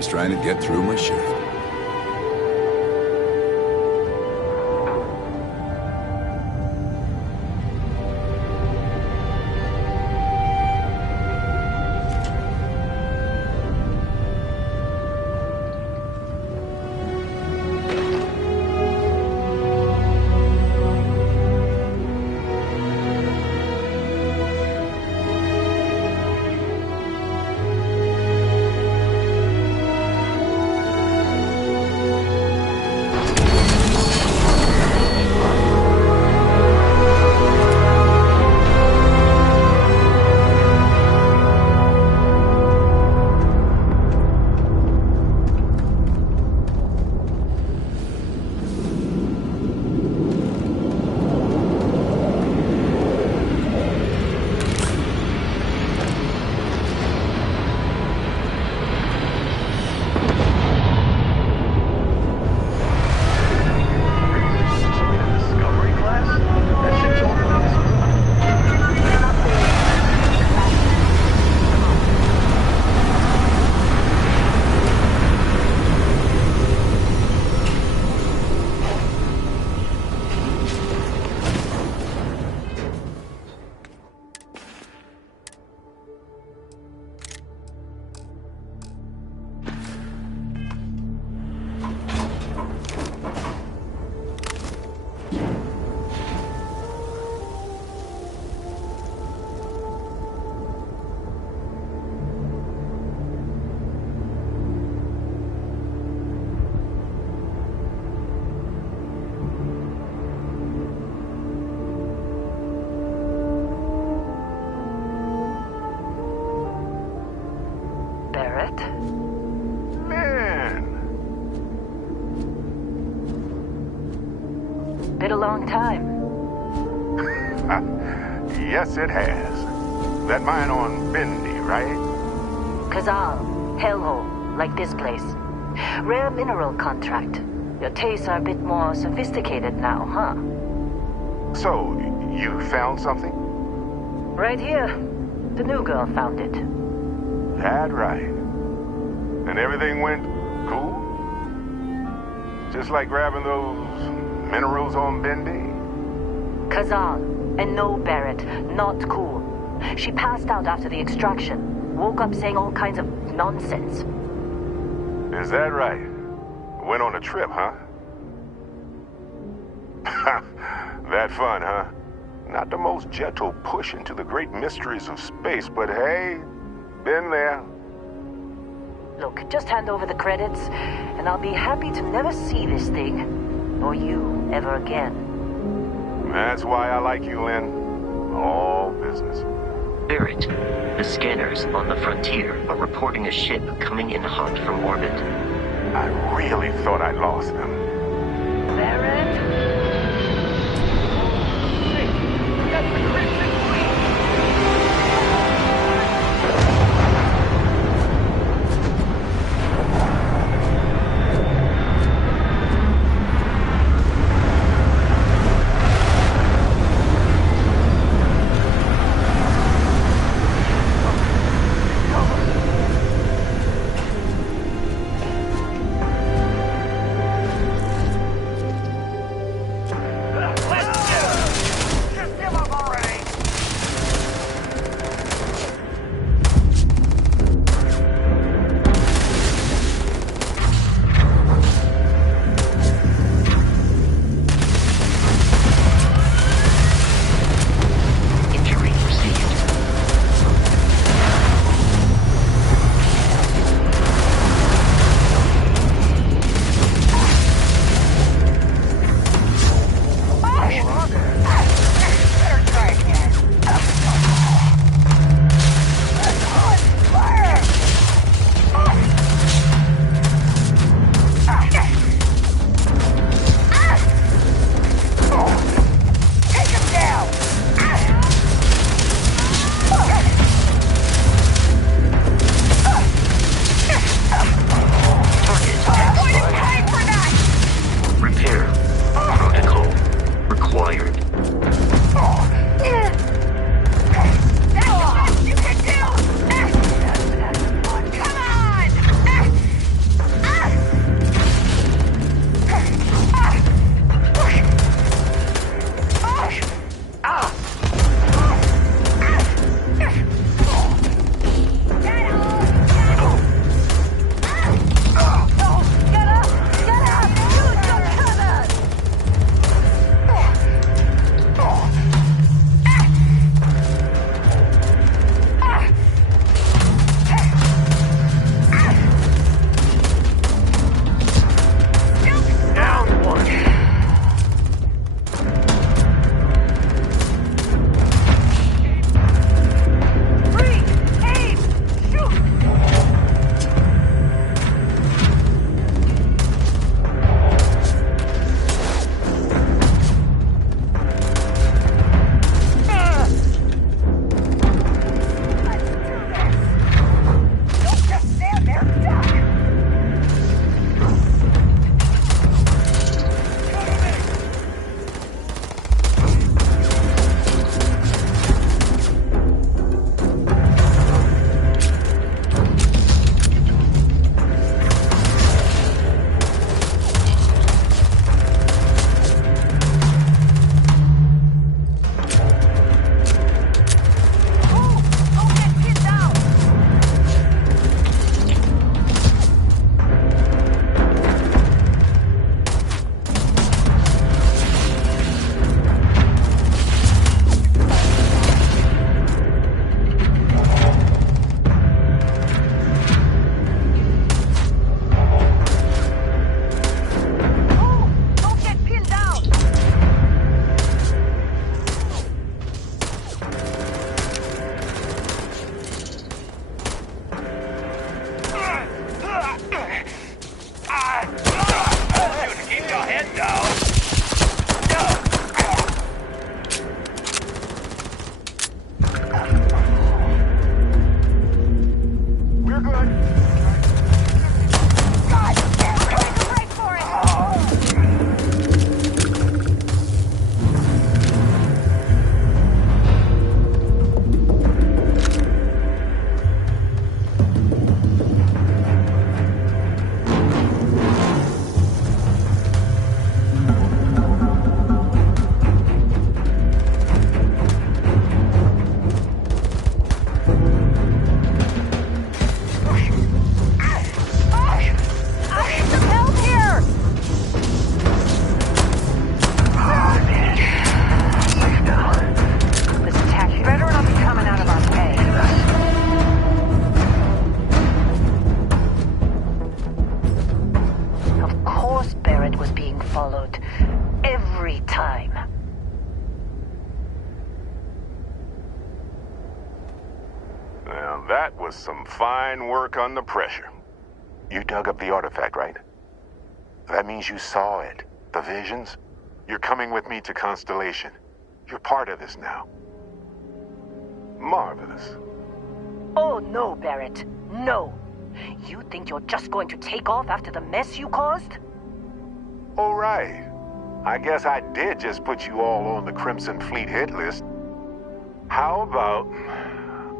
Just trying to get through my shift. Been a long time. Yes, it has. That mine on Bendy, right? Kazal, hellhole, like this place. Rare mineral contract. Your tastes are a bit more sophisticated now, huh? So, you found something? Right here. The new girl found it. That right. And everything went cool? Just like grabbing those minerals on Bendy? Kazal, and no Barrett, not cool. She passed out after the extraction. Woke up saying all kinds of nonsense. Is that right? Went on a trip, huh? That fun, huh? Not the most gentle push into the great mysteries of space, but hey, been there. Look, just hand over the credits, and I'll be happy to never see this thing, or you, ever again. That's why I like you, Lynn. All business. Barrett, the scanners on the frontier are reporting a ship coming in hot from orbit. I really thought I lost them. Barrett? Now that was some fine work under pressure. You dug up the artifact, right? That means you saw it. The visions? You're coming with me to Constellation. You're part of this now. Marvelous. Oh no, Barrett. No. You think you're just going to take off after the mess you caused? All right. I guess I did just put you all on the Crimson Fleet hit list. How about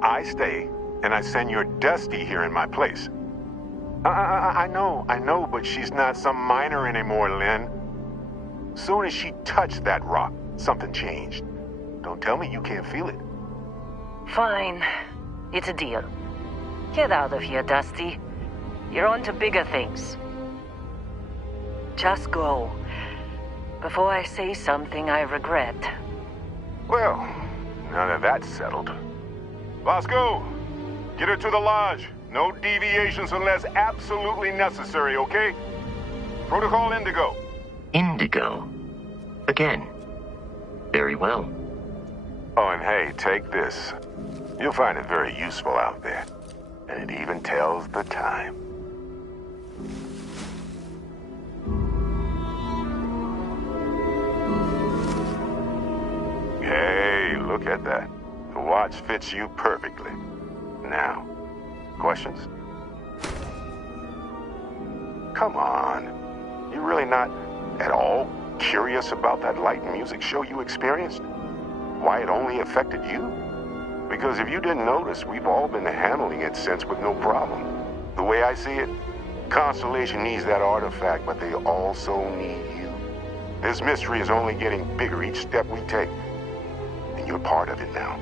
I stay and I send your Dusty here in my place? I know, but she's not some miner anymore, Lynn. Soon as she touched that rock, something changed. Don't tell me you can't feel it. Fine. It's a deal. Get out of here, Dusty. You're on to bigger things. Just go. Before I say something I regret. Well, now that that's settled. Vasco, get her to the lodge. No deviations unless absolutely necessary, okay? Protocol Indigo. Indigo? Again? Very well. Oh, and hey, take this. You'll find it very useful out there. And it even tells the time. Hey, look at that. The watch fits you perfectly. Now, questions? Come on. You really not at all curious about that light and music show you experienced? Why it only affected you? Because if you didn't notice, we've all been handling it since with no problem. The way I see it, Constellation needs that artifact, but they also need you. This mystery is only getting bigger each step we take. And you're part of it now.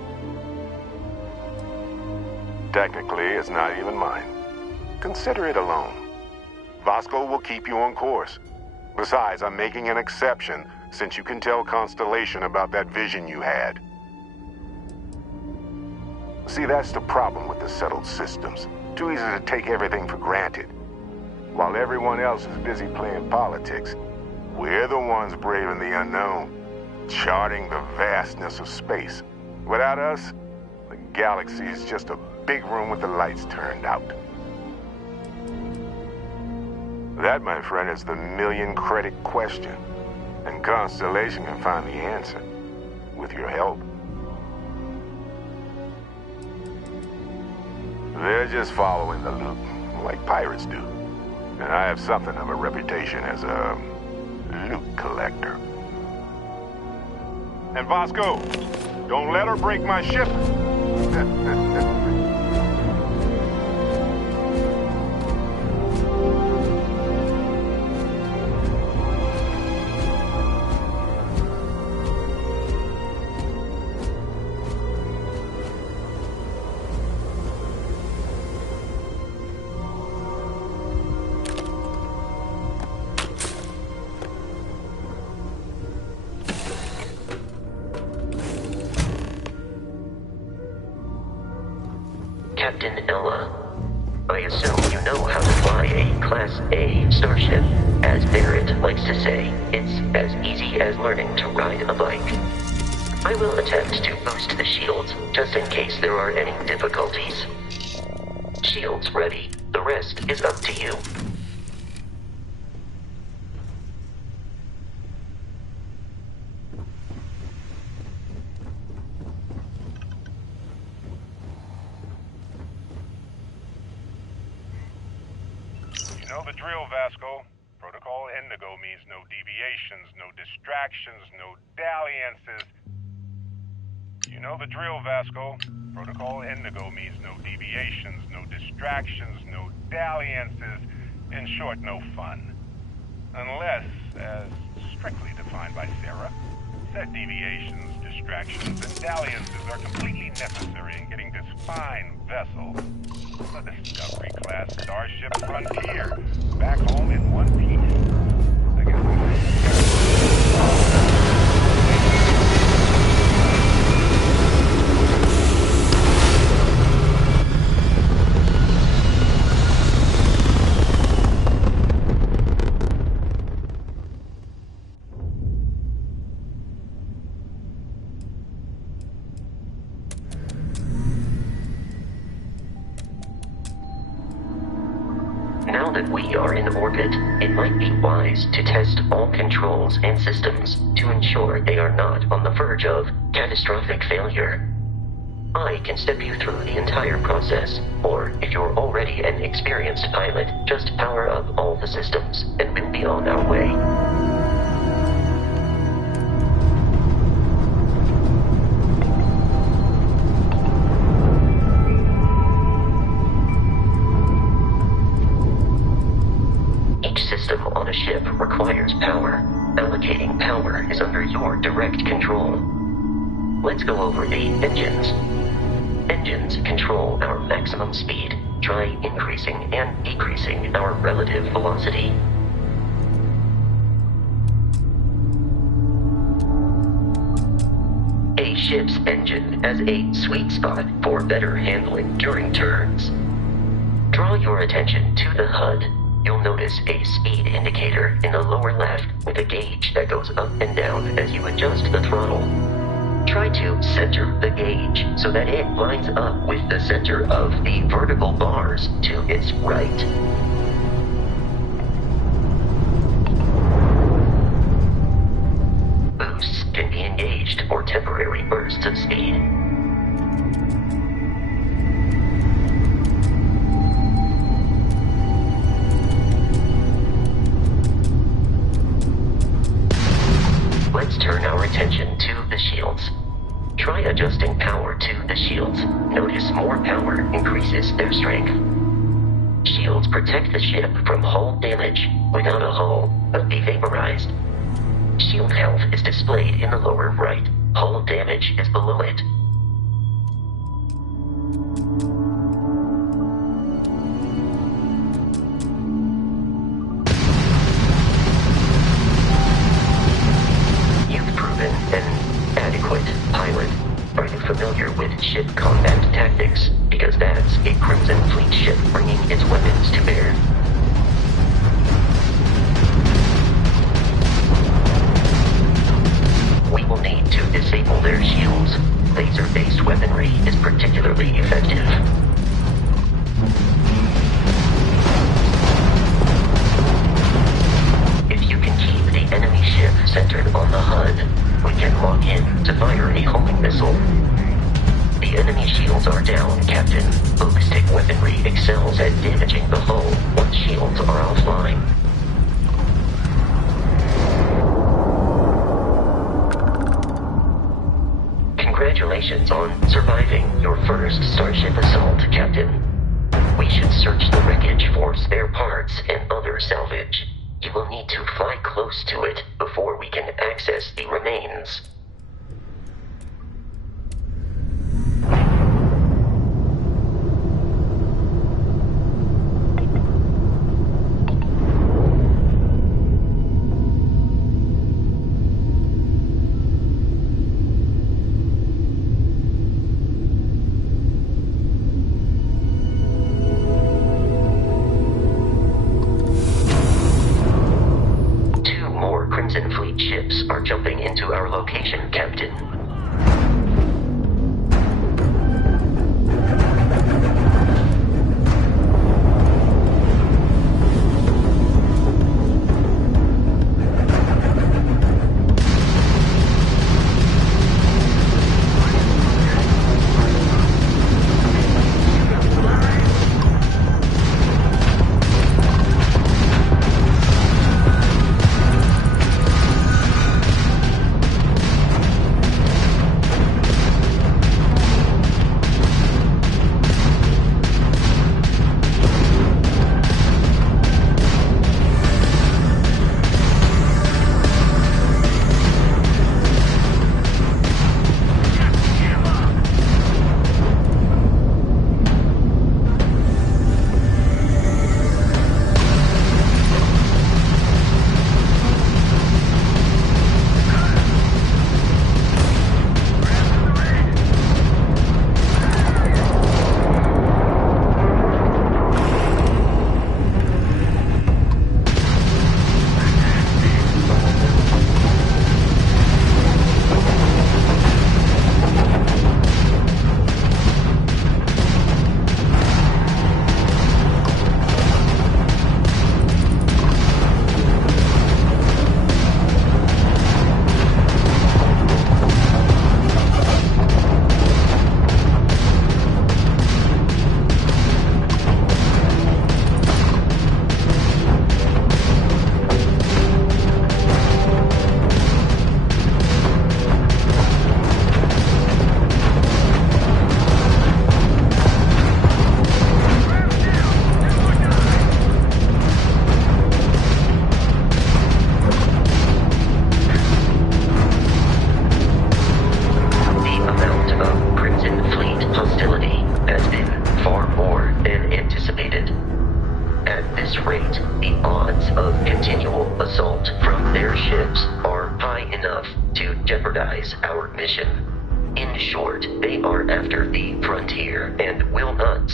Technically, it's not even mine. Consider it a loan. Vasco will keep you on course. Besides, I'm making an exception since you can tell Constellation about that vision you had. See, that's the problem with the settled systems. Too easy to take everything for granted. While everyone else is busy playing politics, we're the ones braving the unknown, charting the vastness of space. Without us, the galaxy is just a big room with the lights turned out. That, my friend, is the million-credit question. And Constellation can find the answer, with your help. They're just following the loot, like pirates do. And I have something of a reputation as a loot collector. And Vasco, don't let her break my ship. Captain Ella, I assume you know how to fly a Class A starship. As Barrett likes to say, it's as easy as learning to ride a bike. I will attempt to boost the shields, just in case there are any difficulties. Shields ready. The rest is up to you. You know the drill, Vasco. Protocol Indigo means no deviations, no distractions, no dalliances. You know the drill, Vasco. Protocol Indigo means no deviations, no distractions, no dalliances. In short, no fun. Unless, as strictly defined by Sarah, said deviations, distractions, and dalliances are completely necessary in getting this fine vessel, the Discovery-class Starship Frontier, back home in one piece. I guess Now that we are in orbit, it might be wise to test all controls and systems to ensure they are not on the verge of catastrophic failure. I can step you through the entire process, or if you're already an experienced pilot, just power up all the systems and we'll be on our way. Each system on a ship requires power. Allocating power is under your direct control. Let's go over the engines. Engines control our maximum speed. Try increasing and decreasing our relative velocity. A ship's engine has a sweet spot for better handling during turns. Draw your attention to the HUD. You'll notice a speed indicator in the lower left with a gauge that goes up and down as you adjust the throttle. Try to center the gauge so that it lines up with the center of the vertical bars to its right. Boosts can be engaged for temporary bursts of speed. Let's turn our attention to the shields. Try adjusting power to the shields. Notice more power increases their strength. Shields protect the ship from hull damage. Without a hull, but be vaporized. Shield health is displayed in the lower right. Hull damage is below it. Familiar with ship combat tactics, because that's a Crimson Fleet ship bringing its weapons to bear. We will need to disable their shields. Laser-based weaponry is particularly effective. If you can keep the enemy ship centered on the HUD, we can lock in to fire a homing missile. The enemy shields are down, Captain. Ballistic weaponry excels at damaging the hull once shields are offline. Congratulations on surviving your first Starship assault, Captain. We should search the wreckage for spare parts and other salvage. You will need to fly close to it before we can access the remains. Ships are jumping into our location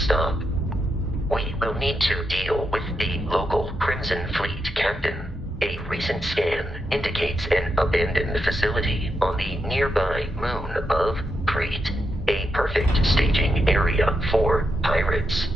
stop. We will need to deal with the local Crimson Fleet captain. A recent scan indicates an abandoned facility on the nearby moon of Crete, a perfect staging area for pirates.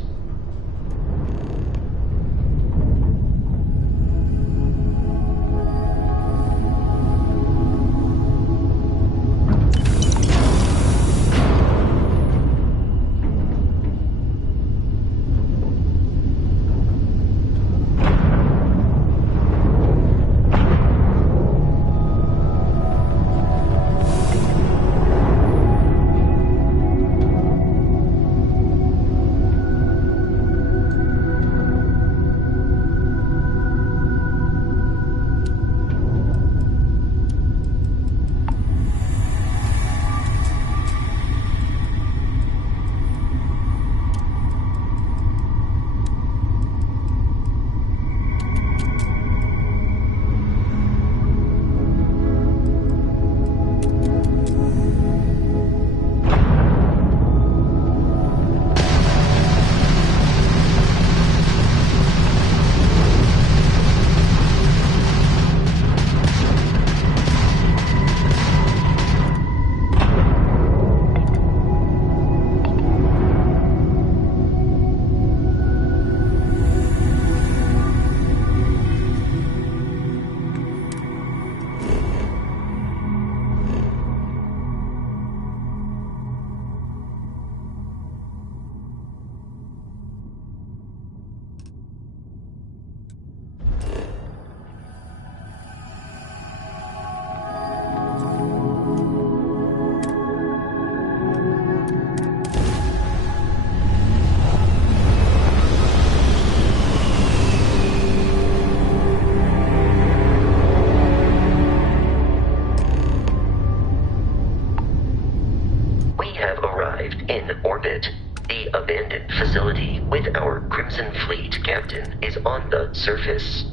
The abandoned facility with our Crimson Fleet captain is on the surface.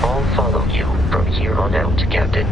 I'll follow you from here on out, Captain.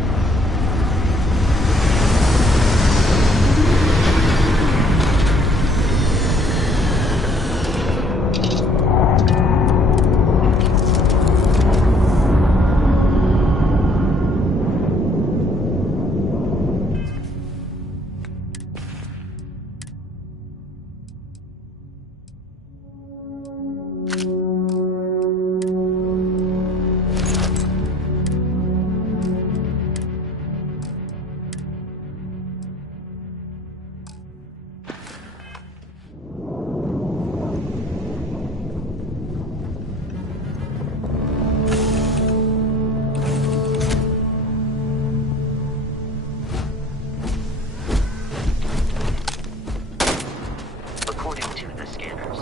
According to the scanners,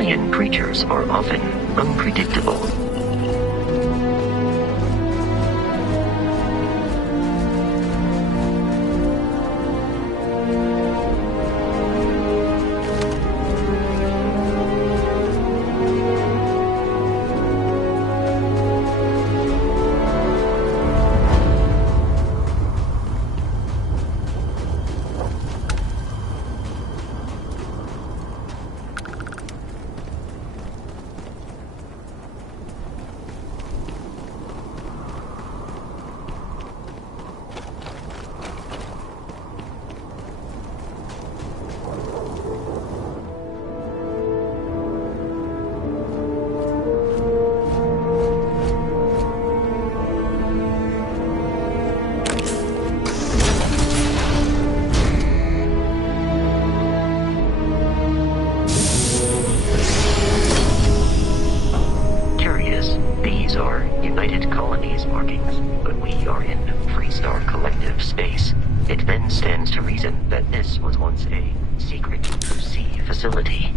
alien creatures are often unpredictable. It then stands to reason that this was once a secret sea facility.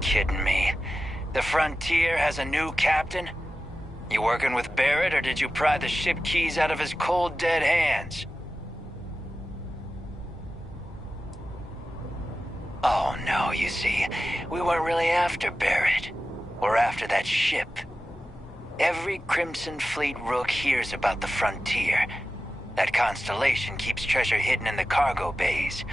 Kidding me? The Frontier has a new captain? You working with Barrett, or did you pry the ship keys out of his cold, dead hands? Oh no, you see, we weren't really after Barrett. We're after that ship. Every Crimson Fleet rook hears about the Frontier. That constellation keeps treasure hidden in the cargo bays.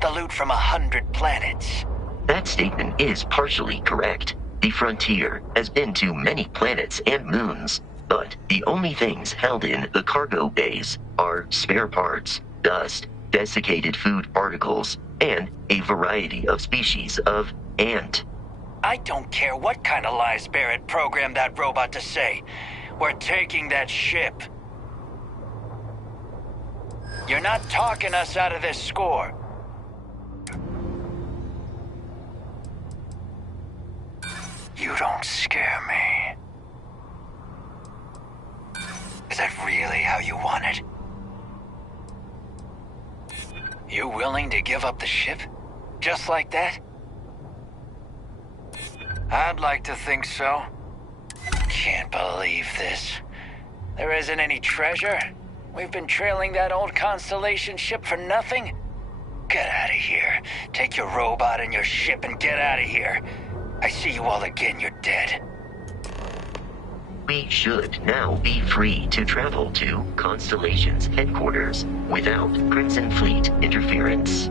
The loot from 100 planets. That statement is partially correct. The Frontier has been to many planets and moons, but the only things held in the cargo bays are spare parts, dust, desiccated food particles, and a variety of species of ant. I don't care what kind of lies Barrett programmed that robot to say. We're taking that ship. You're not talking us out of this score. You don't scare me. Is that really how you want it? You willing to give up the ship? Just like that? I'd like to think so. Can't believe this. There isn't any treasure? We've been trailing that old Constellation ship for nothing? Get out of here. Take your robot and your ship and get out of here. I see you all again, you're dead. We should now be free to travel to Constellation's headquarters without Crimson Fleet interference.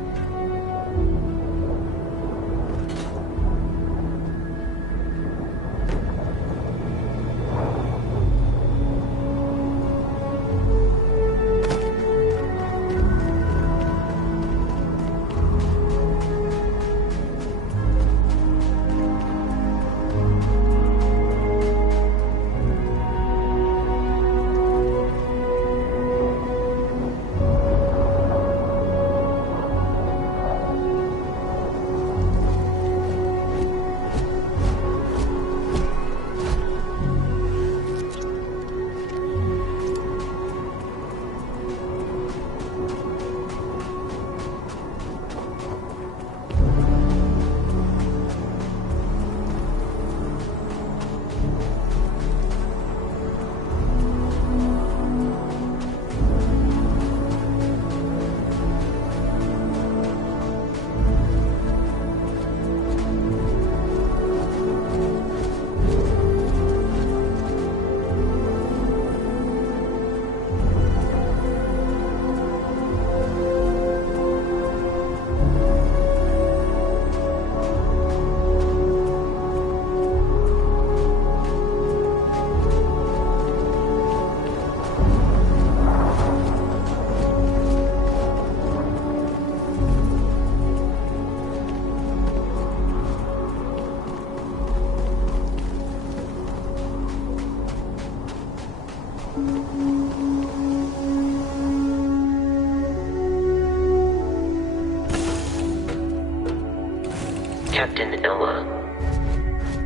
Captain Ella.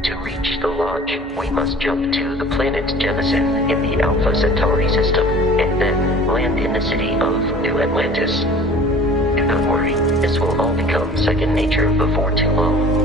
To reach the lodge, we must jump to the planet Jemison in the Alpha Centauri system, and then land in the city of New Atlantis. Do not worry, this will all become second nature before too long.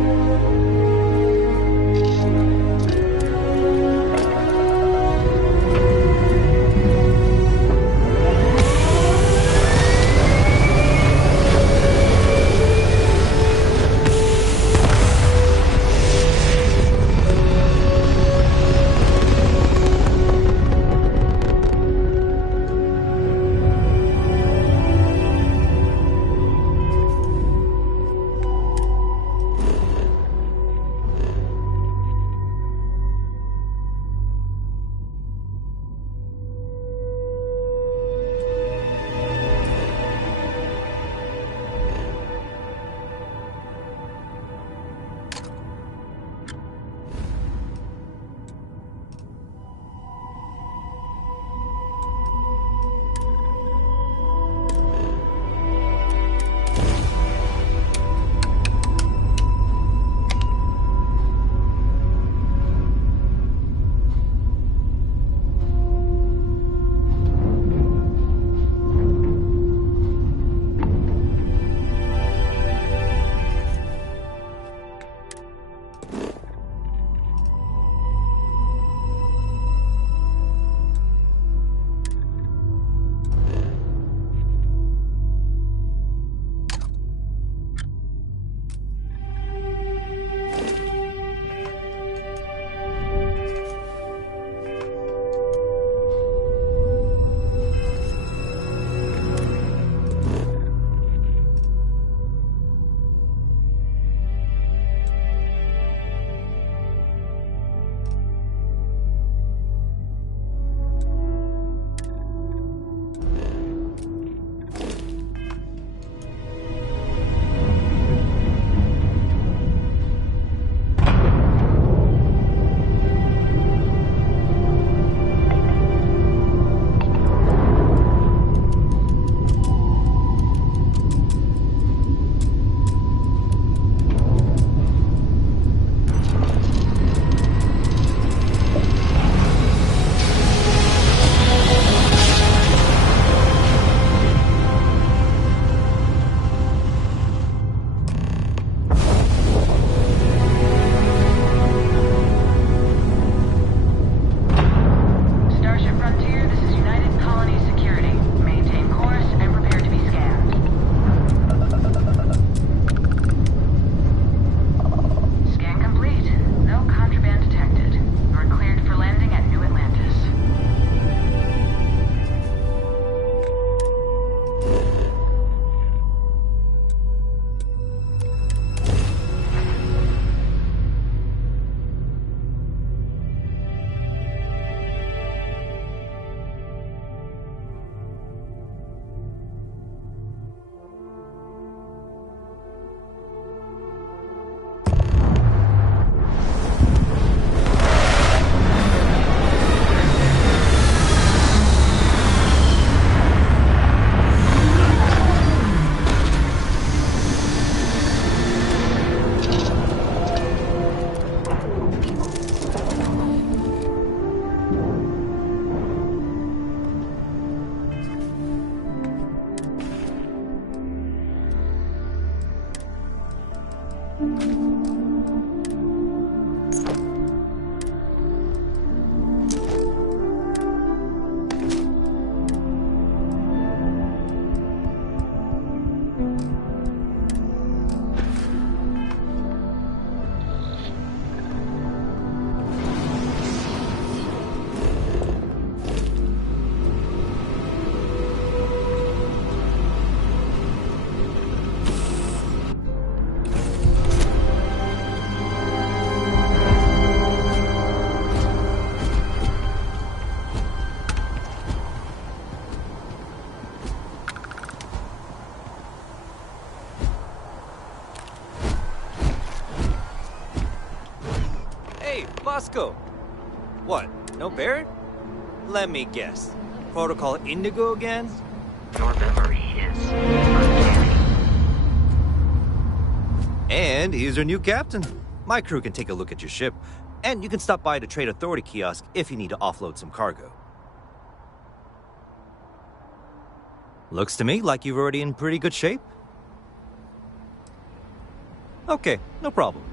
Bosco! What, no Barrett? Let me guess. Protocol Indigo again? Your memory is uncanny. And he's your new captain. My crew can take a look at your ship, and you can stop by the Trade Authority kiosk if you need to offload some cargo. Looks to me like you're already in pretty good shape. Okay, no problem.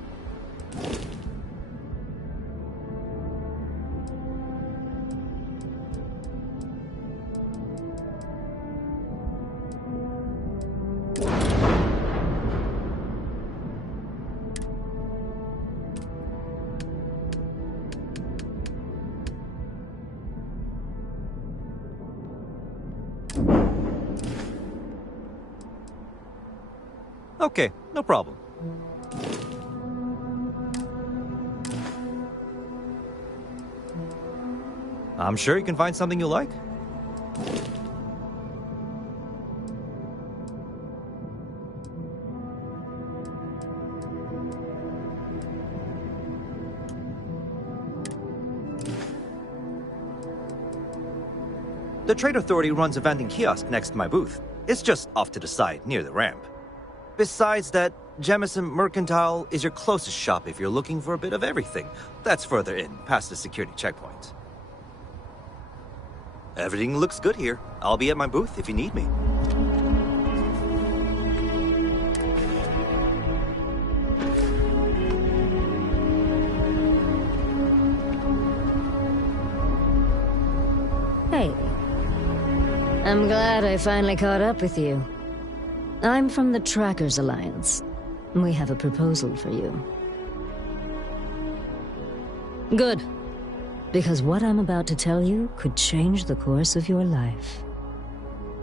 Okay, no problem. I'm sure you can find something you like. The Trade Authority runs a vending kiosk next to my booth. It's just off to the side, near the ramp. Besides that, Jemison Mercantile is your closest shop if you're looking for a bit of everything. That's further in, past the security checkpoint. Everything looks good here. I'll be at my booth if you need me. Hey. I'm glad I finally caught up with you. I'm from the Trackers Alliance. We have a proposal for you. Good. Because what I'm about to tell you could change the course of your life.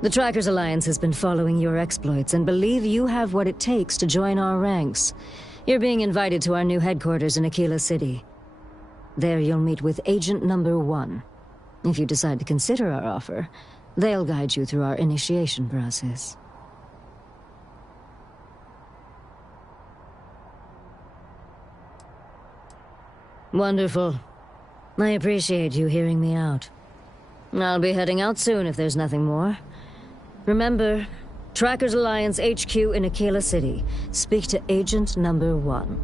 The Trackers Alliance has been following your exploits and believe you have what it takes to join our ranks. You're being invited to our new headquarters in Aquila City. There you'll meet with Agent Number 1. If you decide to consider our offer, they'll guide you through our initiation process. Wonderful. I appreciate you hearing me out. I'll be heading out soon if there's nothing more. Remember, Trackers Alliance HQ in Aquila City. Speak to Agent Number 1.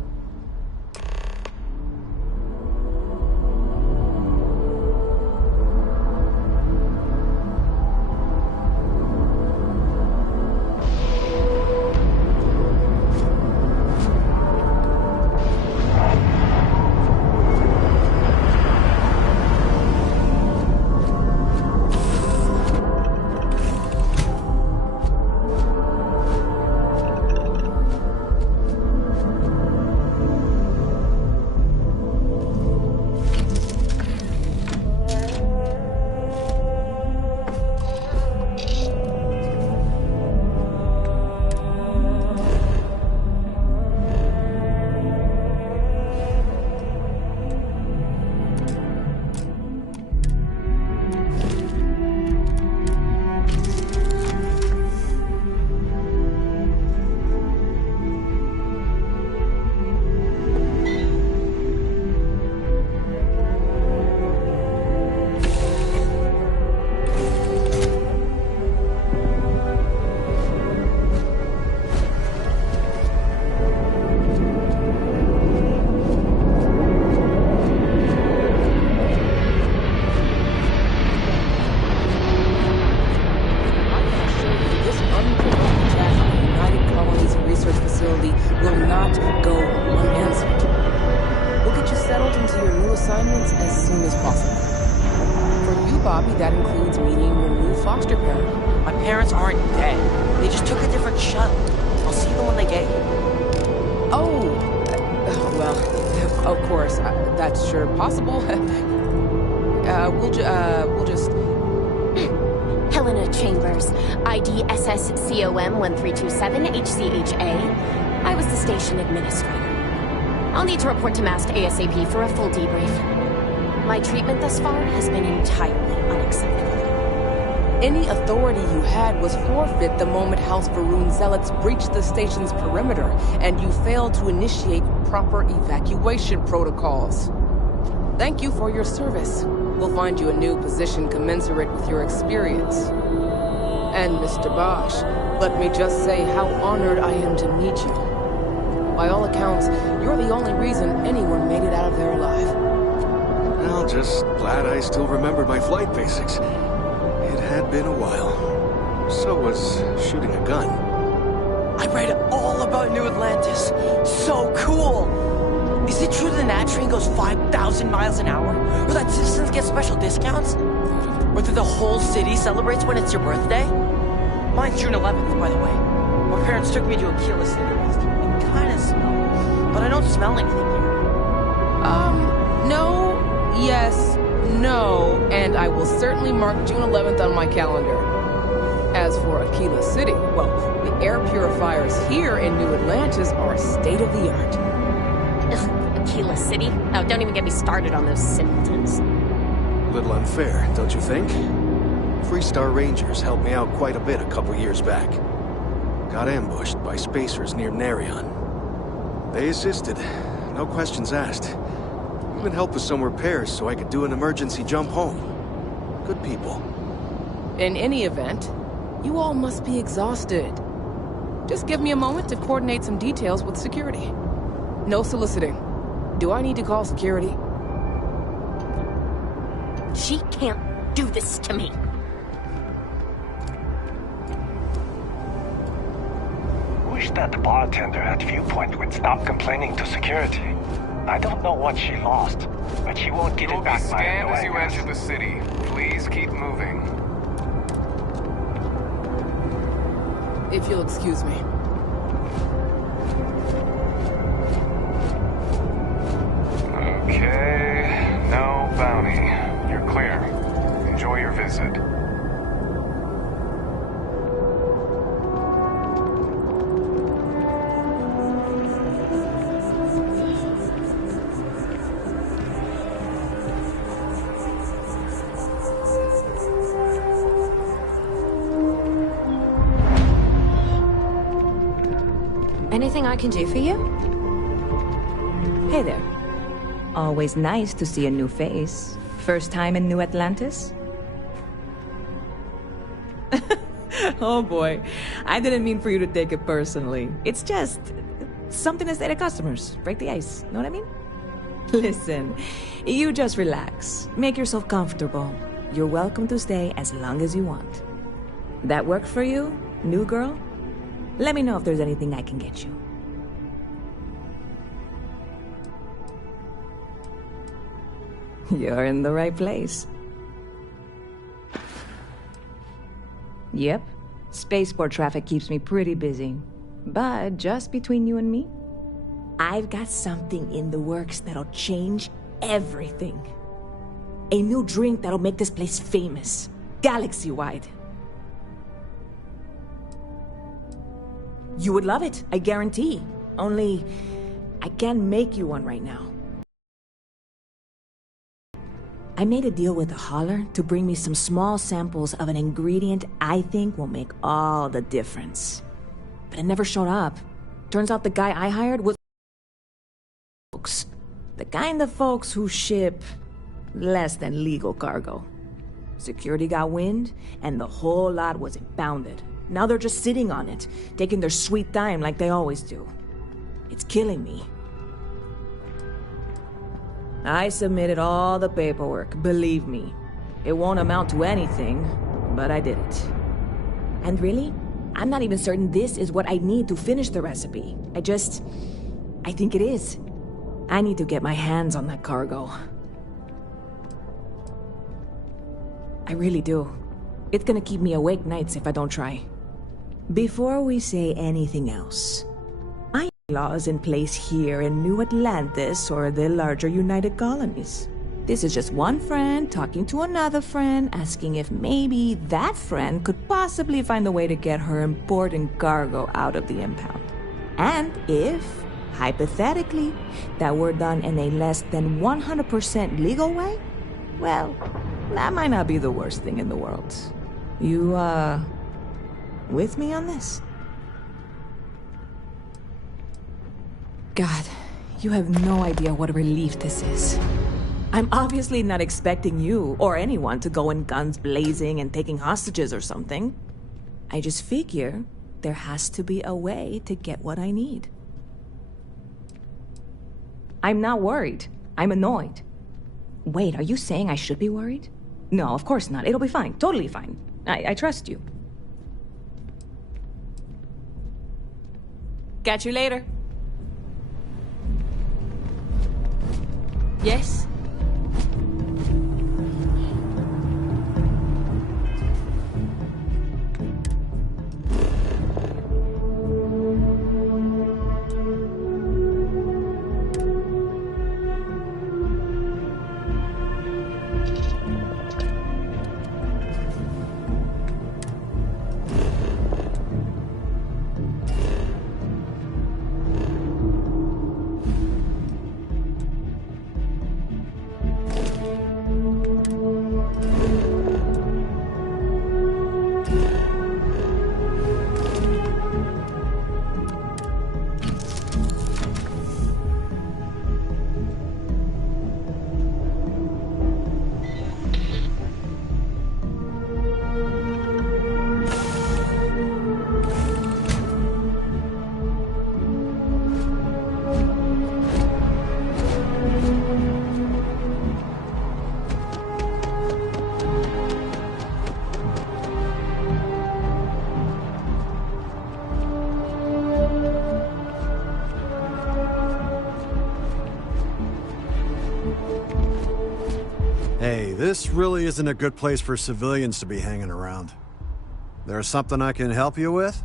Helena Chambers, ID SSCOM 1327 HCHA. I was the station administrator. I'll need to report to Mast ASAP for a full debrief. My treatment thus far has been entirely unacceptable. Any authority you had was forfeit the moment House Varun zealots breached the station's perimeter, and you failed to initiate proper evacuation protocols. Thank you for your service. We'll find you a new position commensurate with your experience. And Mr. Bosch, let me just say how honored I am to meet you. By all accounts, you're the only reason anyone made it out of there alive. Well, just glad I still remembered my flight basics. It had been a while. So was shooting a gun. I read all about New Atlantis. So cool! Is it true the Nat train goes 5,000 miles an hour? Or that citizens get special discounts? Or that the whole city celebrates when it's your birthday? Mine's June 11th, by the way. My parents took me to Aquila City last year. It kinda smelled, but I don't smell anything here. No, yes, no, and I will certainly mark June 11th on my calendar. As for Aquila City, well, the air purifiers here in New Atlantis are state-of-the-art. Ugh, Aquila City? Oh, don't even get me started on those symptoms. A little unfair, don't you think? Freestar Rangers helped me out quite a bit a couple years back. Got ambushed by spacers near Narion. They assisted, no questions asked. Even helped with some repairs so I could do an emergency jump home. Good people. In any event, you all must be exhausted. Just give me a moment to coordinate some details with security. No soliciting. Do I need to call security? She can't do this to me. Wish that bartender at Viewpoint would stop complaining to security. I don't know what she lost, but she won't get it back by You'll be scanned as you enter the city. Please keep moving. If you'll excuse me. Okay, no bounty. You're clear. Enjoy your visit. Anything I can do for you? Hey there. Always nice to see a new face. First time in New Atlantis? Oh boy, I didn't mean for you to take it personally. It's just something to say to customers. Break the ice, know what I mean? Listen, you just relax. Make yourself comfortable. You're welcome to stay as long as you want. That work for you, new girl? Let me know if there's anything I can get you. You're in the right place. Yep. Spaceport traffic keeps me pretty busy. But just between you and me, I've got something in the works that'll change everything. A new drink that'll make this place famous. Galaxy-wide. You would love it, I guarantee. Only, I can't make you one right now. I made a deal with a hauler to bring me some small samples of an ingredient I think will make all the difference. But it never showed up. Turns out the guy I hired was folks. The kind of folks who ship less than legal cargo. Security got wind, and the whole lot was impounded. Now they're just sitting on it, taking their sweet time like they always do. It's killing me. I submitted all the paperwork, believe me. It won't amount to anything, but I did it. And really, I'm not even certain this is what I need to finish the recipe. I think it is. I need to get my hands on that cargo. I really do. It's gonna keep me awake nights if I don't try. Before we say anything else, I have laws in place here in New Atlantis or the larger United Colonies. This is just one friend talking to another friend, asking if maybe that friend could possibly find a way to get her important cargo out of the impound. And if, hypothetically, that were done in a less than 100% legal way, well, that might not be the worst thing in the world. You, with me on this? God, you have no idea what a relief this is. I'm obviously not expecting you or anyone to go in guns blazing and taking hostages or something. I just figure there has to be a way to get what I need. I'm not worried. I'm annoyed. Wait, are you saying I should be worried? No, of course not. It'll be fine. Totally fine. I trust you. Catch you later. Yes? Hey, this really isn't a good place for civilians to be hanging around. There's something I can help you with?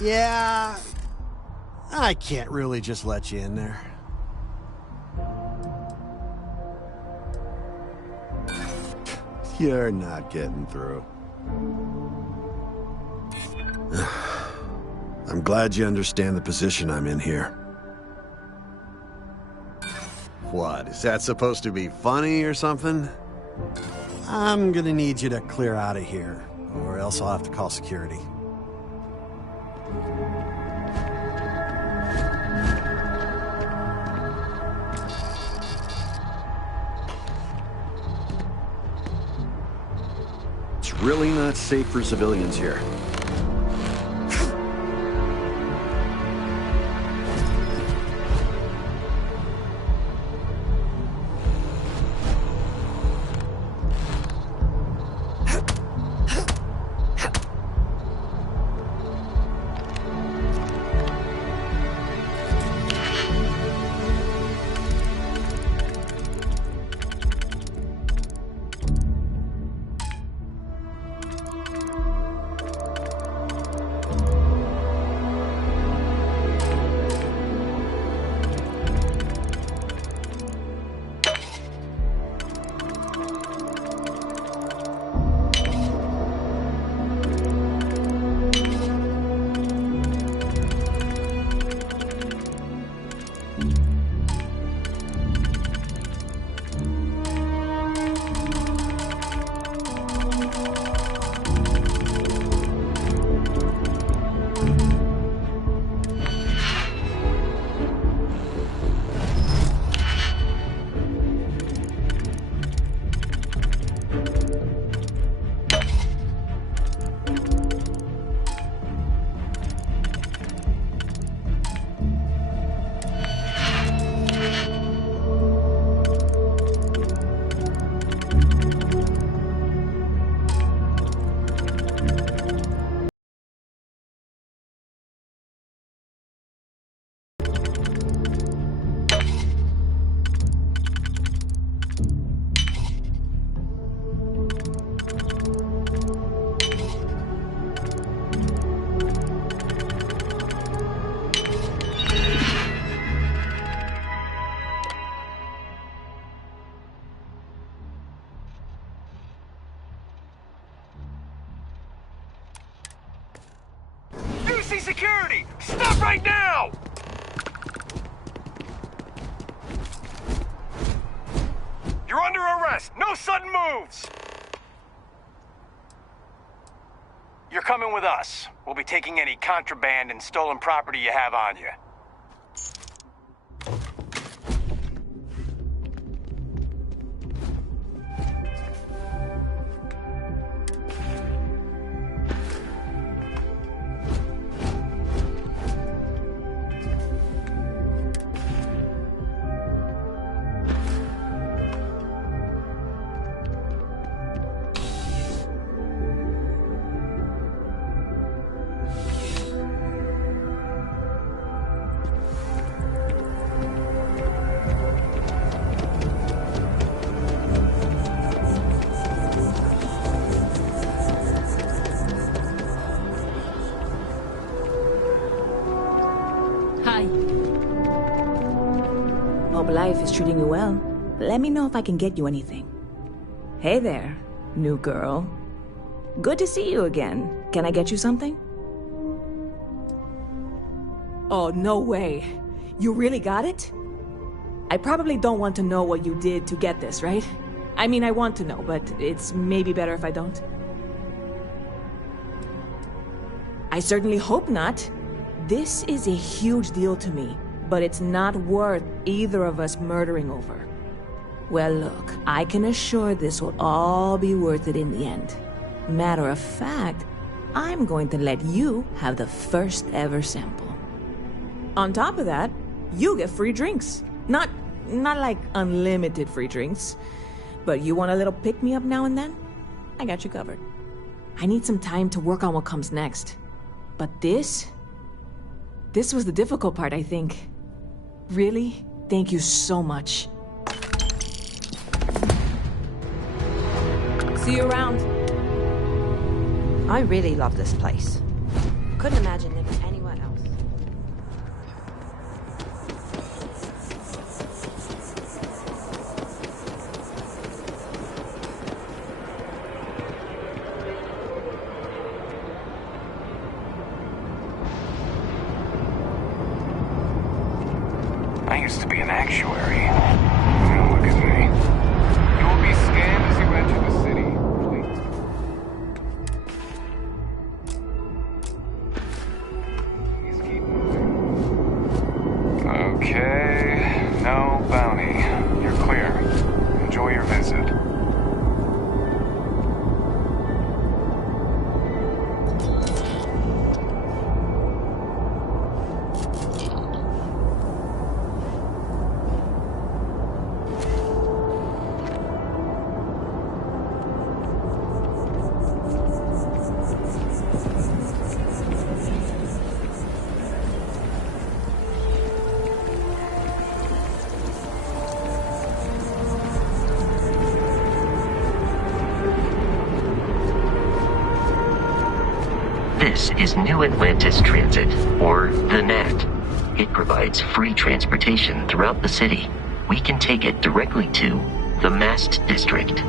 Yeah, I can't really just let you in there. You're not getting through. I'm glad you understand the position I'm in here. What, is that supposed to be funny or something? I'm gonna need you to clear out of here, or else I'll have to call security. It's really not safe for civilians here. Security! Stop right now! You're under arrest. No sudden moves. You're coming with us. We'll be taking any contraband and stolen property you have on you. life is treating you well. Let me know if I can get you anything. Hey there, new girl. Good to see you again. Can I get you something? Oh, no way. You really got it? I probably don't want to know what you did to get this, right? I mean, I want to know, but it's maybe better if I don't. I certainly hope not. This is a huge deal to me, but it's not worth either of us murdering over. Well, look, I can assure this will all be worth it in the end. Matter of fact, I'm going to let you have the first ever sample. On top of that, you get free drinks. Not like unlimited free drinks, but you want a little pick-me-up now and then? I got you covered. I need some time to work on what comes next. But this was the difficult part, I think. Really, thank you so much. See you around. I really love this place. Couldn't imagine living anywhere else. I used to be an actuary. Now look at me. You will be scanned as you enter the city. Please keep moving. Okay, no bounty. You're clear. Enjoy your visit. This is New Atlantis Transit, or the NAT. It provides free transportation throughout the city. We can take it directly to the Mast District.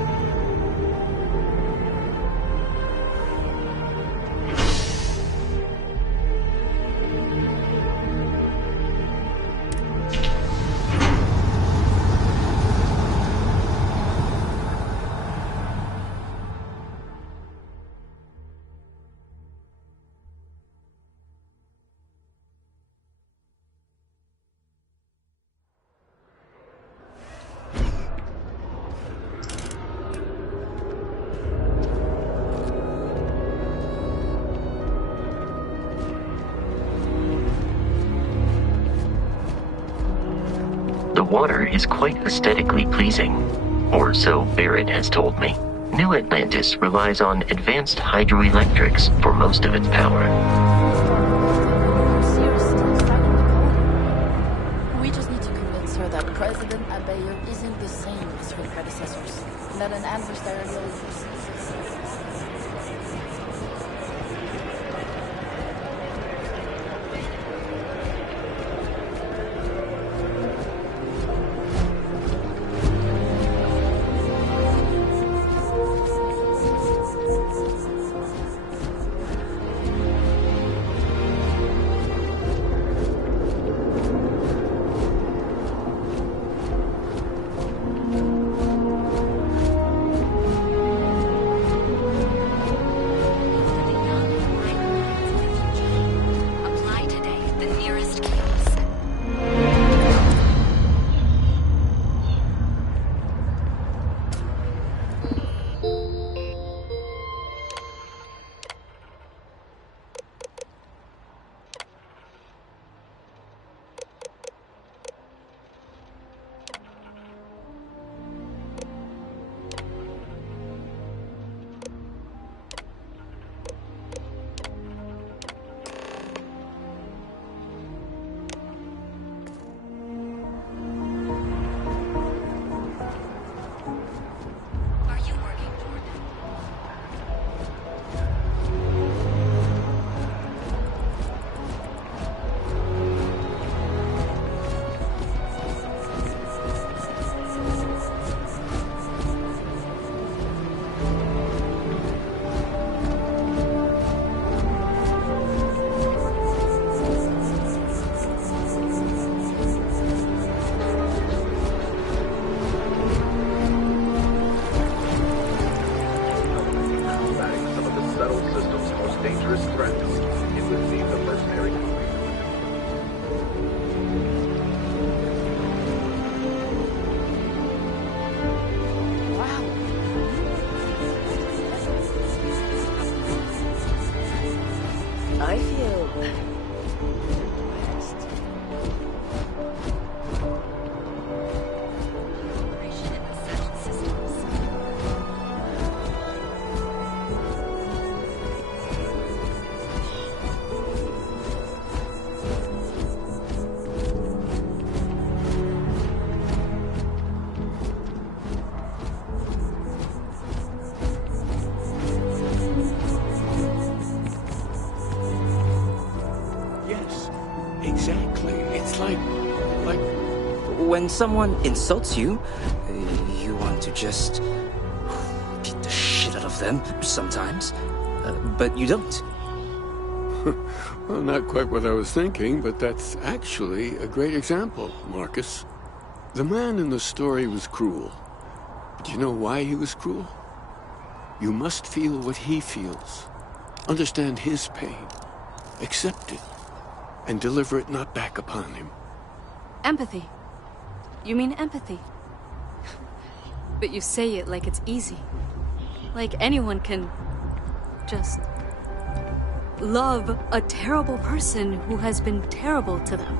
The water is quite aesthetically pleasing, or so Barrett has told me. New Atlantis relies on advanced hydroelectrics for most of its power. We just need to convince her that President Abayo isn't the same as her predecessors, and that an adversarial dangerous threats. It would seem the mercenary I feel... Exactly. It's like... When someone insults you, you want to just beat the shit out of them sometimes, but you don't. Well, not quite what I was thinking, but that's actually a great example, Marcus. The man in the story was cruel. But you know why he was cruel? You must feel what he feels. Understand his pain. Accept it. And deliver it not back upon him. Empathy. You mean empathy? But you say it like it's easy. Like anyone can just love a terrible person who has been terrible to them.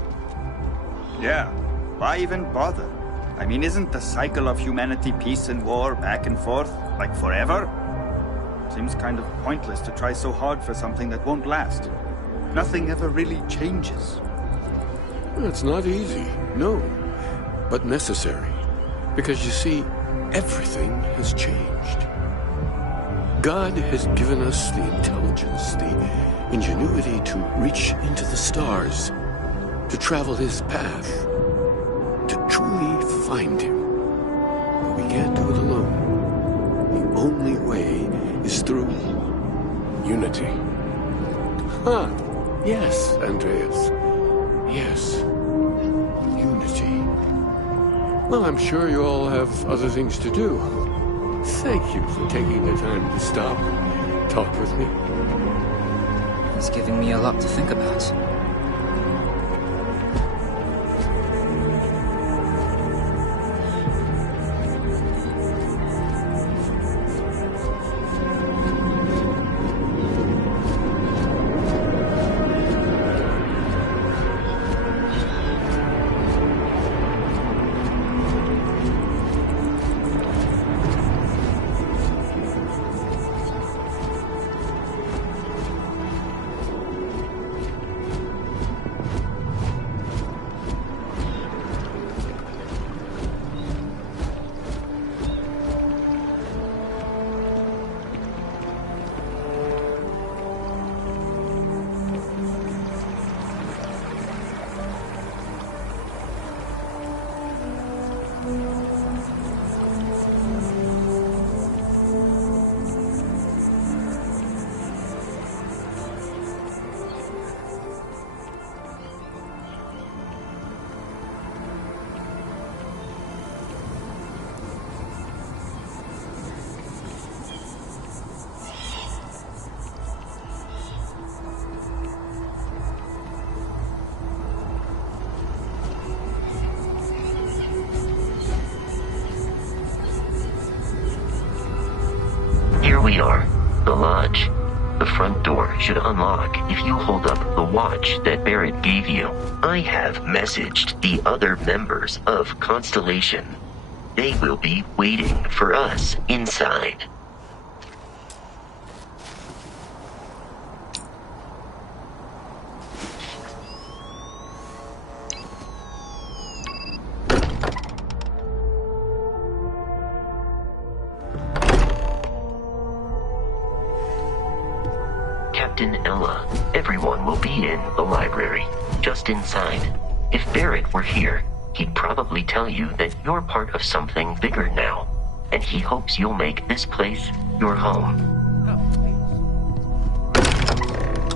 Yeah, why even bother? I mean, isn't the cycle of humanity peace and war back and forth, like forever? Seems kind of pointless to try so hard for something that won't last. Nothing ever really changes. Well, it's not easy, no, but necessary. Because you see, everything has changed. God has given us the intelligence, the ingenuity to reach into the stars, to travel his path, to truly find him. But we can't do it alone. The only way is through unity. Huh. Yes, Andreas. Yes. Unity. Well, I'm sure you all have other things to do. Thank you for taking the time to stop and talk with me. He's giving me a lot to think about. Here we are, the lodge. The front door should unlock if you hold up the watch that Barrett gave you. I have messaged the other members of Constellation. They will be waiting for us inside. Captain Ella, everyone will be in the library, just inside. If Barrett were here, he'd probably tell you that you're part of something bigger now, and he hopes you'll make this place your home.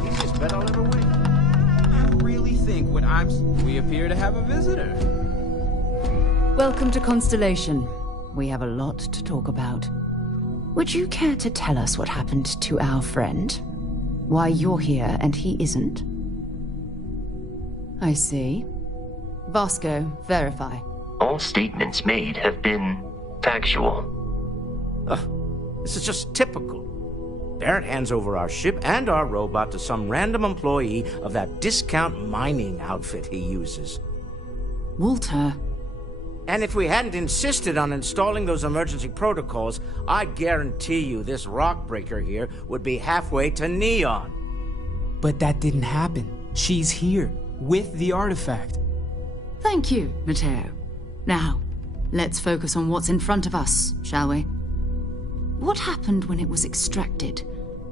Easiest bet I'll ever win. I really think when we appear to have a visitor. Welcome to Constellation. We have a lot to talk about. Would you care to tell us what happened to our friend? Why you're here and he isn't. I see. Vasco, verify. All statements made have been factual. This is just typical. Barrett hands over our ship and our robot to some random employee of that discount mining outfit he uses. Walter. And if we hadn't insisted on installing those emergency protocols, I guarantee you this rock breaker here would be halfway to Neon. But that didn't happen. She's here, with the artifact. Thank you, Matteo. Now, let's focus on what's in front of us, shall we? What happened when it was extracted?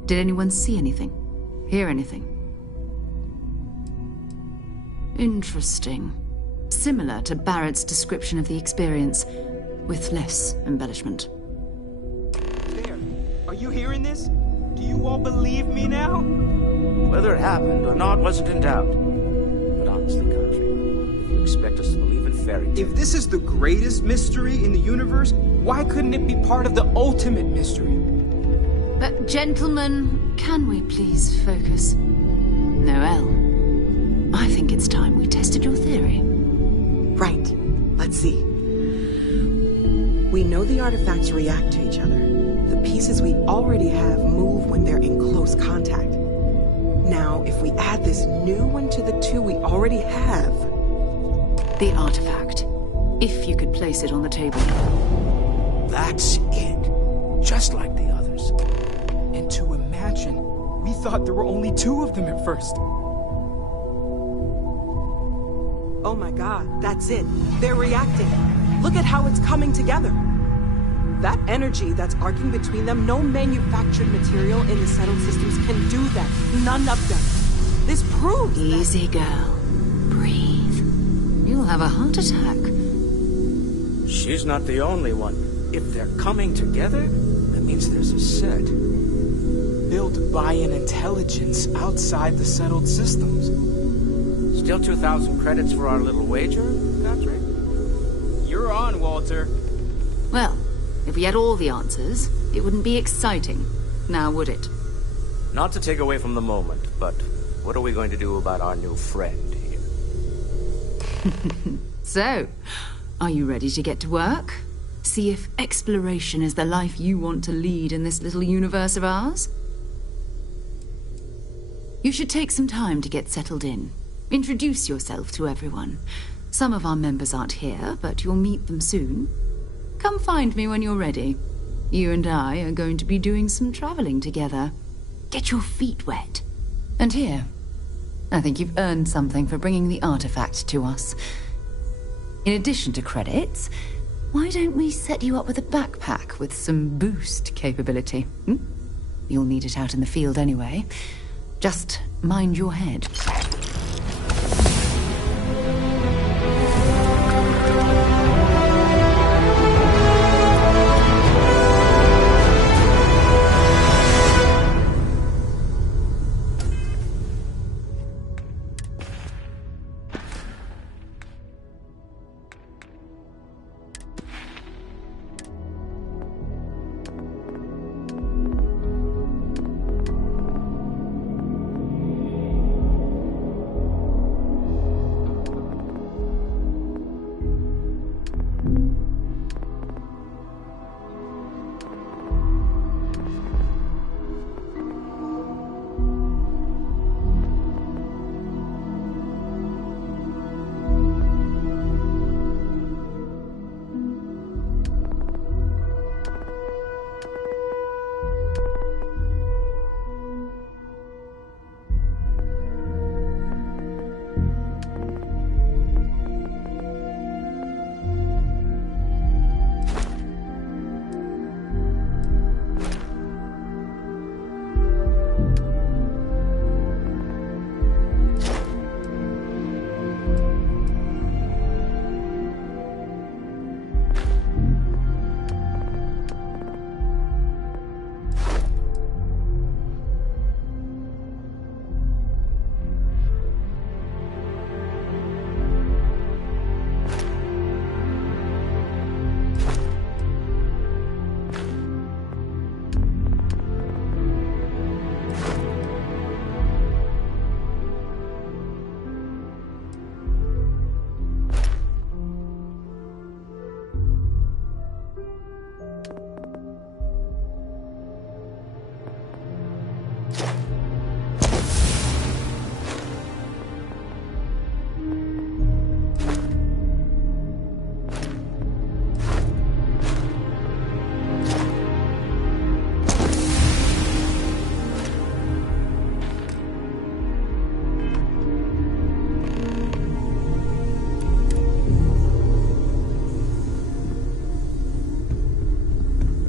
Did anyone see anything? Hear anything? Interesting. Similar to Barrett's description of the experience, with less embellishment. There. Are you hearing this? Do you all believe me now? Whether it happened or not wasn't in doubt. But honestly, Country, if you expect us to believe in fairy tales... If this is the greatest mystery in the universe, why couldn't it be part of the ultimate mystery? Gentlemen, can we please focus? Noelle, I think it's time we tested your theory. Right. Let's see. We know the artifacts react to each other. The pieces we already have move when they're in close contact. Now, if we add this new one to the two we already have... The artifact. If you could place it on the table. That's it. Just like the others. And to imagine, we thought there were only 2 of them at first. Oh my god, that's it. They're reacting. Look at how it's coming together. That energy that's arcing between them, no manufactured material in the settled systems can do that. None of them. This proves Easy, girl. Breathe. You'll have a heart attack. She's not the only one. If they're coming together, that means there's a set. Built by an intelligence outside the settled systems. Still 2,000 credits for our little wager, Patrick? You're on, Walter. Well, if we had all the answers, it wouldn't be exciting. Now, would it? Not to take away from the moment, but what are we going to do about our new friend here? So, are you ready to get to work? See if exploration is the life you want to lead in this little universe of ours? You should take some time to get settled in. Introduce yourself to everyone. Some of our members aren't here, but you'll meet them soon. Come find me when you're ready. You and I are going to be doing some traveling together. Get your feet wet. And here, I think you've earned something for bringing the artifact to us. In addition to credits, why don't we set you up with a backpack with some boost capability? You'll need it out in the field anyway. Just mind your head.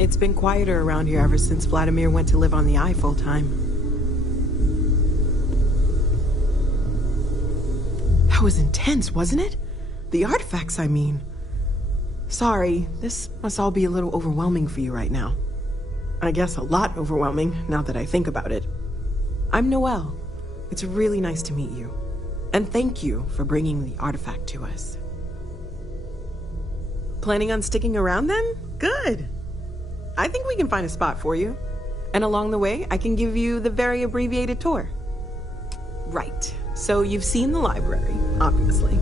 It's been quieter around here ever since Vladimir went to live on the Eye full-time. That was intense, wasn't it? The artifacts, I mean. Sorry, this must all be a little overwhelming for you right now. I guess a lot overwhelming, now that I think about it. I'm Noelle. It's really nice to meet you. And thank you for bringing the artifact to us. Planning on sticking around then? Good. I think we can find a spot for you. And along the way, I can give you the very abbreviated tour. Right. So you've seen the library, obviously.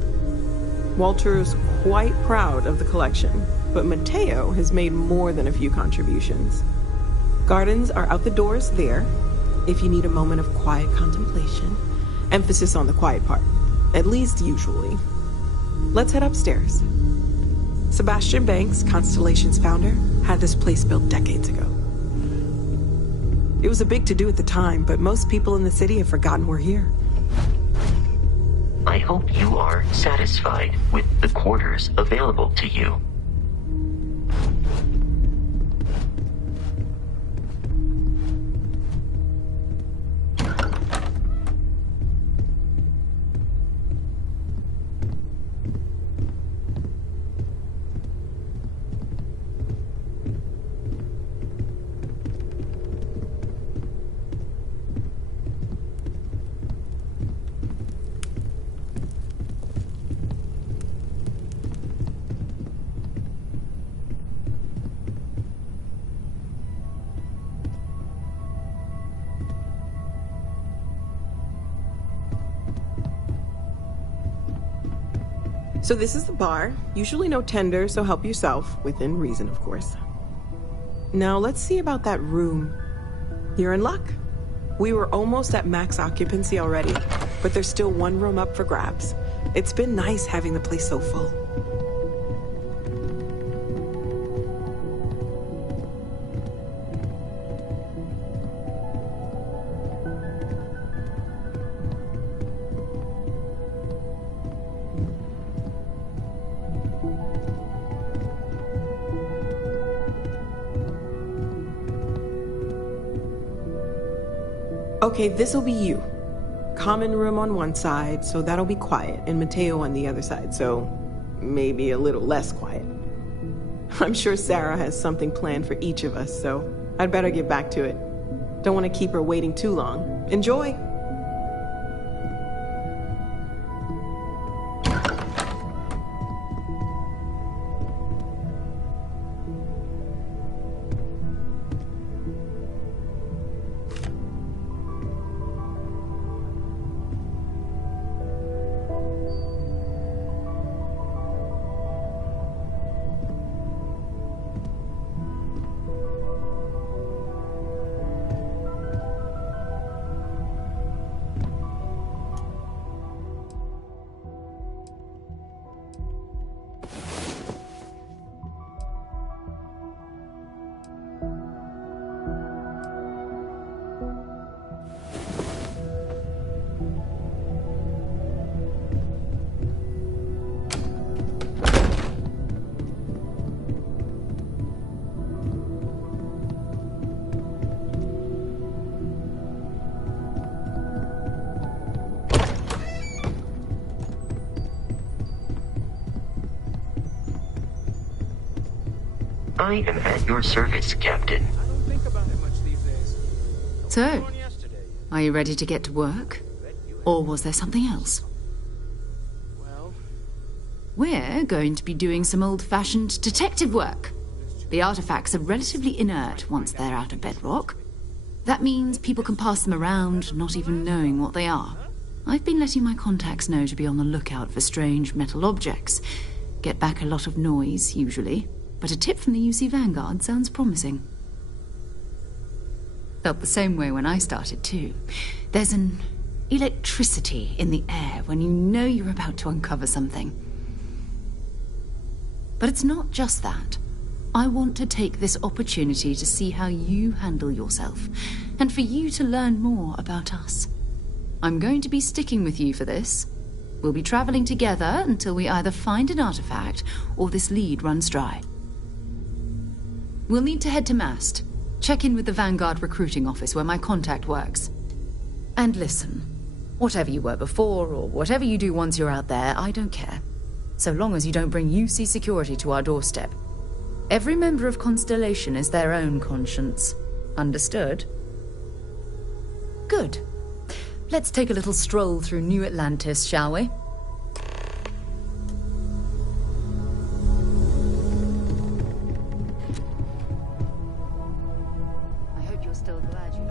Walter's quite proud of the collection, but Mateo has made more than a few contributions. Gardens are out the doors there, if you need a moment of quiet contemplation. Emphasis on the quiet part, at least usually. Let's head upstairs. Sebastian Banks, Constellation's founder, had this place built decades ago. It was a big to-do at the time, but most people in the city have forgotten we're here. I hope you are satisfied with the quarters available to you. So this is the bar. Usually no tender, so help yourself. Within reason, of course. Now let's see about that room. You're in luck. We were almost at max occupancy already, but there's still one room up for grabs. It's been nice having the place so full. Okay, this'll be you. Common room on one side, so that'll be quiet, and Mateo on the other side, so maybe a little less quiet. I'm sure Sarah has something planned for each of us, so I'd better get back to it. Don't want to keep her waiting too long. Enjoy! I am at your service, Captain. So, are you ready to get to work? Or was there something else? We're going to be doing some old-fashioned detective work. The artifacts are relatively inert once they're out of bedrock. That means people can pass them around, not even knowing what they are. I've been letting my contacts know to be on the lookout for strange metal objects. Get back a lot of noise, usually. But a tip from the UC Vanguard sounds promising. Felt the same way when I started, too. There's an electricity in the air when you know you're about to uncover something. But it's not just that. I want to take this opportunity to see how you handle yourself, and for you to learn more about us. I'm going to be sticking with you for this. We'll be traveling together until we either find an artifact or this lead runs dry. We'll need to head to Mast. Check in with the Vanguard recruiting office where my contact works. And listen, whatever you were before, or whatever you do once you're out there, I don't care. So long as you don't bring UC security to our doorstep. Every member of Constellation is their own conscience. Understood? Good. Let's take a little stroll through New Atlantis, shall we? I hope you're still glad you...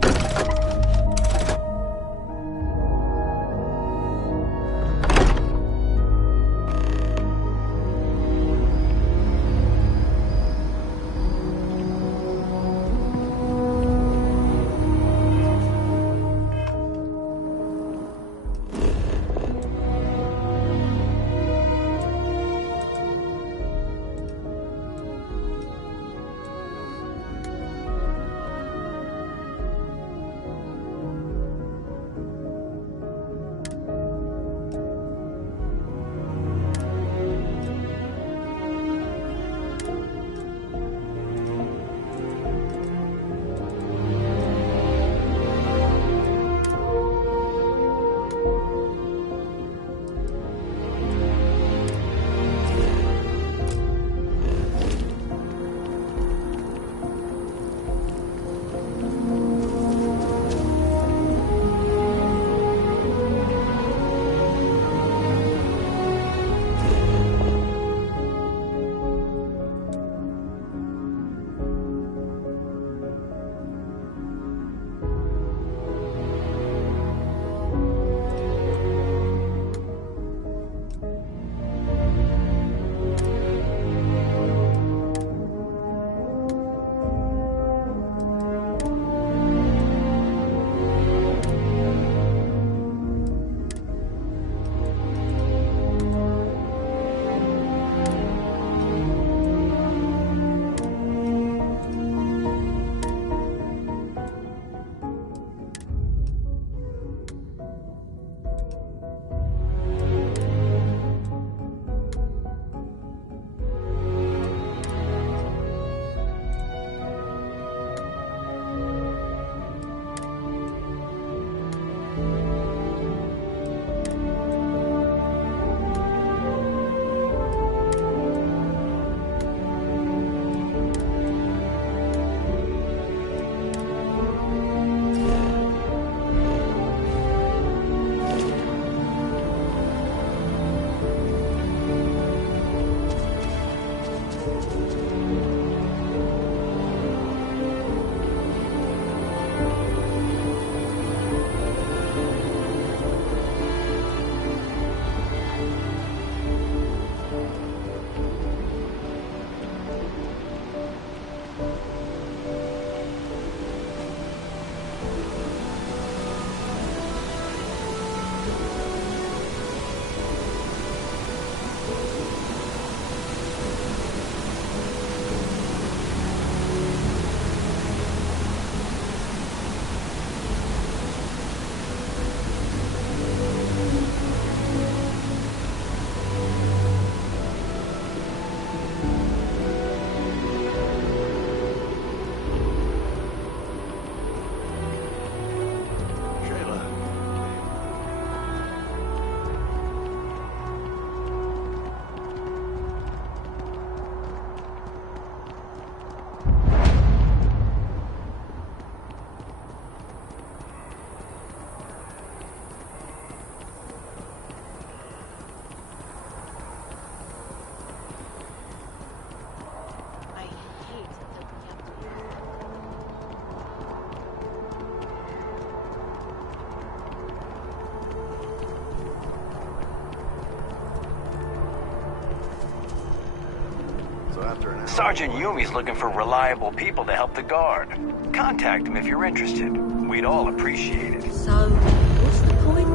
Sergeant Yumi's looking for reliable people to help the guard. Contact him if you're interested. We'd all appreciate it. So, what's the point?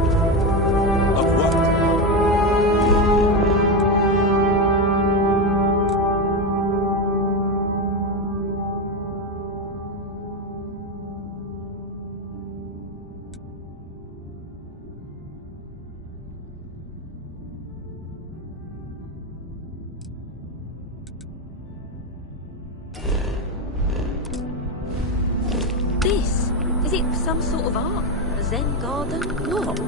Of what? some sort of art? A Zen garden? What?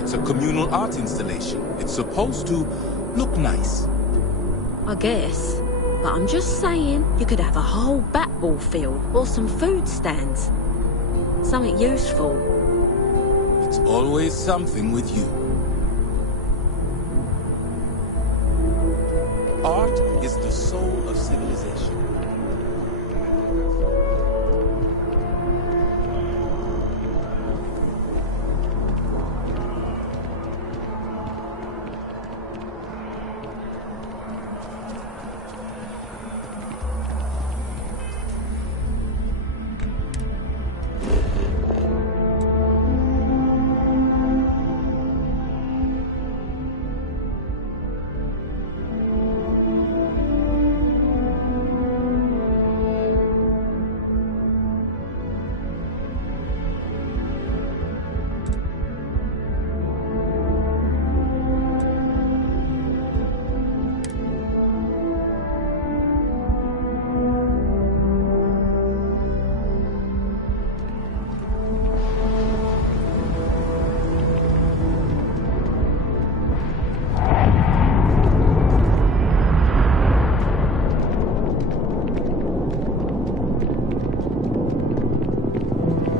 It's a communal art installation. It's supposed to look nice. I guess. But I'm just saying, you could have a whole bat-ball field or some food stands. Something useful. It's always something with you. Art is the soul of civilization.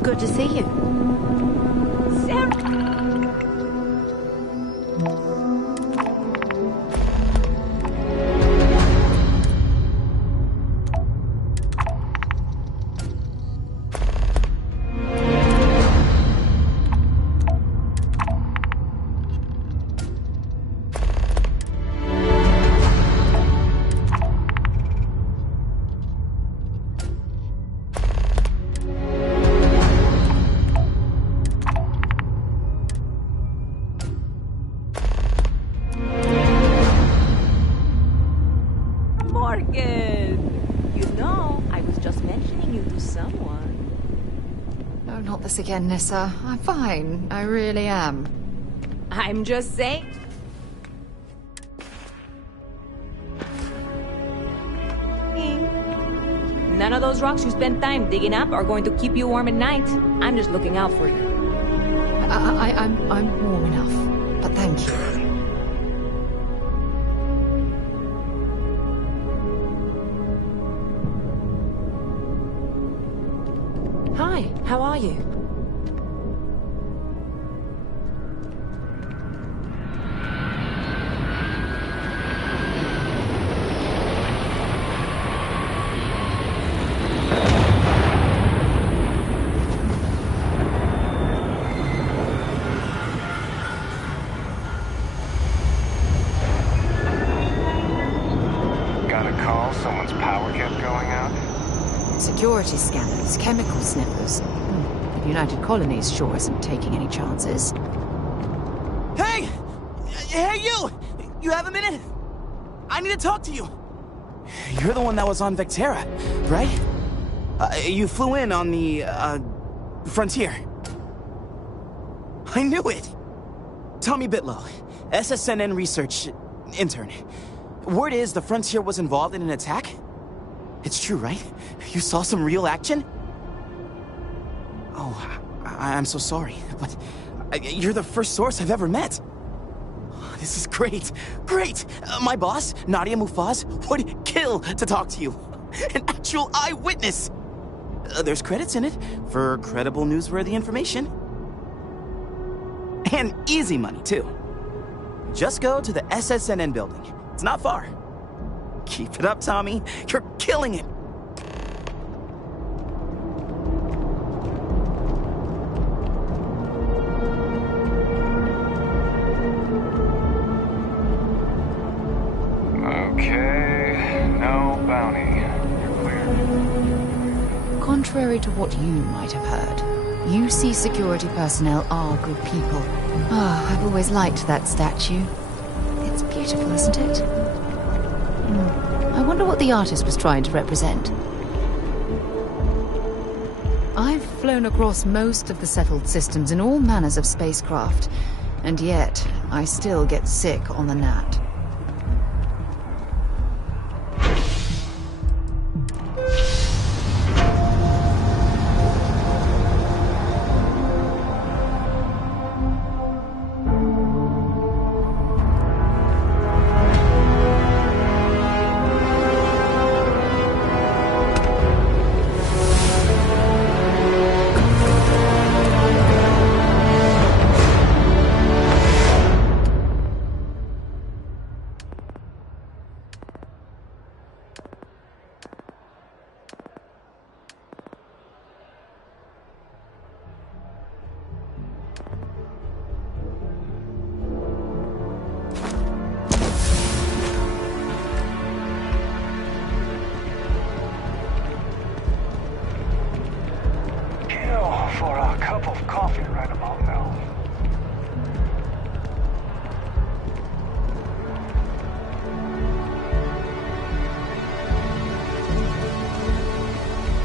Good to see you. Sarah! Again, Nissa. I'm fine. I really am. I'm just saying. None of those rocks you spend time digging up are going to keep you warm at night. I'm just looking out for you. I'm warm enough, but thank you. Hi, how are you? Security scanners, chemical sniffers. The United Colonies sure isn't taking any chances. Hey! Hey, you! You have a minute? I need to talk to you. You're the one that was on Vectera, right? You flew in on the, Frontier. I knew it! Tommy Bitlow, SSNN research intern. Word is the Frontier was involved in an attack? It's true, right? You saw some real action? Oh, I'm so sorry, but you're the first source I've ever met. This is great, great! My boss, Nadia Mufaz, would kill to talk to you. An actual eyewitness! There's credits in it for credible, newsworthy information. And easy money, too. Just go to the SSNN building. It's not far. Keep it up, Tommy. You're killing it. Okay, no bounty. You're clear. Contrary to what you might have heard, UC security personnel are good people. Ah, I've always liked that statue. It's beautiful, isn't it? I wonder what the artist was trying to represent. I've flown across most of the settled systems in all manners of spacecraft, and yet I still get sick on the gnat. for a cup of coffee right about now.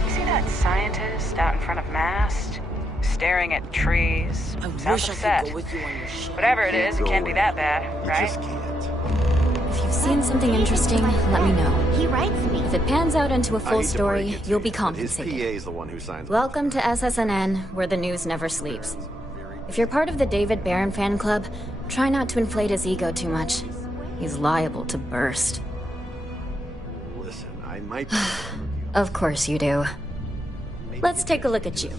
You see that scientist out in front of Mast? Staring at trees. Sounds upset. Whatever it is, it can't be that bad, right? If you've seen something interesting, let me know. He writes me. If it pans out into a full story, you'll be compensated. His PA is the one who signs. Welcome to SSNN, where the news never sleeps. If you're part of the David Barron fan club, try not to inflate his ego too much. He's liable to burst. Listen, I might. Of course you do. Let's take a look at you.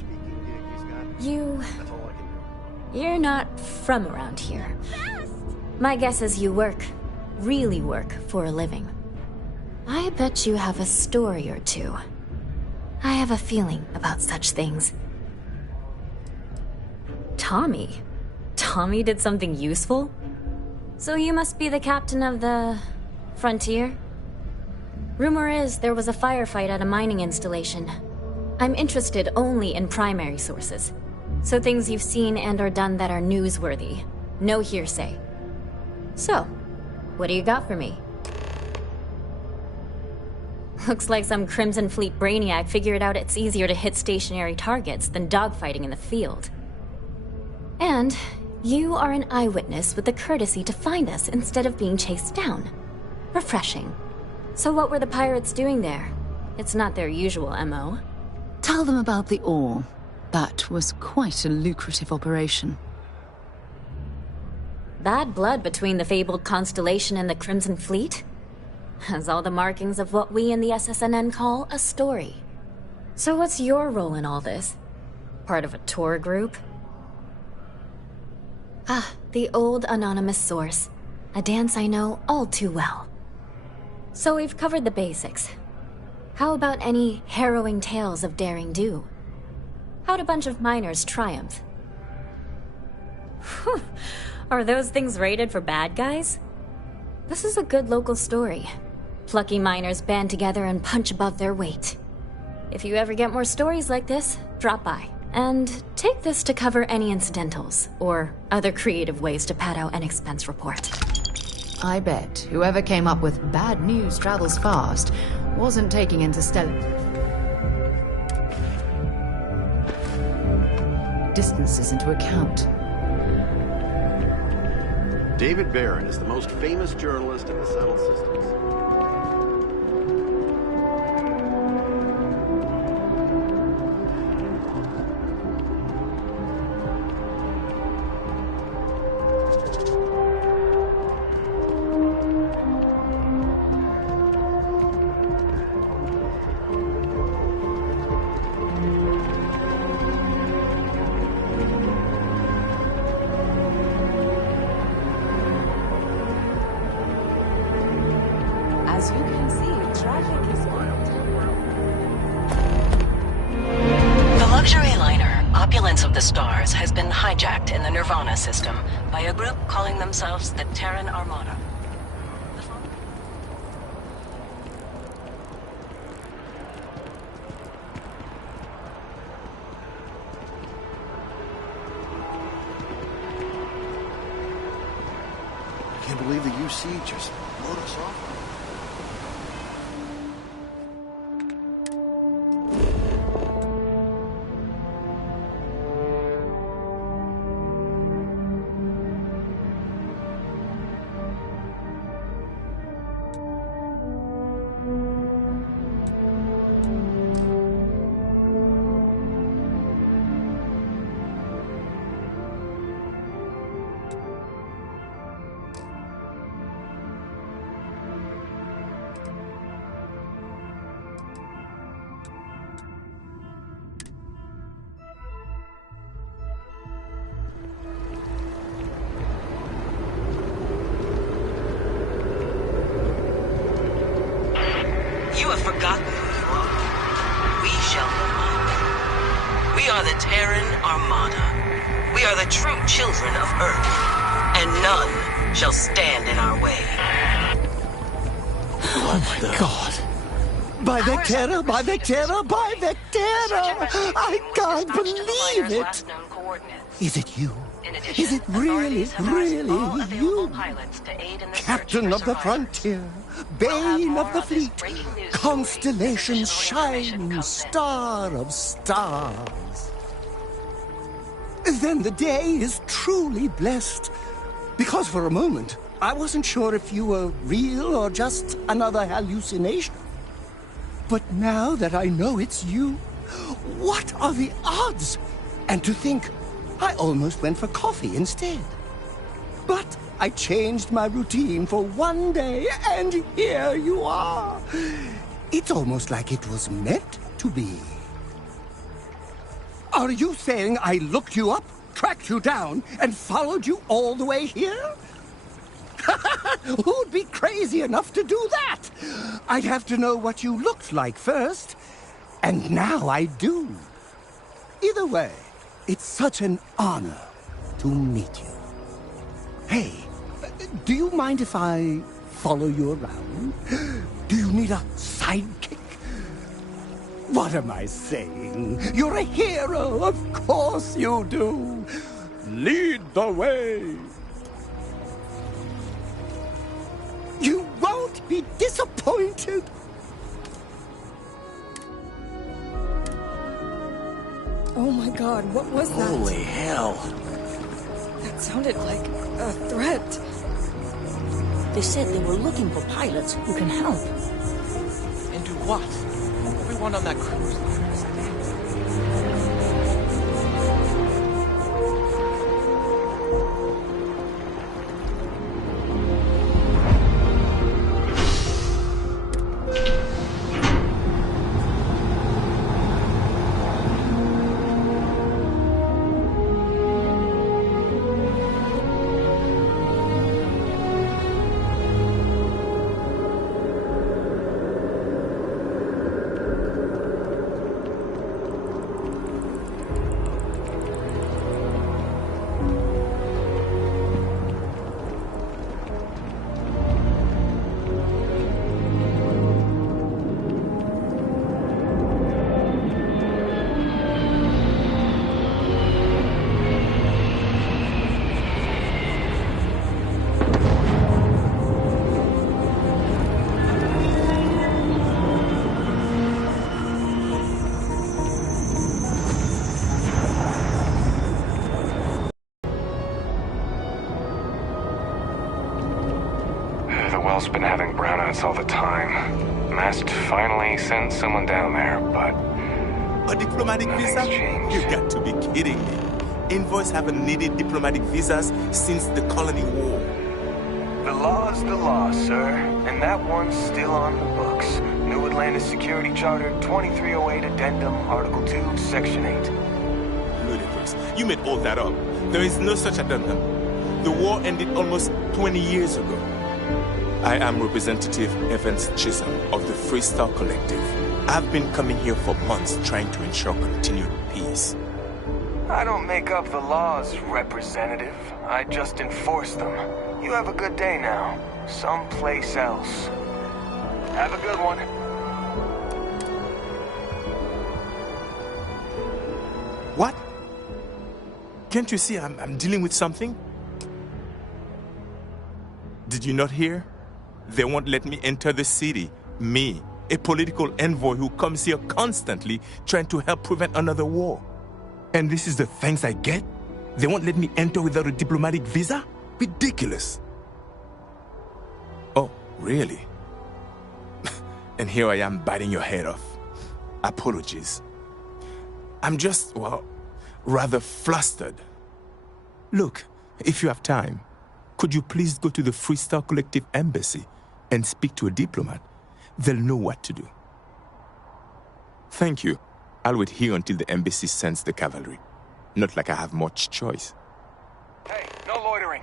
You're not from around here. My guess is you really work for a living. I bet you have a story or two. I have a feeling about such things. Tommy? Tommy did something useful? So you must be the captain of the Frontier? Rumor is there was a firefight at a mining installation. I'm interested only in primary sources. So things you've seen and or done that are newsworthy. No hearsay. So, what do you got for me? Looks like some Crimson Fleet brainiac figured out it's easier to hit stationary targets than dogfighting in the field. And you are an eyewitness with the courtesy to find us instead of being chased down. Refreshing. So what were the pirates doing there? It's not their usual MO. Tell them about the ore. That was quite a lucrative operation. Bad blood between the fabled Constellation and the Crimson Fleet? Has all the markings of what we in the SSNN call a story. So what's your role in all this? Part of a tour group? Ah, the old anonymous source. A dance I know all too well. So we've covered the basics. How about any harrowing tales of daring do? How'd a bunch of miners triumph? Are those things rated for bad guys? This is a good local story. Plucky miners band together and punch above their weight. If you ever get more stories like this, drop by. And take this to cover any incidentals, or other creative ways to pad out an expense report. I bet whoever came up with bad news travels fast wasn't taking interstellar distances into account. David Barron is the most famous journalist in the settled systems. As you can see, traffic is wild. The luxury liner, Opulence of the Stars, has been hijacked in the Nirvana system by a group calling themselves the Terran Armada. I can't believe the UC just wrote us off. You have forgotten who you are. We shall remind you. We are the Terran Armada. We are the true children of Earth, and none shall stand in our way. Oh my God. By Vectera, by Vectera, by Vectera! I can't believe it! Is it you? Is it really, really you? Captain of the frontier, bane of the fleet, constellation's shining star of stars. Then the day is truly blessed, because for a moment, I wasn't sure if you were real or just another hallucination. But now that I know it's you, what are the odds? And to think, I almost went for coffee instead. But I changed my routine for one day, and here you are. It's almost like it was meant to be. Are you saying I looked you up, tracked you down, and followed you all the way here? Who'd be crazy enough to do that? I'd have to know what you looked like first, and now I do. Either way, it's such an honor to meet you. Hey, do you mind if I follow you around? Do you need a sidekick? What am I saying? You're a hero, of course you do. Lead the way. You won't be disappointed. Oh my god, what was that? Holy hell. That sounded like a threat. They said they were looking for pilots who can help. And do what? Everyone on that cruise line is Been having brownouts all the time. Mast finally sent someone down there, but... A diplomatic visa? You got to be kidding me. Envoys haven't needed diplomatic visas since the Colony War. The law's the law, sir. And that one's still on the books. New Atlantis Security Charter 2308 Addendum, Article 2, Section 8. Ludicrous. You made all that up. There is no such addendum. The war ended almost 20 years ago. I am Representative Evans Chisholm of the Freestar Collective. I've been coming here for months trying to ensure continued peace. I don't make up the laws, Representative. I just enforce them. You have a good day now. Someplace else. Have a good one. What? Can't you see I'm dealing with something? Did you not hear? They won't let me enter the city. Me, a political envoy who comes here constantly trying to help prevent another war. And this is the thanks I get? They won't let me enter without a diplomatic visa? Ridiculous. Oh, really? And here I am biting your head off. Apologies. I'm just, well, rather flustered. Look, if you have time, could you please go to the Freestar Collective Embassy and speak to a diplomat? They'll know what to do. Thank you. I'll wait here until the embassy sends the cavalry. Not like I have much choice. Hey, no loitering.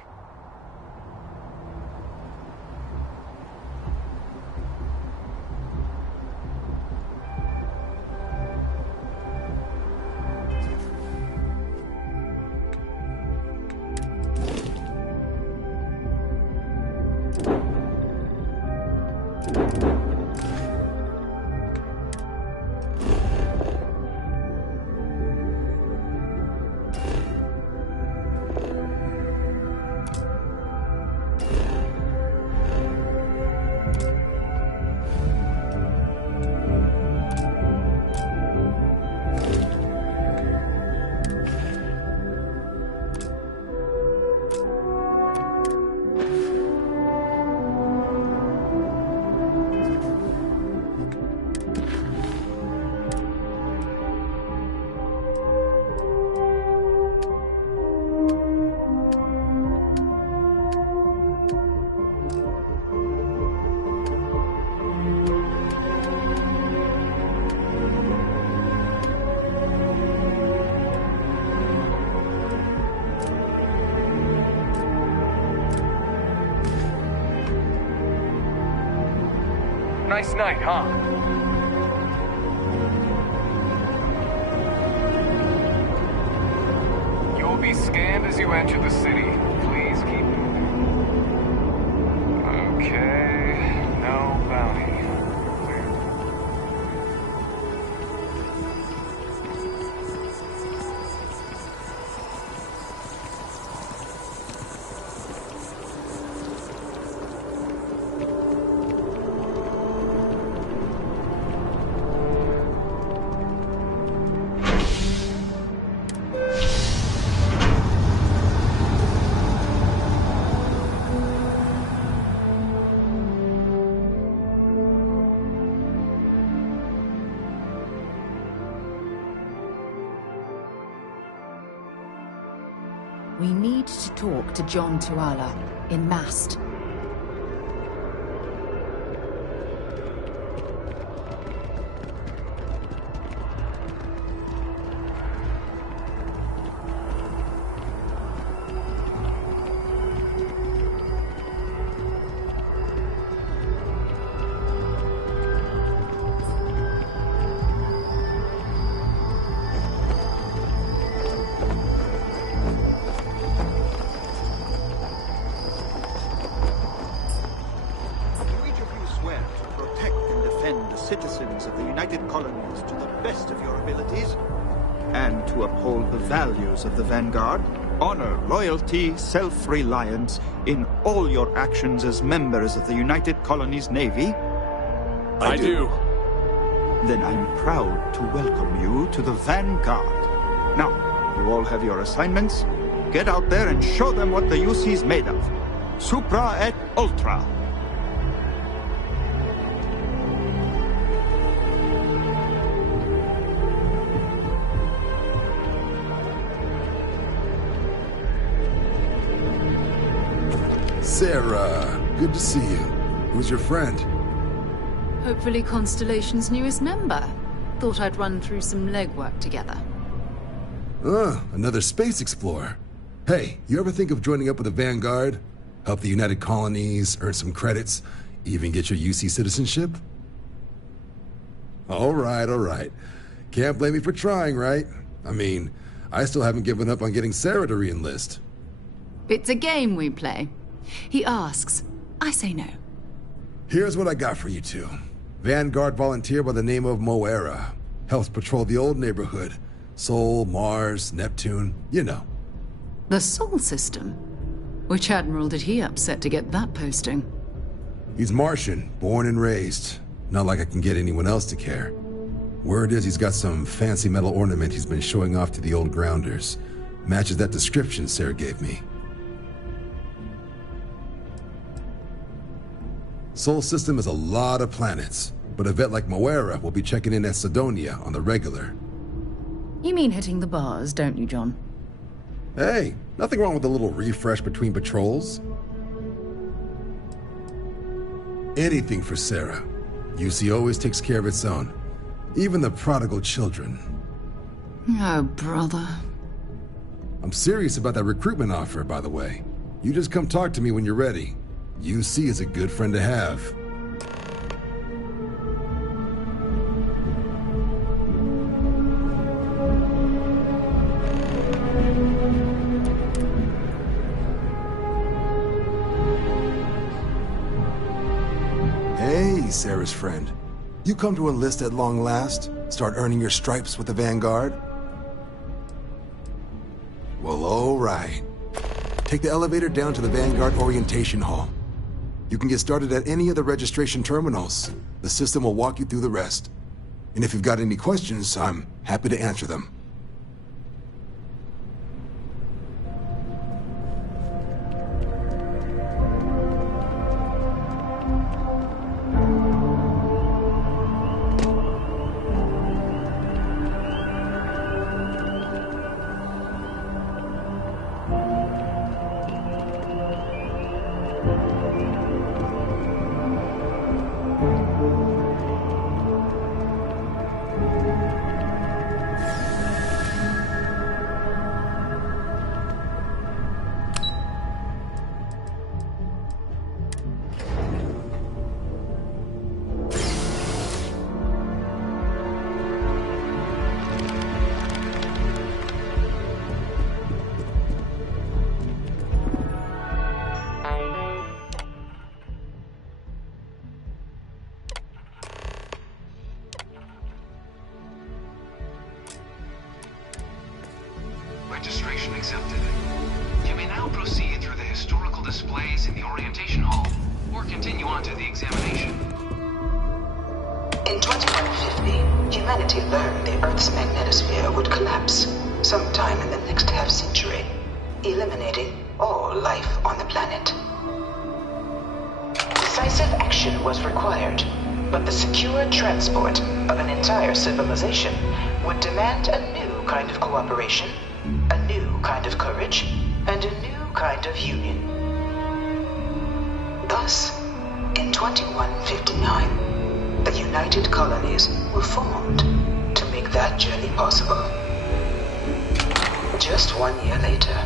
Nice night, huh? You'll be scanned as you enter the city. Please keep moving. Okay, no bounty. We need to talk to John Tuala in Mast. Citizens of the United Colonies to the best of your abilities, and to uphold the values of the Vanguard, honor, loyalty, self-reliance in all your actions as members of the United Colonies Navy? I do. Then I'm proud to welcome you to the Vanguard. Now, you all have your assignments. Get out there and show them what the UC's made of. Supra et Ultra. Sarah, good to see you. Who's your friend? Hopefully Constellation's newest member. Thought I'd run through some legwork together. Another space explorer. Hey, you ever think of joining up with the Vanguard? Help the United Colonies, earn some credits, even get your UC citizenship? All right. Can't blame me for trying, right? I mean, I still haven't given up on getting Sarah to re-enlist. It's a game we play. He asks, I say no. Here's what I got for you two. Vanguard volunteer by the name of Moera. Helps patrol the old neighborhood. Sol, Mars, Neptune, you know. The Sol system? Which admiral did he upset to get that posting? He's Martian, born and raised. Not like I can get anyone else to care. Word is he's got some fancy metal ornament he's been showing off to the old grounders. Matches that description Sarah gave me. Sol system has a lot of planets, but a vet like Moera will be checking in at Sidonia on the regular. You mean hitting the bars, don't you, John? Hey, nothing wrong with a little refresh between patrols. Anything for Sarah. UC always takes care of its own. Even the prodigal children. Oh, brother. I'm serious about that recruitment offer, by the way. You just come talk to me when you're ready. UC is a good friend to have. Hey, Sarah's friend. You come to enlist at long last? Start earning your stripes with the Vanguard? Well, all right. Take the elevator down to the Vanguard Orientation Hall. You can get started at any of the registration terminals. The system will walk you through the rest. And if you've got any questions, I'm happy to answer them. registration accepted. You may now proceed through the historical displays in the orientation hall, or continue on to the examination. In 2150, humanity learned the Earth's magnetosphere would collapse sometime in the next half-century, eliminating all life on the planet. Decisive action was required, but the secure transport of an entire civilization would demand a new kind of cooperation, a new kind of courage, and a new kind of union. Thus, in 2159, the United Colonies were formed to make that journey possible. Just 1 year later,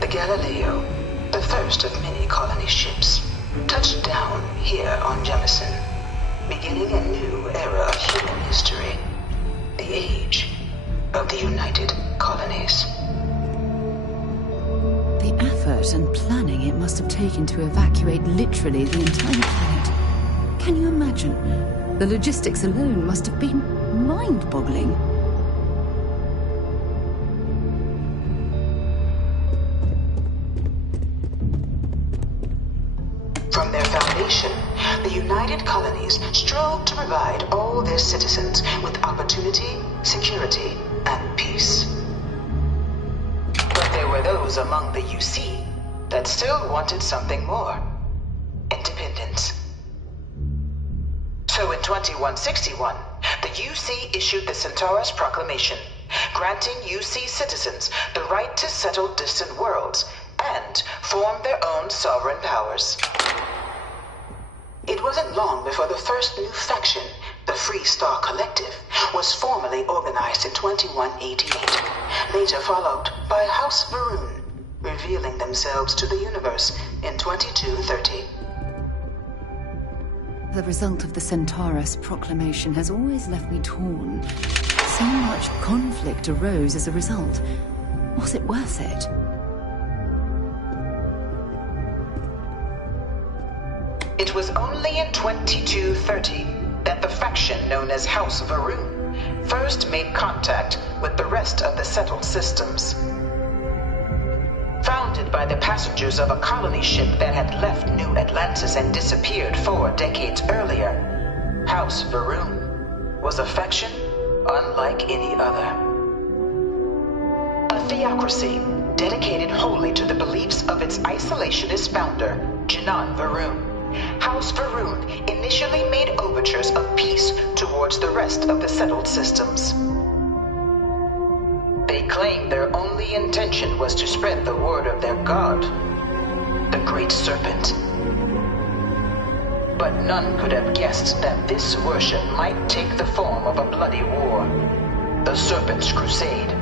the Galileo, the first of many colony ships, touched down here on Jemison, beginning a new era of human history, the age of the United Colonies. The effort and planning it must have taken to evacuate literally the entire planet. Can you imagine? The logistics alone must have been mind-boggling. From their foundation, the United Colonies strove to provide all their citizens with opportunity, security, and peace. But there were those among the UC that still wanted something more: independence. So in 2161, the UC issued the Centaurus Proclamation, granting UC citizens the right to settle distant worlds and form their own sovereign powers. It wasn't long before the first new faction, the Free Star Collective, was formally organized in 2188, later followed by House Varun, revealing themselves to the universe in 2230. The result of the Centaurus Proclamation has always left me torn. So much conflict arose as a result. Was it worth it? It was only in 2230 that the faction known as House Varun first made contact with the rest of the settled systems. Founded by the passengers of a colony ship that had left New Atlantis and disappeared 4 decades earlier, House Varun was a faction unlike any other. A theocracy dedicated wholly to the beliefs of its isolationist founder, Janan Varun. House Varun initially made overtures of peace towards the rest of the settled systems. They claimed their only intention was to spread the word of their god, the Great Serpent. But none could have guessed that this worship might take the form of a bloody war, the Serpent's Crusade.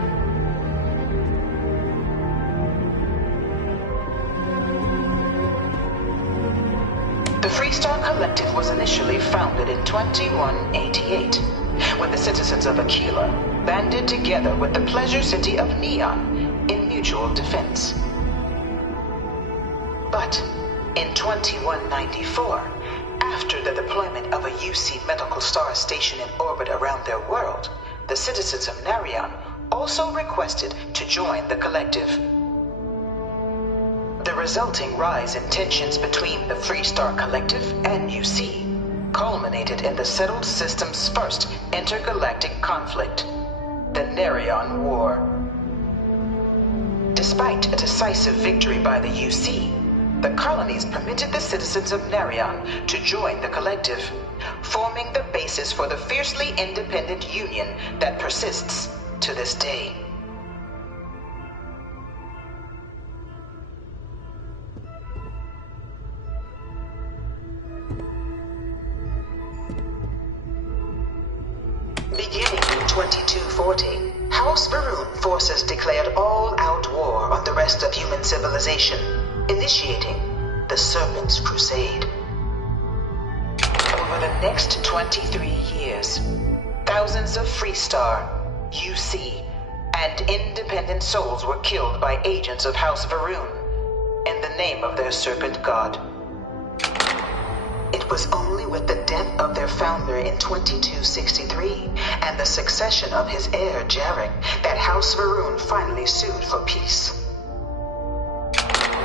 The Freestar Collective was initially founded in 2188, when the citizens of Aquila banded together with the pleasure city of Neon in mutual defense. But in 2194, after the deployment of a UC medical star station in orbit around their world, the citizens of Narion also requested to join the collective. The resulting rise in tensions between the Freestar Collective and UC culminated in the settled system's first intergalactic conflict, the Narion War. Despite a decisive victory by the UC, the colonies permitted the citizens of Narion to join the collective, forming the basis for the fiercely independent union that persists to this day. Beginning in 2240, House Varun forces declared all-out war on the rest of human civilization, initiating the Serpent's Crusade. Over the next 23 years, thousands of Freestar, UC, and independent souls were killed by agents of House Varun in the name of their serpent god. It was only with the death of their founder in 2263 and the succession of his heir, Jarek, that House Varun finally sued for peace.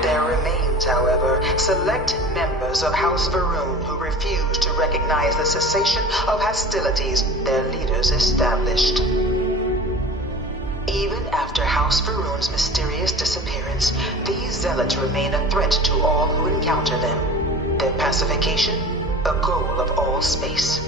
There remains, however, select members of House Varun who refuse to recognize the cessation of hostilities their leaders established. Even after House Varun's mysterious disappearance, these zealots remain a threat to all who encounter them. Their pacification, a goal of all space.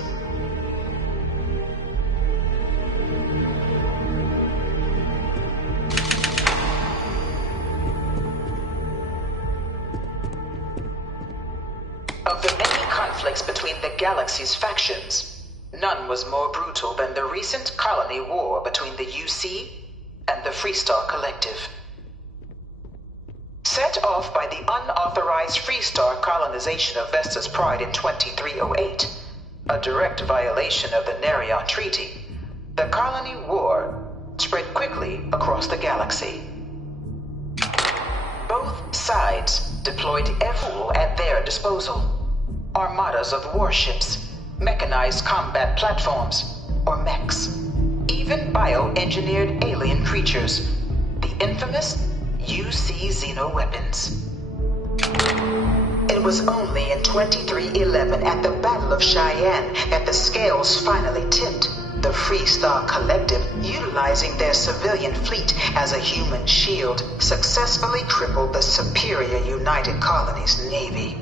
Of the many conflicts between the galaxy's factions, none was more brutal than the recent colony war between the UC and the Freestar Collective. Set off by the unauthorized Freestar colonization of Vesta's Pride in 2308, a direct violation of the Nerion Treaty, the colony war spread quickly across the galaxy. Both sides deployed every tool at their disposal. Armadas of warships, mechanized combat platforms, or mechs, even bioengineered alien creatures, the infamous UC xenoweapons. It was only in 2311 at the Battle of Cheyenne that the scales finally tipped. The Freestar Collective, utilizing their civilian fleet as a human shield, successfully crippled the superior United Colonies Navy.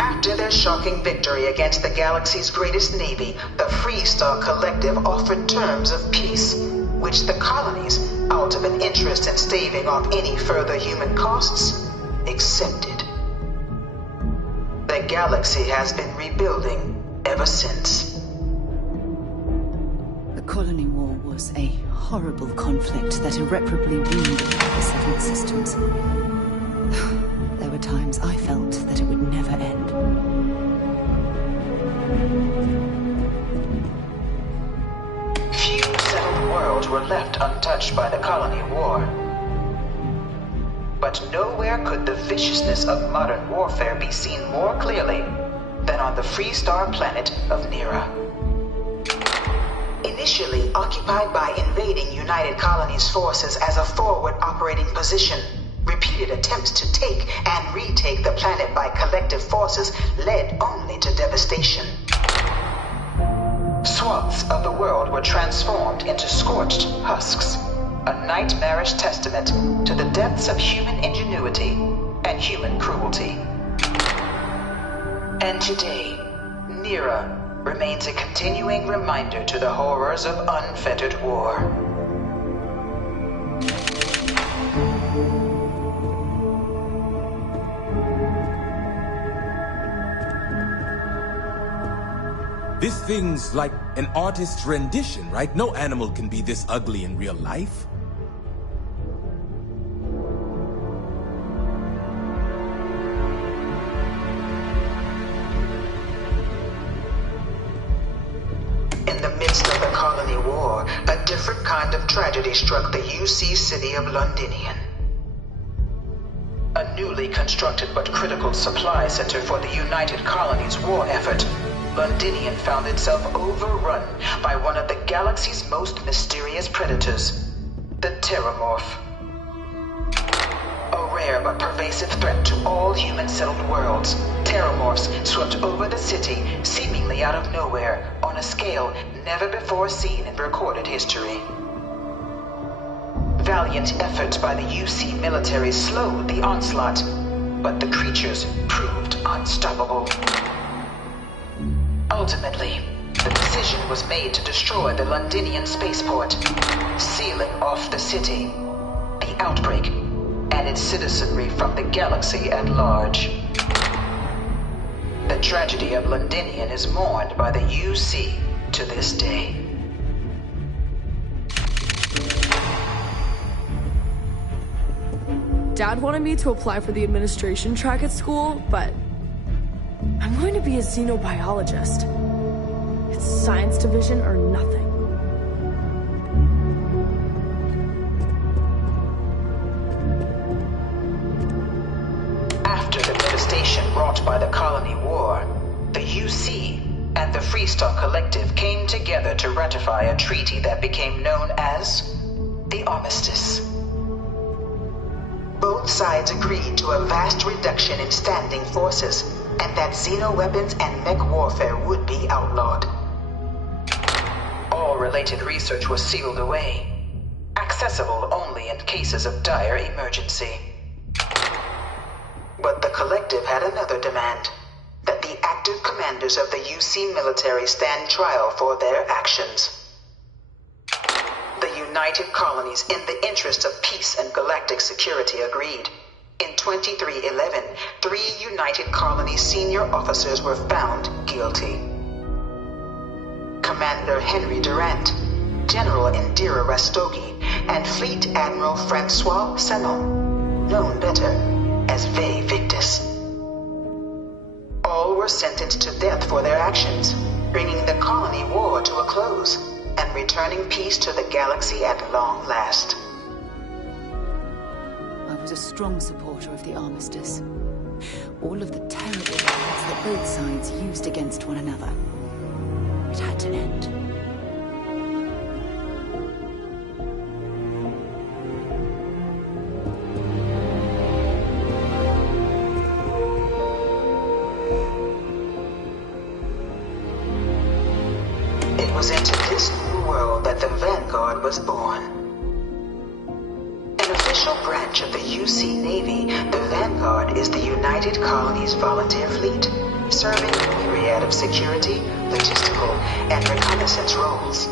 After their shocking victory against the galaxy's greatest navy, the Freestar Collective offered terms of peace, which the colonies, out of an interest in staving off any further human costs, accepted. The galaxy has been rebuilding ever since. The colony war was a horrible conflict that irreparably wounded the settled systems. There were times I felt that it would never end. Few settled worlds were left untouched by the colony war. But nowhere could the viciousness of modern warfare be seen more clearly than on the Freestar planet of Nira. Initially occupied by invading United Colonies forces as a forward operating position, repeated attempts to take and retake the planet by collective forces led only to devastation. Swaths of the world were transformed into scorched husks, a nightmarish testament to the depths of human ingenuity and human cruelty. And today, Nira remains a continuing reminder to the horrors of unfettered war. This thing's like an artist's rendition, right? No animal can be this ugly in real life. In the midst of the colony war, a different kind of tragedy struck the UC city of Londinian. A newly constructed but critical supply center for the United Colonies war effort, Londinian found itself overrun by one of the galaxy's most mysterious predators, the Terramorph. A rare but pervasive threat to all human-settled worlds, Terramorphs swept over the city, seemingly out of nowhere, on a scale never before seen in recorded history. Valiant efforts by the UC military slowed the onslaught, but the creatures proved unstoppable. Ultimately, the decision was made to destroy the Londinian spaceport, sealing off the city, the outbreak, and its citizenry from the galaxy at large. The tragedy of Londinian is mourned by the UC to this day. Dad wanted me to apply for the administration track at school, but I'm going to be a xenobiologist. It's science division or nothing. After the devastation devastation wrought by the Colony War, the UC and the Freestar Collective came together to ratify a treaty that became known as the Armistice. Both sides agreed to a vast reduction in standing forces, and that xeno-weapons and mech warfare would be outlawed. All related research was sealed away, accessible only in cases of dire emergency. But the Collective had another demand, that the active commanders of the UC military stand trial for their actions. The United Colonies, in the interest of peace and galactic security, agreed. In 2311, 3 United Colonies senior officers were found guilty. Commander Henry Durant, General Indira Rastogi, and Fleet Admiral Francois Sanon, known better as Ve Victus. All were sentenced to death for their actions, bringing the colony war to a close and returning peace to the galaxy at long last. I was a strong supporter of the Armistice. All of the terrible weapons that both sides used against one another. It had to end. It was into this new world that the Vanguard was born. An official branch of the UC Navy, the Vanguard is the United Colonies Volunteer Fleet, serving a myriad of security, logistical, and reconnaissance roles.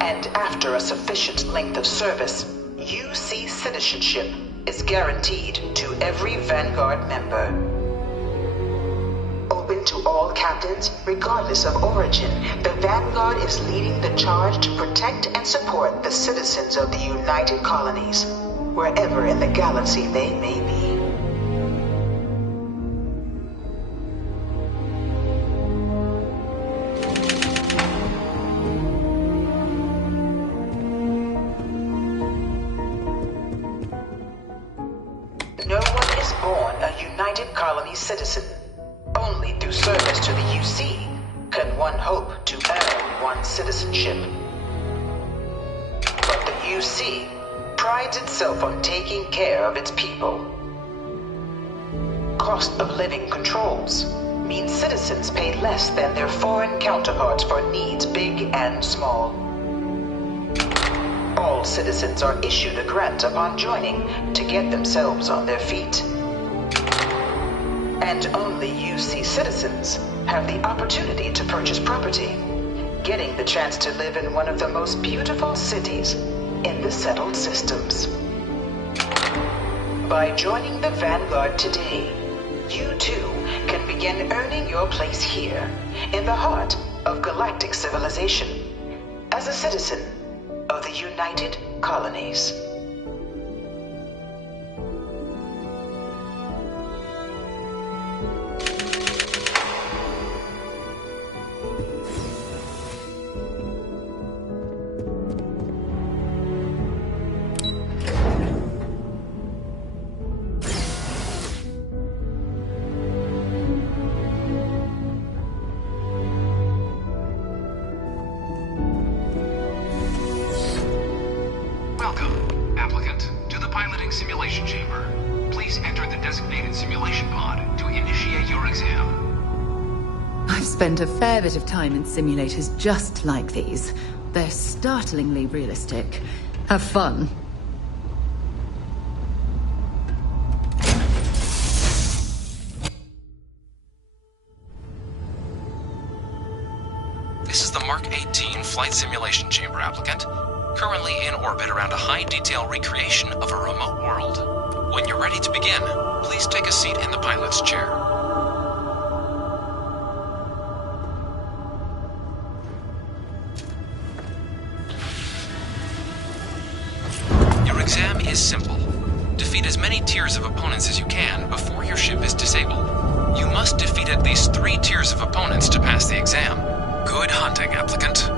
And after a sufficient length of service, UC citizenship is guaranteed to every Vanguard member. Open to all captains, regardless of origin, the Vanguard is leading the charge to protect and support the citizens of the United Colonies, wherever in the galaxy they may be. No one is born a United Colonies citizen. Only through service to the UC can one hope to earn one's citizenship. But the UC prides itself on taking care of its people. Cost of living controls mean citizens pay less than their foreign counterparts for needs big and small. All citizens are issued a grant upon joining to get themselves on their feet. And only UC citizens have the opportunity to purchase property, getting the chance to live in one of the most beautiful cities in the settled systems. By joining the Vanguard today, you too can begin earning your place here, in the heart of galactic civilization, as a citizen of the United Colonies. Welcome, applicant, to the piloting simulation chamber. Please enter the designated simulation pod to initiate your exam. I've spent a fair bit of time in simulators just like these. They're startlingly realistic. Have fun. This is the Mark 18 Flight Simulation Chamber, applicant. Currently in orbit around a high-detail recreation of a remote world. When you're ready to begin, please take a seat in the pilot's chair. Your exam is simple. Defeat as many tiers of opponents as you can before your ship is disabled. You must defeat at least 3 tiers of opponents to pass the exam. Good hunting, applicant.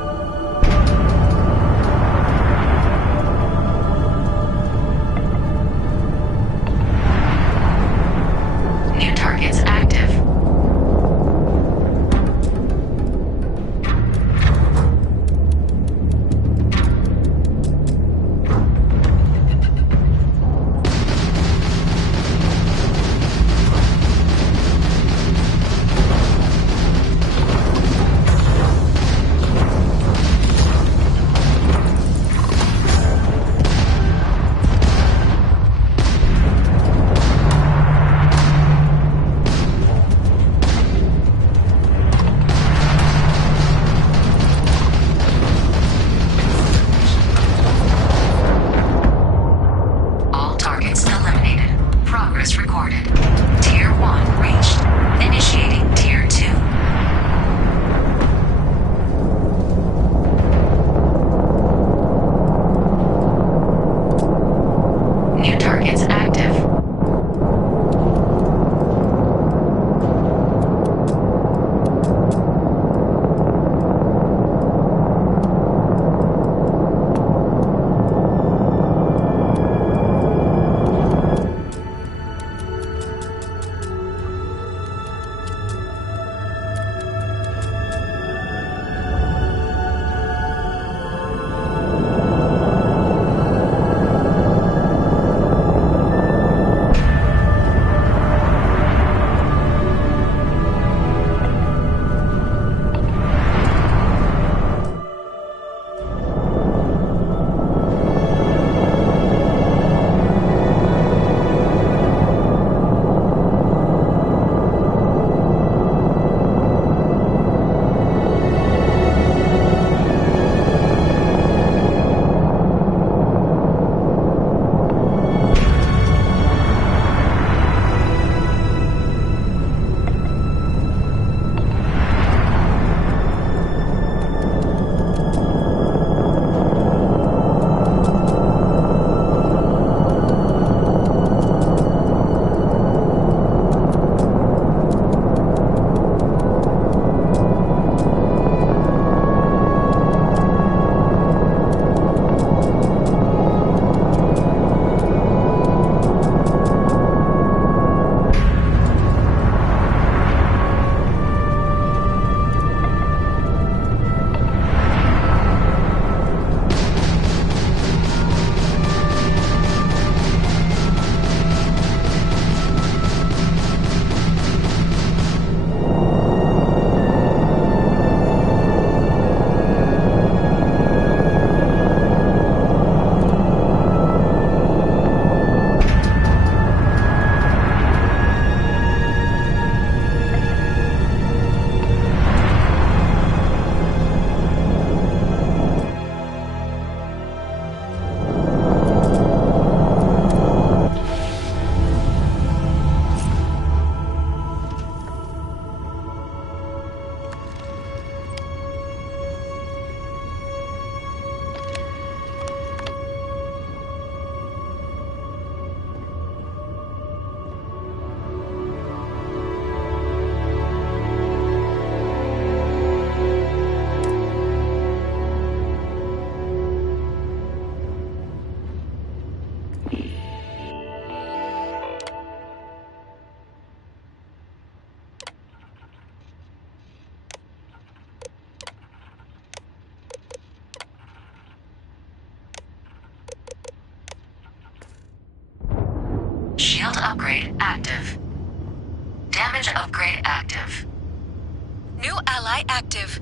Shield upgrade active. Damage upgrade active. New ally active.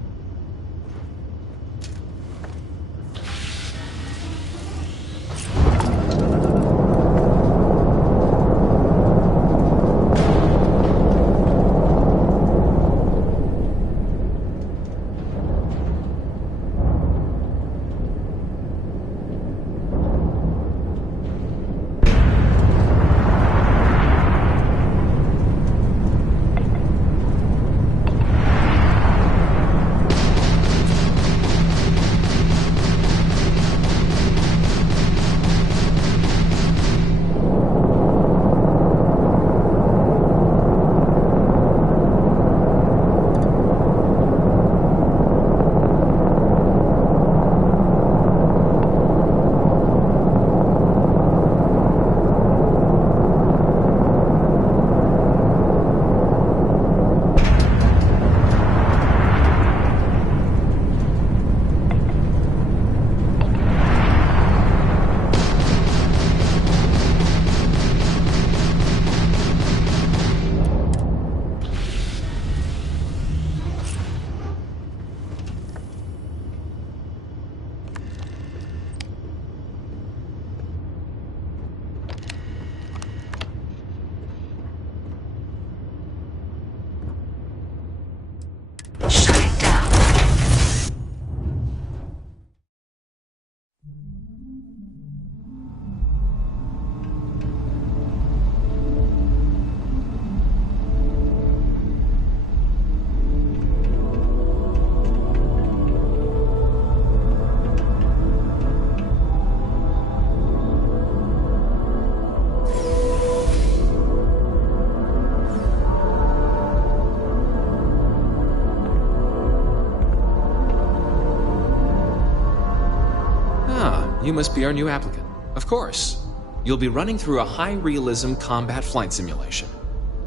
You must be our new applicant. Of course. You'll be running through a high-realism combat flight simulation,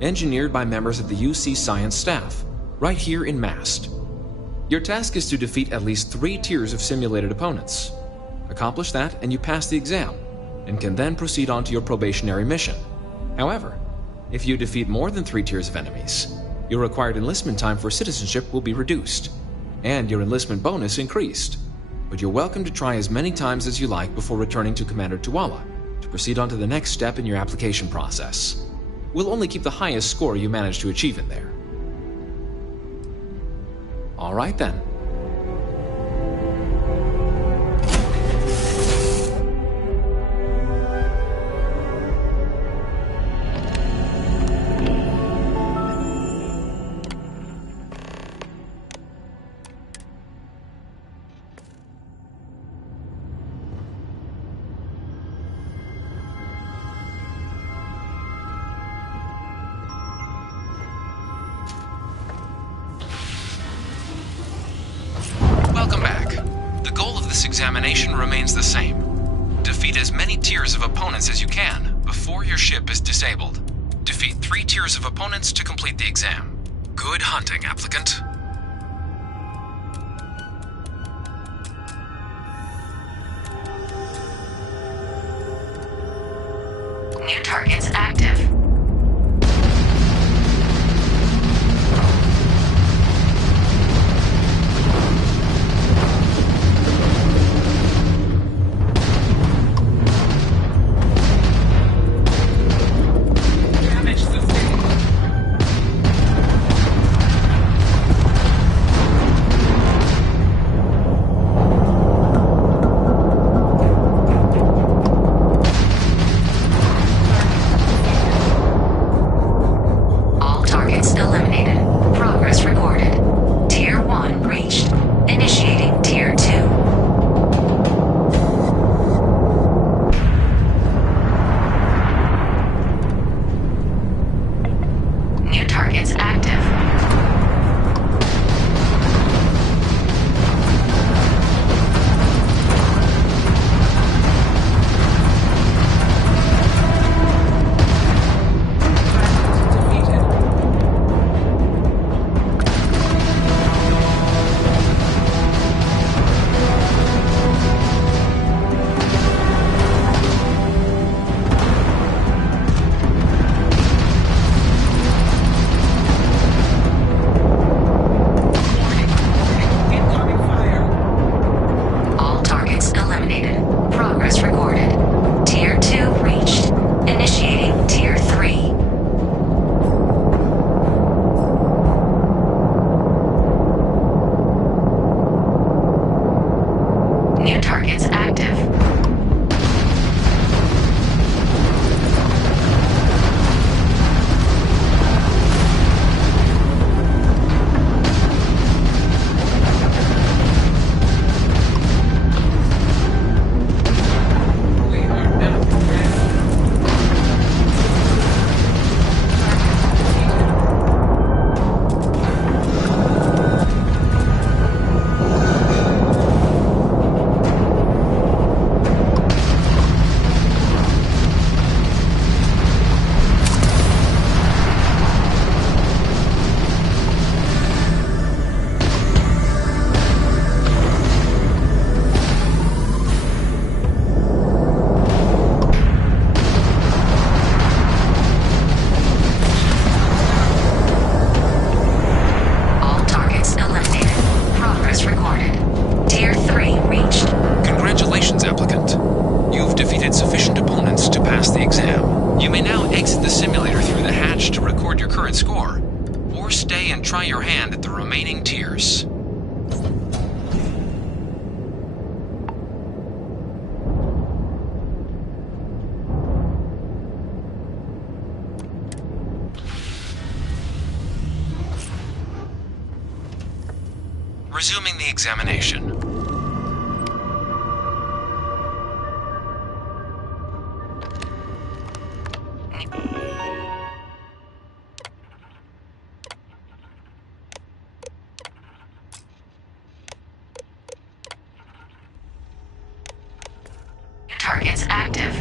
engineered by members of the UC Science staff, right here in Mast. Your task is to defeat at least 3 tiers of simulated opponents. Accomplish that, and you pass the exam, and can then proceed on to your probationary mission. However, if you defeat more than 3 tiers of enemies, your required enlistment time for citizenship will be reduced, and your enlistment bonus increased. But you're welcome to try as many times as you like before returning to Commander Tuala to proceed on to the next step in your application process. We'll only keep the highest score you manage to achieve in there. All right then. Examination remains the same. Defeat as many tiers of opponents as you can before your ship is disabled. Defeat 3 tiers of opponents to complete the exam. Good hunting, applicant. New targets active. defeated sufficient opponents to pass the exam. You may now exit the simulator through the hatch to record your current score, or stay and try your hand at the remaining tiers. Resuming the examination. Targets active.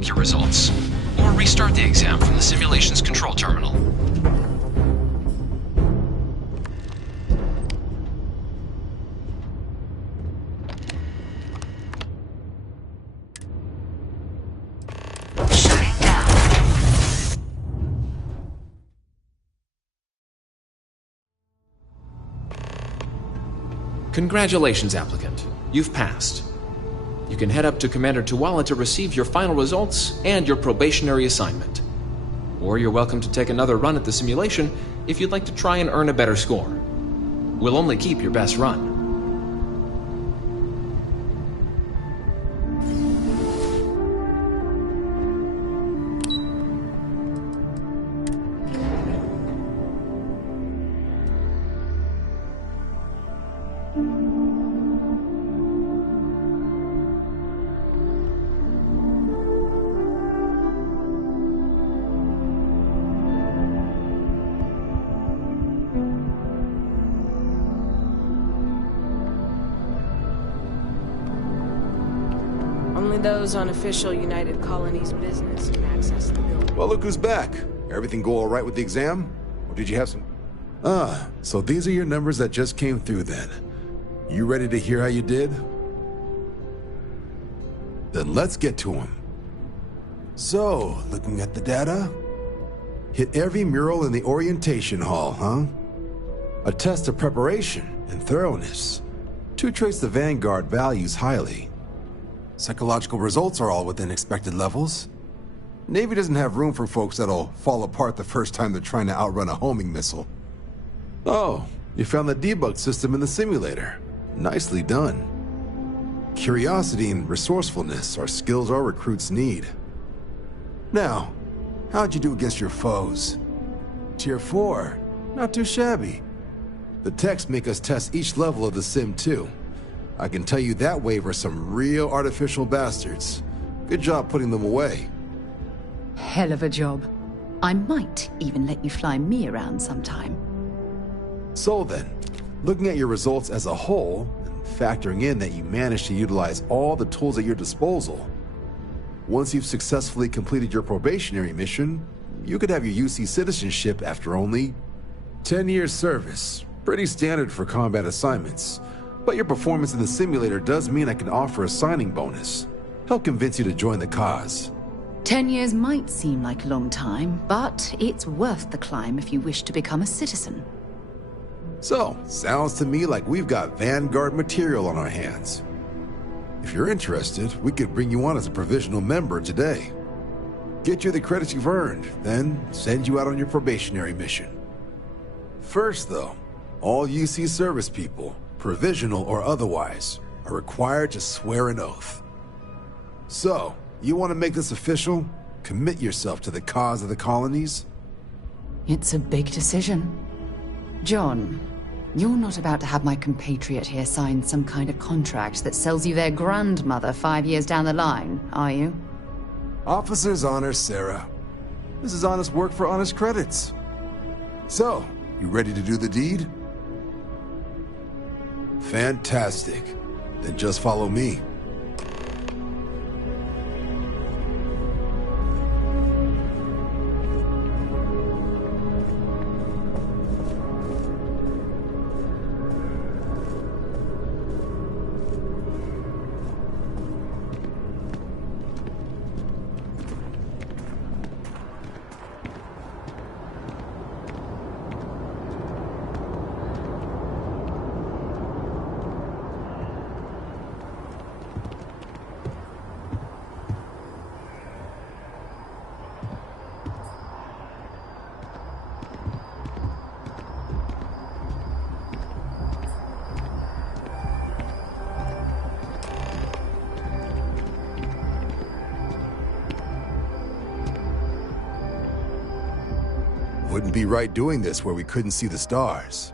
Your results, or restart the exam from the simulation's control terminal. Shutting down. Congratulations, applicant. You've passed. You can head up to Commander Tuala to receive your final results and your probationary assignment. Or you're welcome to take another run at the simulation if you'd like to try and earn a better score. We'll only keep your best run. Only those on official United Colonies business can access the building. Well, look who's back. Everything go all right with the exam? Or did you have some... Ah, so these are your numbers that just came through then. You ready to hear how you did? Then let's get to them. So, looking at the data, hit every mural in the orientation hall, huh? A test of preparation and thoroughness. To trace the Vanguard values highly. Psychological results are all within expected levels. Navy doesn't have room for folks that'll fall apart the first time they're trying to outrun a homing missile. Oh, You found the debug system in the simulator. Nicely done. Curiosity and resourcefulness are skills our recruits need. Now, how'd you do against your foes? Tier 4. Not too shabby. The techs make us test each level of the sim too. I can tell you that wave are some real artificial bastards. Good job putting them away. Hell of a job. I might even let you fly me around sometime. So then, looking at your results as a whole, and factoring in that you managed to utilize all the tools at your disposal, once you've successfully completed your probationary mission, you could have your UC citizenship after only 10 years service. Pretty standard for combat assignments. But your performance in the simulator does mean I can offer a signing bonus. Help convince you to join the cause. 10 years might seem like a long time, but it's worth the climb if you wish to become a citizen. So, sounds to me like we've got Vanguard material on our hands. If you're interested, we could bring you on as a provisional member today. Get you the credits you've earned, then send you out on your probationary mission. First, though, all UC service people, provisional or otherwise, are required to swear an oath. So, you want to make this official? Commit yourself to the cause of the colonies? It's a big decision. John, you're not about to have my compatriot here sign some kind of contract that sells you their grandmother 5 years down the line, are you? Officer's honor, Sarah. This is honest work for honest credits. So, you ready to do the deed? Fantastic. Then just follow me. Wouldn't be right doing this where we couldn't see the stars.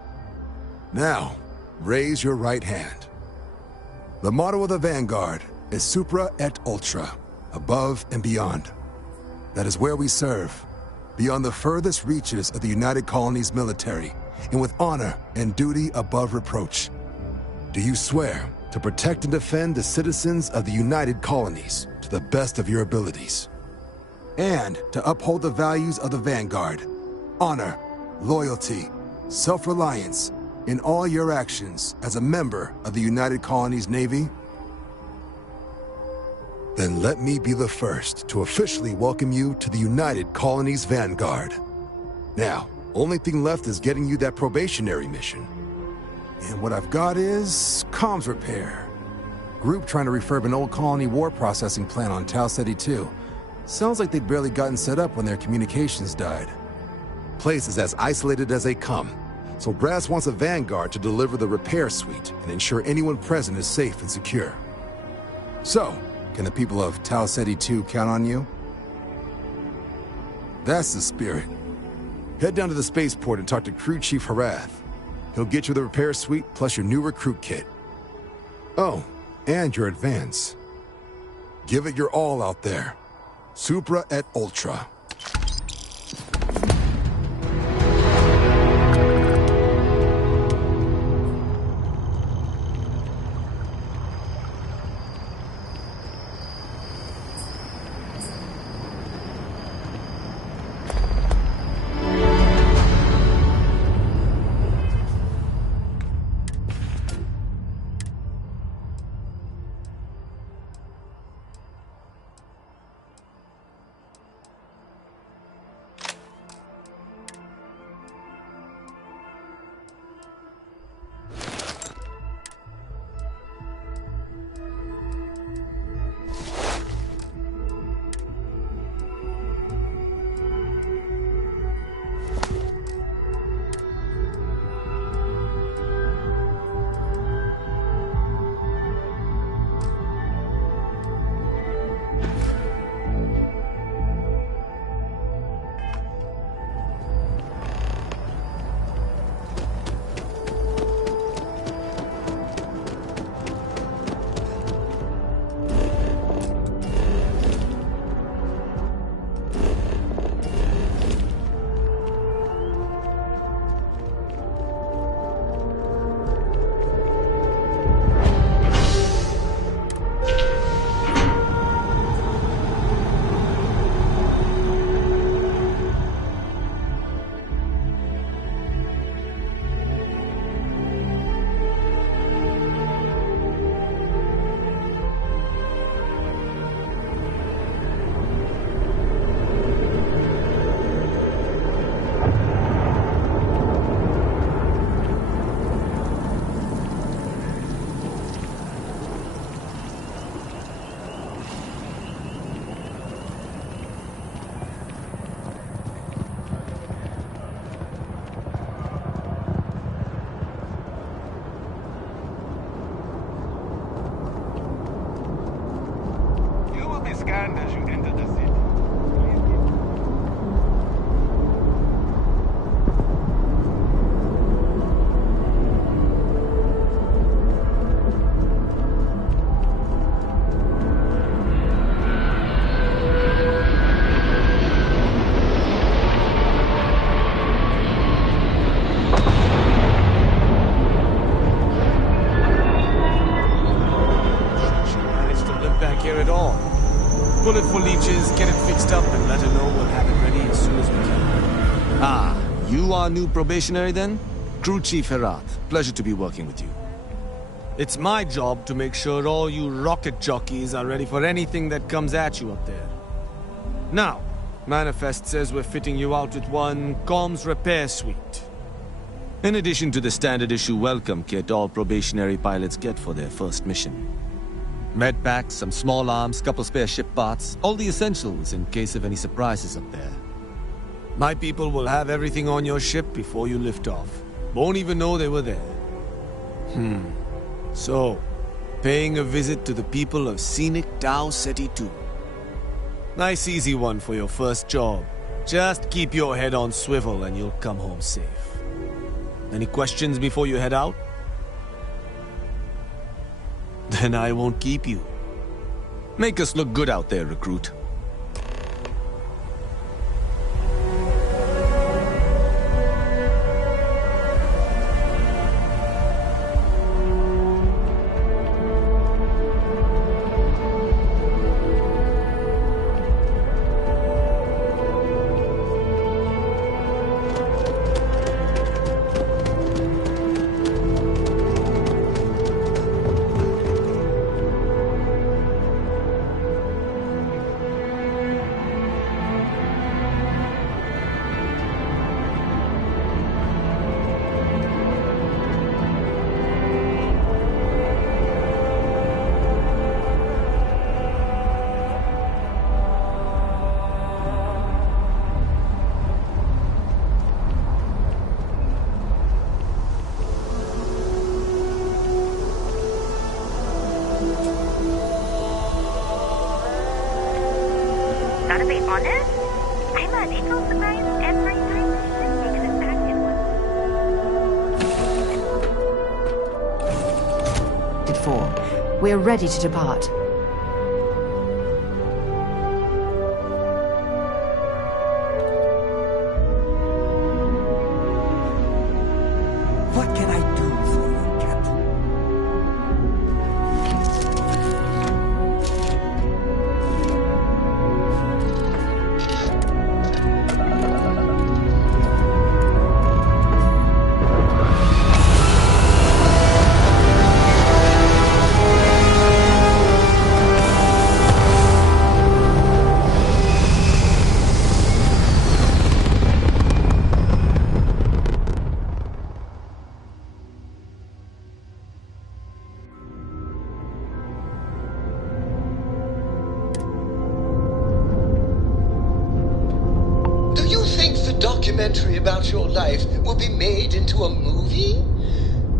Now, raise your right hand. The motto of the Vanguard is Supra et Ultra, above and beyond. That is where we serve, beyond the furthest reaches of the United Colonies military, and with honor and duty above reproach. Do you swear to protect and defend the citizens of the United Colonies to the best of your abilities? And to uphold the values of the Vanguard, honor, loyalty, self-reliance in all your actions as a member of the United Colonies Navy? Then let me be the first to officially welcome you to the United Colonies Vanguard. Now, only thing left is getting you that probationary mission. And what I've got is comms repair. Group trying to refurb an old colony war processing plant on Tau Ceti 2. Sounds like they'd barely gotten set up when their communications died. Place is as isolated as they come, so Brass wants a Vanguard to deliver the repair suite and ensure anyone present is safe and secure. So, can the people of Tau Ceti 2 count on you? That's the spirit. Head down to the spaceport and talk to Crew Chief Harath. He'll get you the repair suite plus your new recruit kit. Oh, and your advance. Give it your all out there. Supra et Ultra. bullet for leeches, get it fixed up, and let her know we'll have it ready as soon as we can. Ah, you are new probationary then? Crew Chief Herat. Pleasure to be working with you. It's my job to make sure all you rocket jockeys are ready for anything that comes at you up there. Now, Manifest says we're fitting you out with one comms repair suite. In addition to the standard issue welcome kit all probationary pilots get for their first mission. Med packs, some small arms, couple spare ship parts, all the essentials in case of any surprises up there. My people will have everything on your ship before you lift off. Won't even know they were there. So, paying a visit to the people of scenic Tau Ceti 2. Nice easy one for your first job. Just keep your head on swivel and you'll come home safe. Any questions before you head out? Then I won't keep you. Make us look good out there, recruit. Gotta be honest, I'm a little surprised every time taking an active one. For. We're ready to depart. What can I do for you, Captain? Documentary about your life will be made into a movie?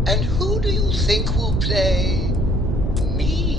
And who do you think will play me?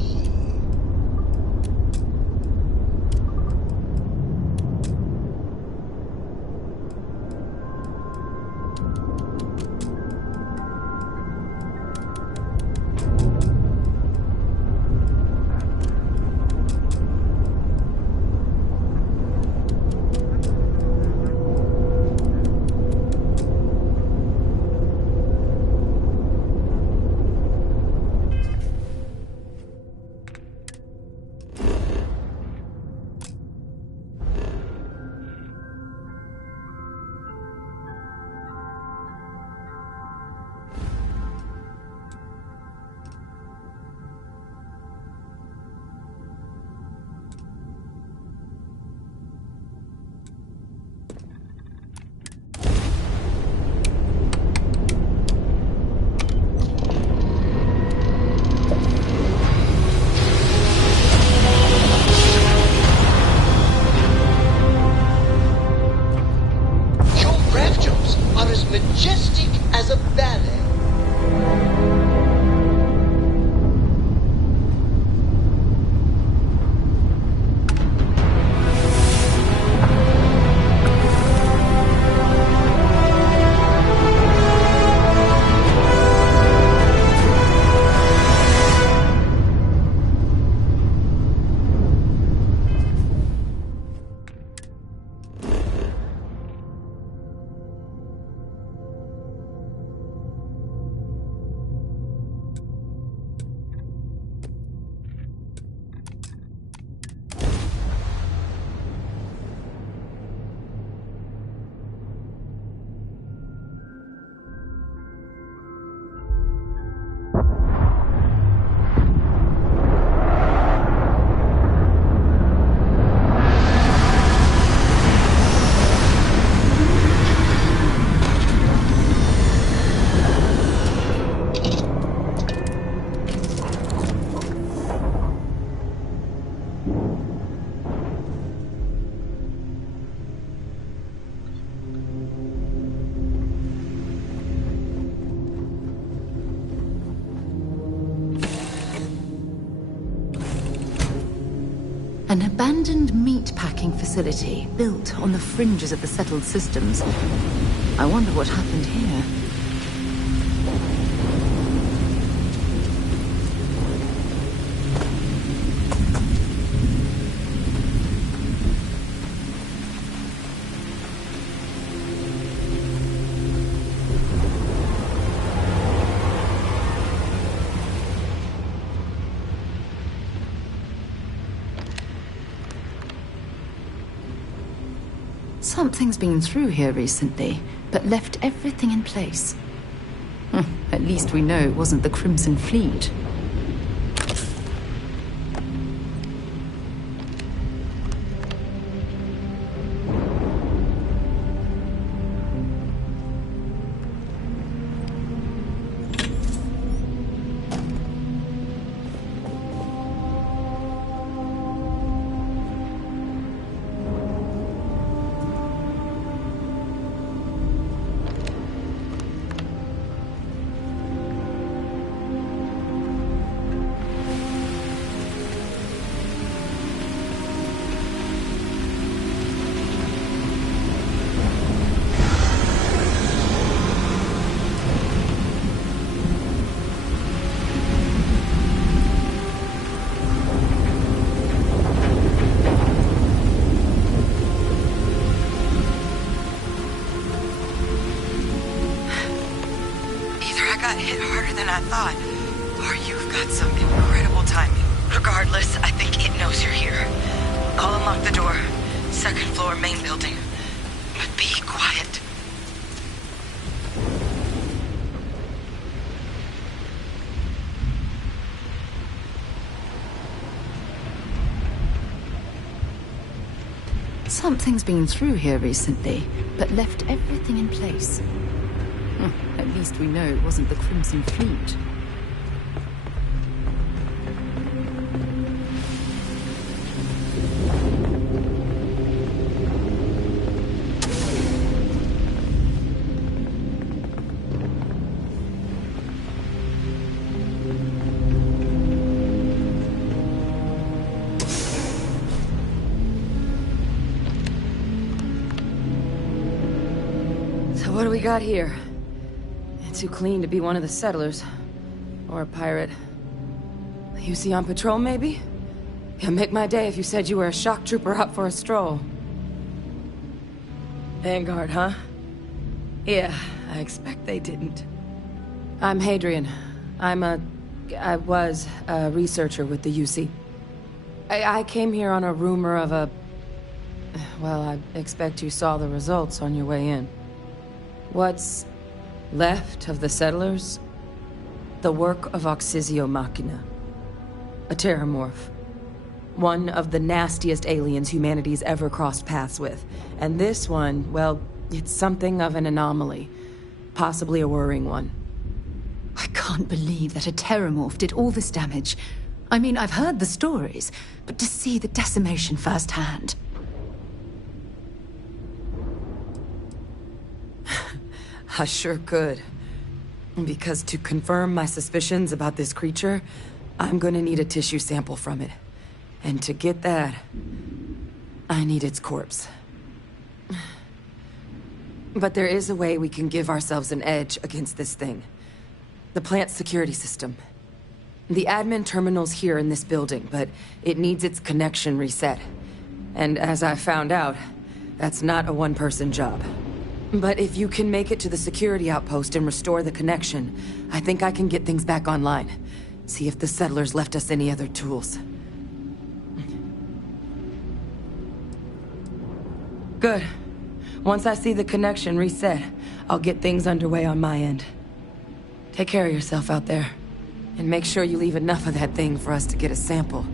An abandoned meat-packing facility built on the fringes of the settled systems. I wonder what happened here. Something's been through here recently, but left everything in place. At least we know it wasn't the Crimson Fleet. Something's been through here recently, but left everything in place. At least we know it wasn't the Crimson Fleet. What do we got here? It's too clean to be one of the settlers. Or a pirate. You see on patrol, maybe? Yeah, make my day if you said you were a shock trooper out for a stroll. Vanguard, huh? Yeah, I expect they didn't. I'm Hadrian. I was a researcher with the UC. I came here on a rumor of a... Well, I expect you saw the results on your way in. What's left of the settlers? The work of Oxysio Machina. A terramorph. One of the nastiest aliens humanity's ever crossed paths with. And this one, well, it's something of an anomaly. Possibly a worrying one. I can't believe that a terramorph did all this damage. I mean, I've heard the stories, but to see the decimation firsthand... I sure could. Because to confirm my suspicions about this creature, I'm gonna need a tissue sample from it. And to get that, I need its corpse. But there is a way we can give ourselves an edge against this thing. The plant's security system. The admin terminal's here in this building, but it needs its connection reset. And as I found out, that's not a one-person job. But if you can make it to the security outpost and restore the connection, I think I can get things back online. See if the settlers left us any other tools. Good. Once I see the connection reset, I'll get things underway on my end. Take care of yourself out there. And make sure you leave enough of that thing for us to get a sample.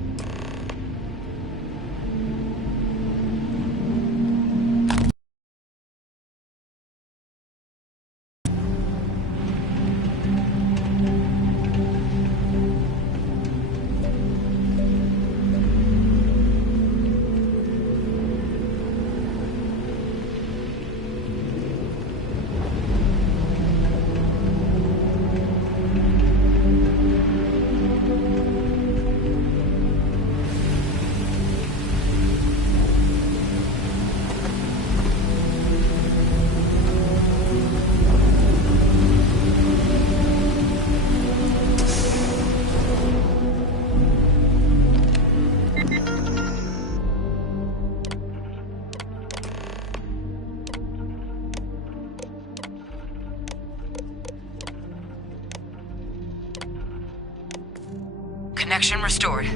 Connection restored.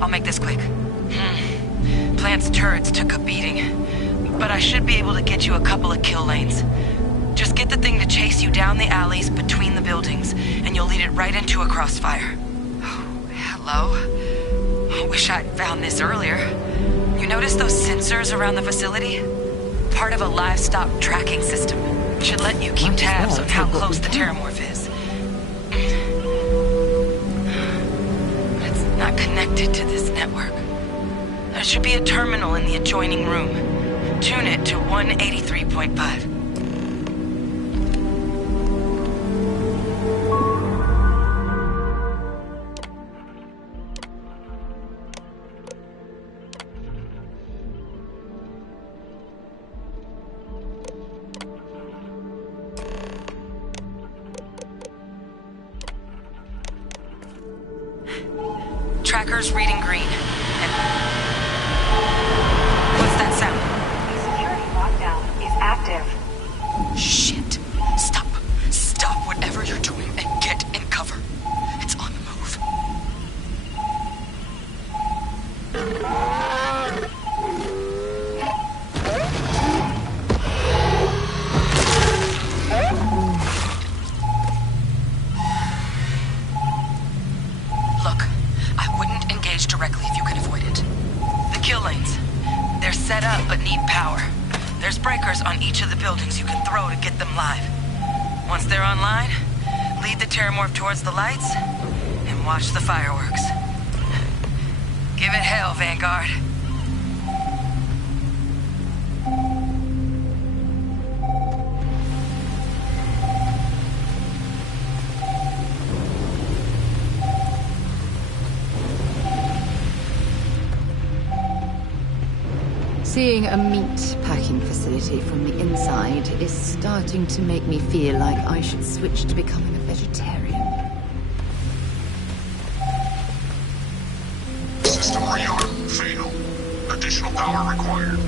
I'll make this quick. Plant's turrets took a beating, but I should be able to get you a couple of kill lanes. Just get the thing to chase you down the alleys between the buildings, and you'll lead it right into a crossfire. Oh, hello? I wish I'd found this earlier. You notice those sensors around the facility? Part of a livestock tracking system. Should let you keep tabs on how close the terramorph is. It's not connected to this network. There should be a terminal in the adjoining room. Tune it to 183.5. Tracker's reading green. And what's that sound? The security lockdown is active. Shit. Stop. Stop whatever you're doing and get in cover. It's on the move. Look, I wouldn't engage directly if you can avoid it. The kill lanes. They're set up but need power. There's breakers on each of the buildings you can throw to get them live. Once they're online, lead the terramorph towards the lights and watch the fireworks. Give it hell, Vanguard. Seeing a meat packing facility from the inside is starting to make me feel like I should switch to becoming a vegetarian. System rearm failed. Additional power required.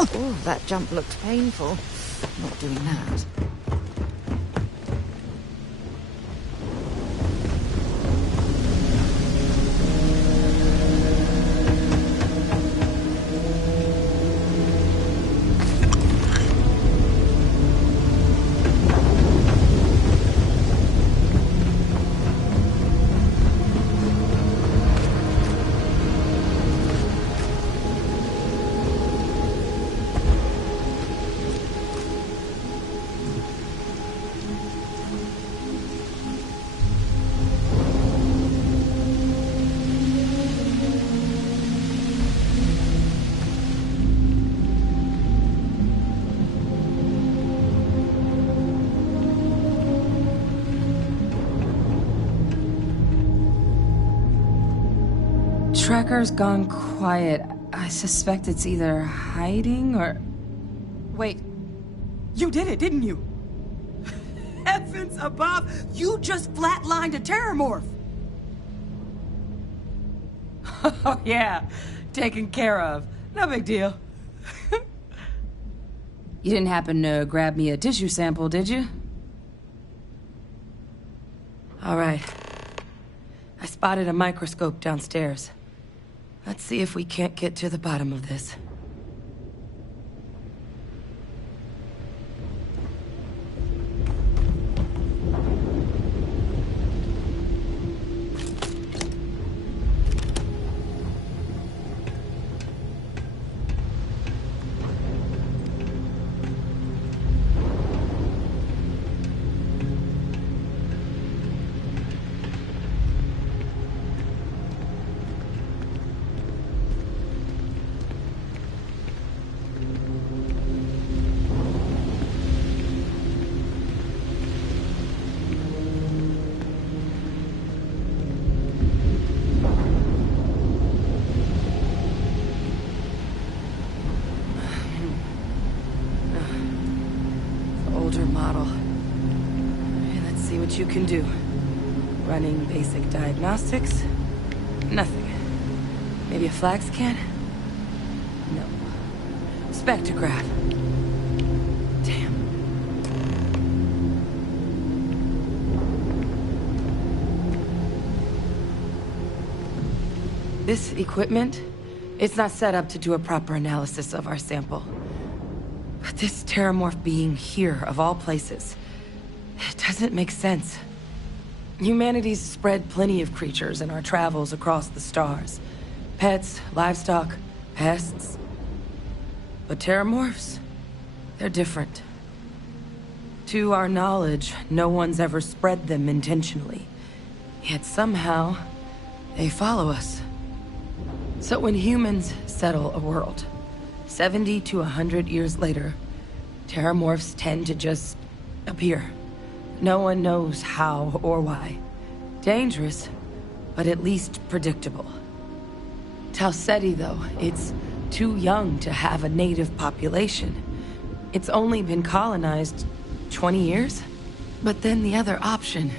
Oh, that jump looked painful. Not doing that. Tracker's gone quiet. I suspect it's either hiding or... Wait. You did it, didn't you? Heavens above! You just flatlined a terramorph! Oh, yeah. Taken care of. No big deal. You didn't happen to grab me a tissue sample, did you? All right. I spotted a microscope downstairs. Let's see if we can't get to the bottom of this. Older model. Okay, let's see what you can do. Running basic diagnostics. Nothing. Maybe a flag scan? No. Spectrograph. Damn. This equipment, it's not set up to do a proper analysis of our sample. But this terramorph being here, of all places, it doesn't make sense. Humanity's spread plenty of creatures in our travels across the stars. Pets, livestock, pests. But terramorphs, they're different. To our knowledge, no one's ever spread them intentionally. Yet somehow, they follow us. So when humans settle a world, 70 to 100 years later, terramorphs tend to just appear. No one knows how or why. Dangerous, but at least predictable. Tau Ceti, though, it's too young to have a native population. It's only been colonized 20 years? But then the other option,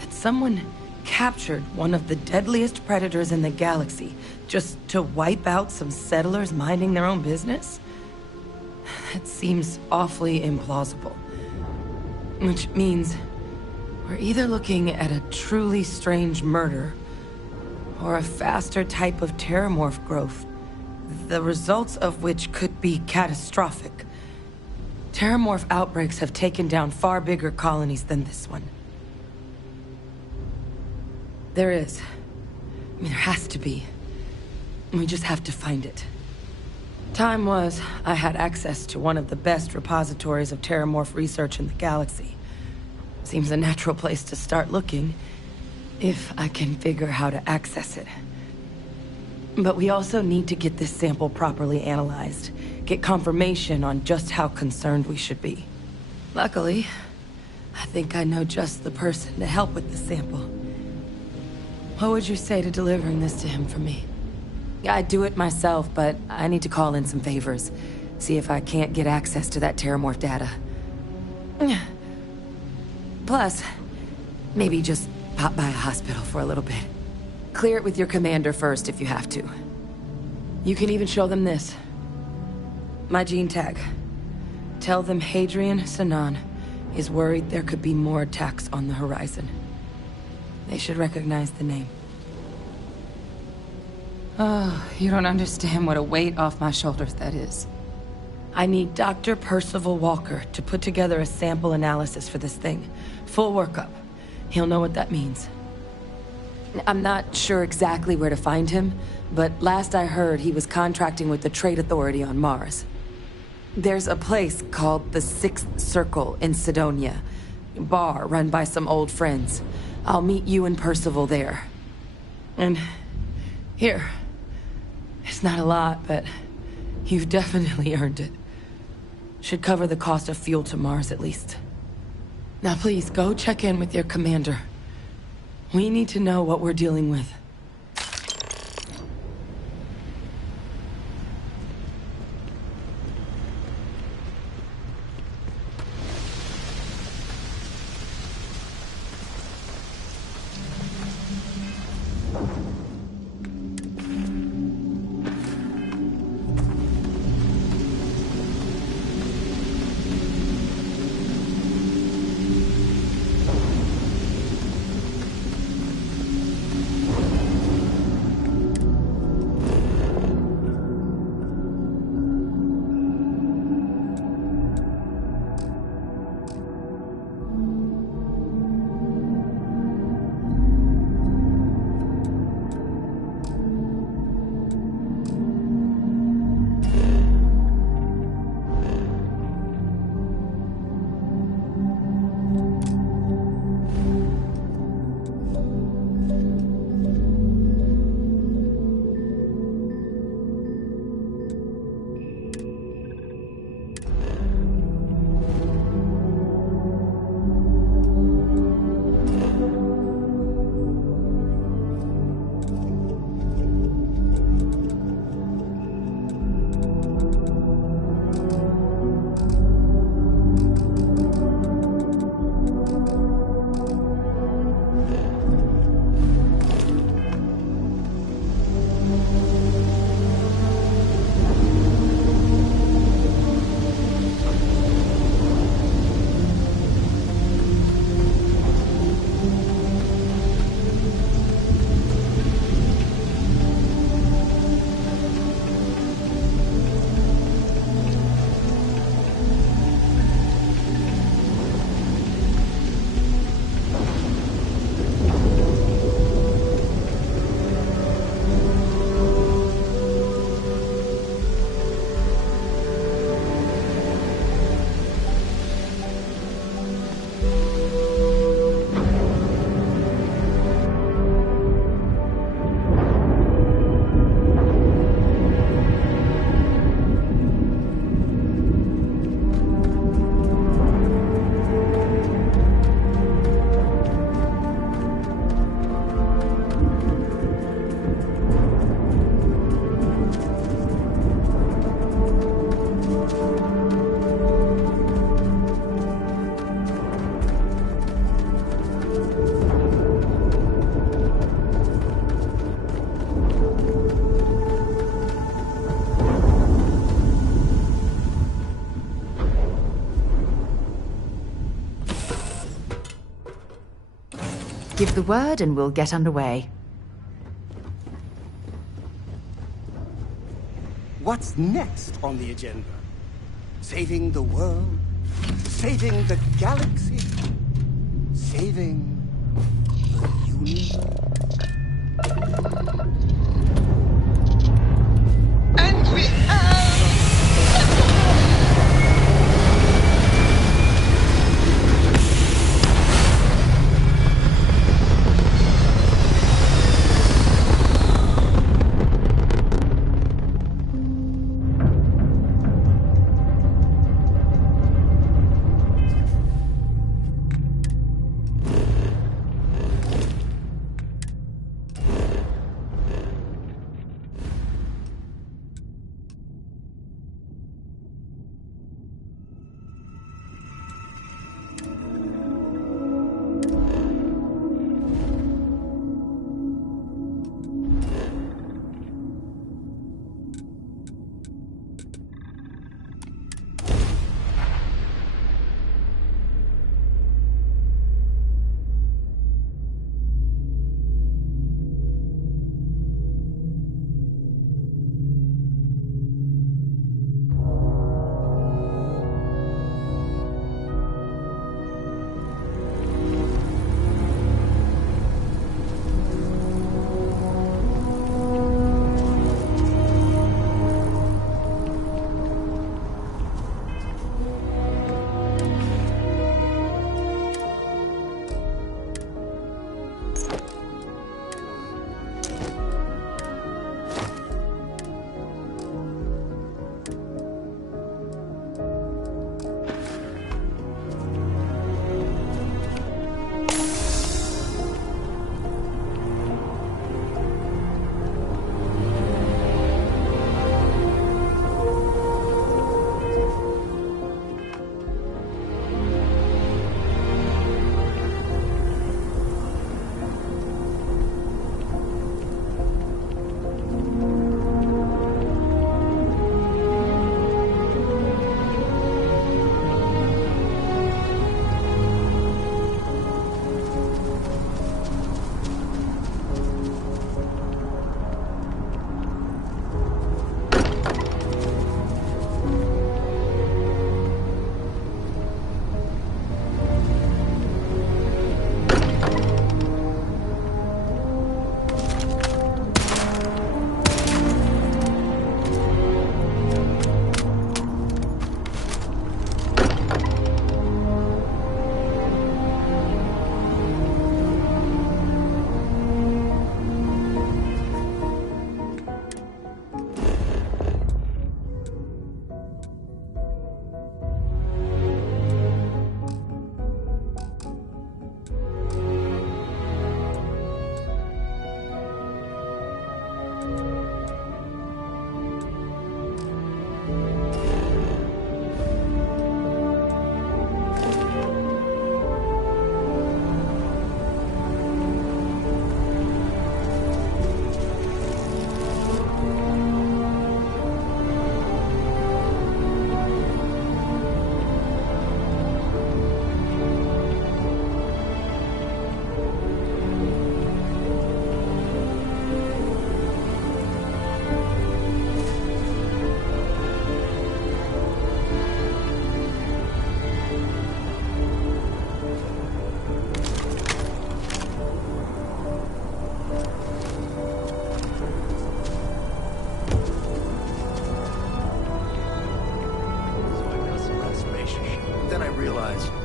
that someone captured one of the deadliest predators in the galaxy just to wipe out some settlers minding their own business? That seems awfully implausible. Which means we're either looking at a truly strange murder or a faster type of terramorph growth, the results of which could be catastrophic. Terramorph outbreaks have taken down far bigger colonies than this one. There is. I mean, there has to be. We just have to find it. Time was, I had access to one of the best repositories of terramorph research in the galaxy. Seems a natural place to start looking, if I can figure how to access it. But we also need to get this sample properly analyzed, get confirmation on just how concerned we should be. Luckily, I think I know just the person to help with the sample. What would you say to delivering this to him for me? I'd do it myself, but I need to call in some favors. See if I can't get access to that terramorph data. Plus, maybe just pop by a hospital for a little bit. Clear it with your commander first if you have to. You can even show them this. My gene tag. Tell them Hadrian Sanan is worried there could be more attacks on the horizon. They should recognize the name. Oh, you don't understand what a weight off my shoulders that is. I need Dr. Percival Walker to put together a sample analysis for this thing. Full workup. He'll know what that means. I'm not sure exactly where to find him, but last I heard he was contracting with the Trade Authority on Mars. There's a place called the Sixth Circle in Sidonia. Bar run by some old friends. I'll meet you and Percival there. And here. It's not a lot, but you've definitely earned it. Should cover the cost of fuel to Mars at least. Now please, go check in with your commander. We need to know what we're dealing with. Give the word and we'll get underway. What's next on the agenda? Saving the world? Saving the galaxy? Saving the universe? And we have...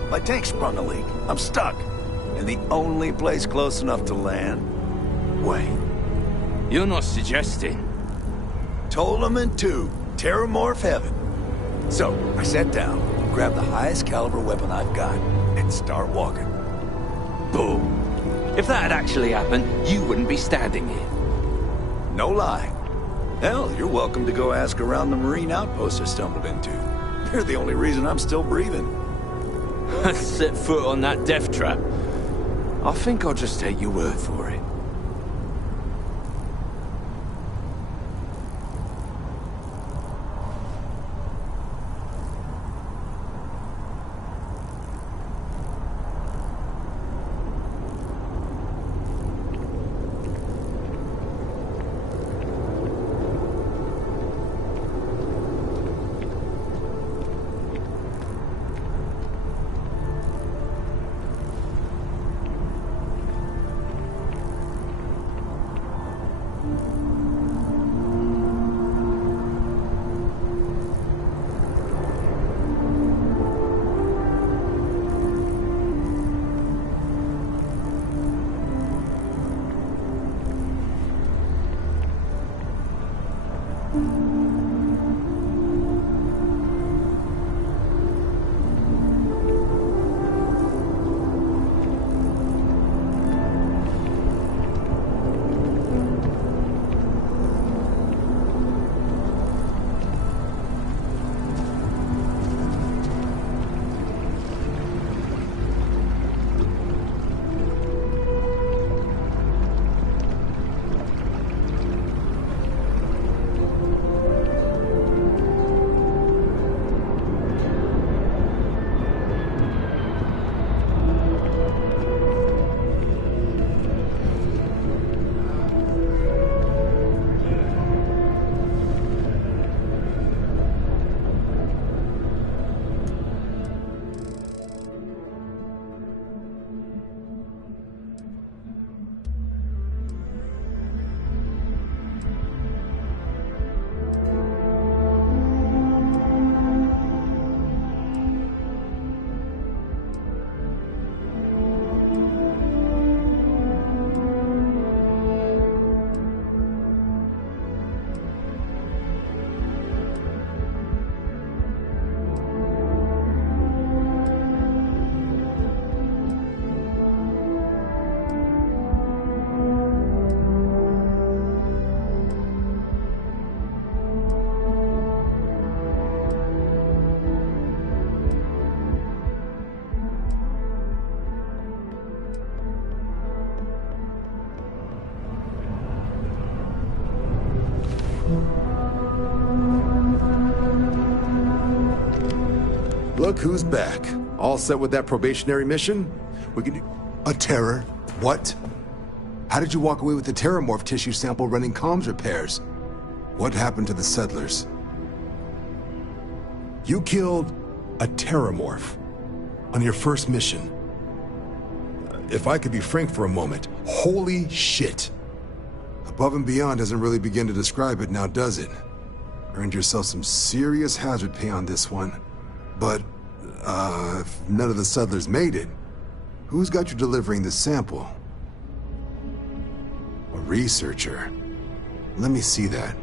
My tank sprung a leak. I'm stuck. And the only place close enough to land... Wait. You're not suggesting... Ptolemy 2, Terramorph Heaven. So, I sat down, grabbed the highest caliber weapon I've got, and start walking. Boom. If that had actually happened, you wouldn't be standing here. No lie. Hell, you're welcome to go ask around the Marine outpost I stumbled into. They're the only reason I'm still breathing. Set foot on that death trap. I think I'll just take your word for it. Look who's back. All set with that probationary mission? We can do... A terror? What? How did you walk away with the terramorph tissue sample running comms repairs? What happened to the settlers? You killed a terramorph on your first mission. If I could be frank for a moment, holy shit. Above and beyond doesn't really begin to describe it now, does it? Earned yourself some serious hazard pay on this one. But, if none of the settlers made it, who's got you delivering the sample? A researcher. Let me see that.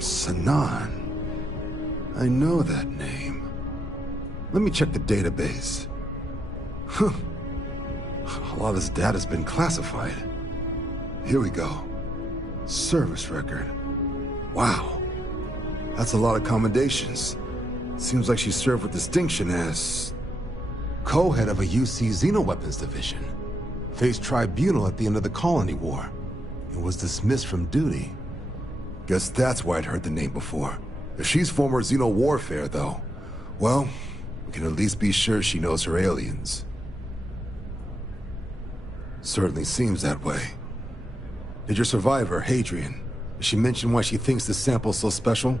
Sanan. I know that name. Let me check the database. Huh. A lot of this data's been classified. Here we go. Service record. Wow. That's a lot of commendations. Seems like she served with distinction as co-head of a UC Xenoweapons division. Faced tribunal at the end of the Colony War and was dismissed from duty. Guess that's why I'd heard the name before. If she's former Xeno warfare, though, well, we can at least be sure she knows her aliens. Certainly seems that way. Did your survivor, Hadrian, did she mention why she thinks this sample's so special?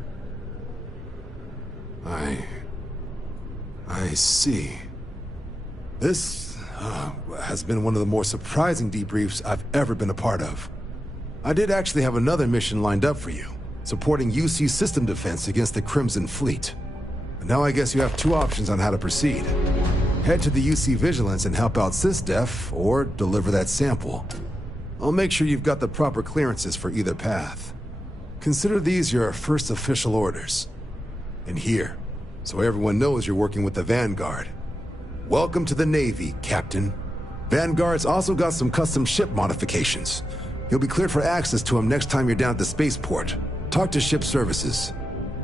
I see. This has been one of the more surprising debriefs I've ever been a part of. I did actually have another mission lined up for you, supporting UC system defense against the Crimson Fleet. But now I guess you have two options on how to proceed. Head to the UC Vigilance and help out SysDef, or deliver that sample. I'll make sure you've got the proper clearances for either path. Consider these your first official orders. And here, so everyone knows you're working with the Vanguard. Welcome to the Navy, Captain. Vanguard's also got some custom ship modifications. You'll be cleared for access to them next time you're down at the spaceport. Talk to ship services.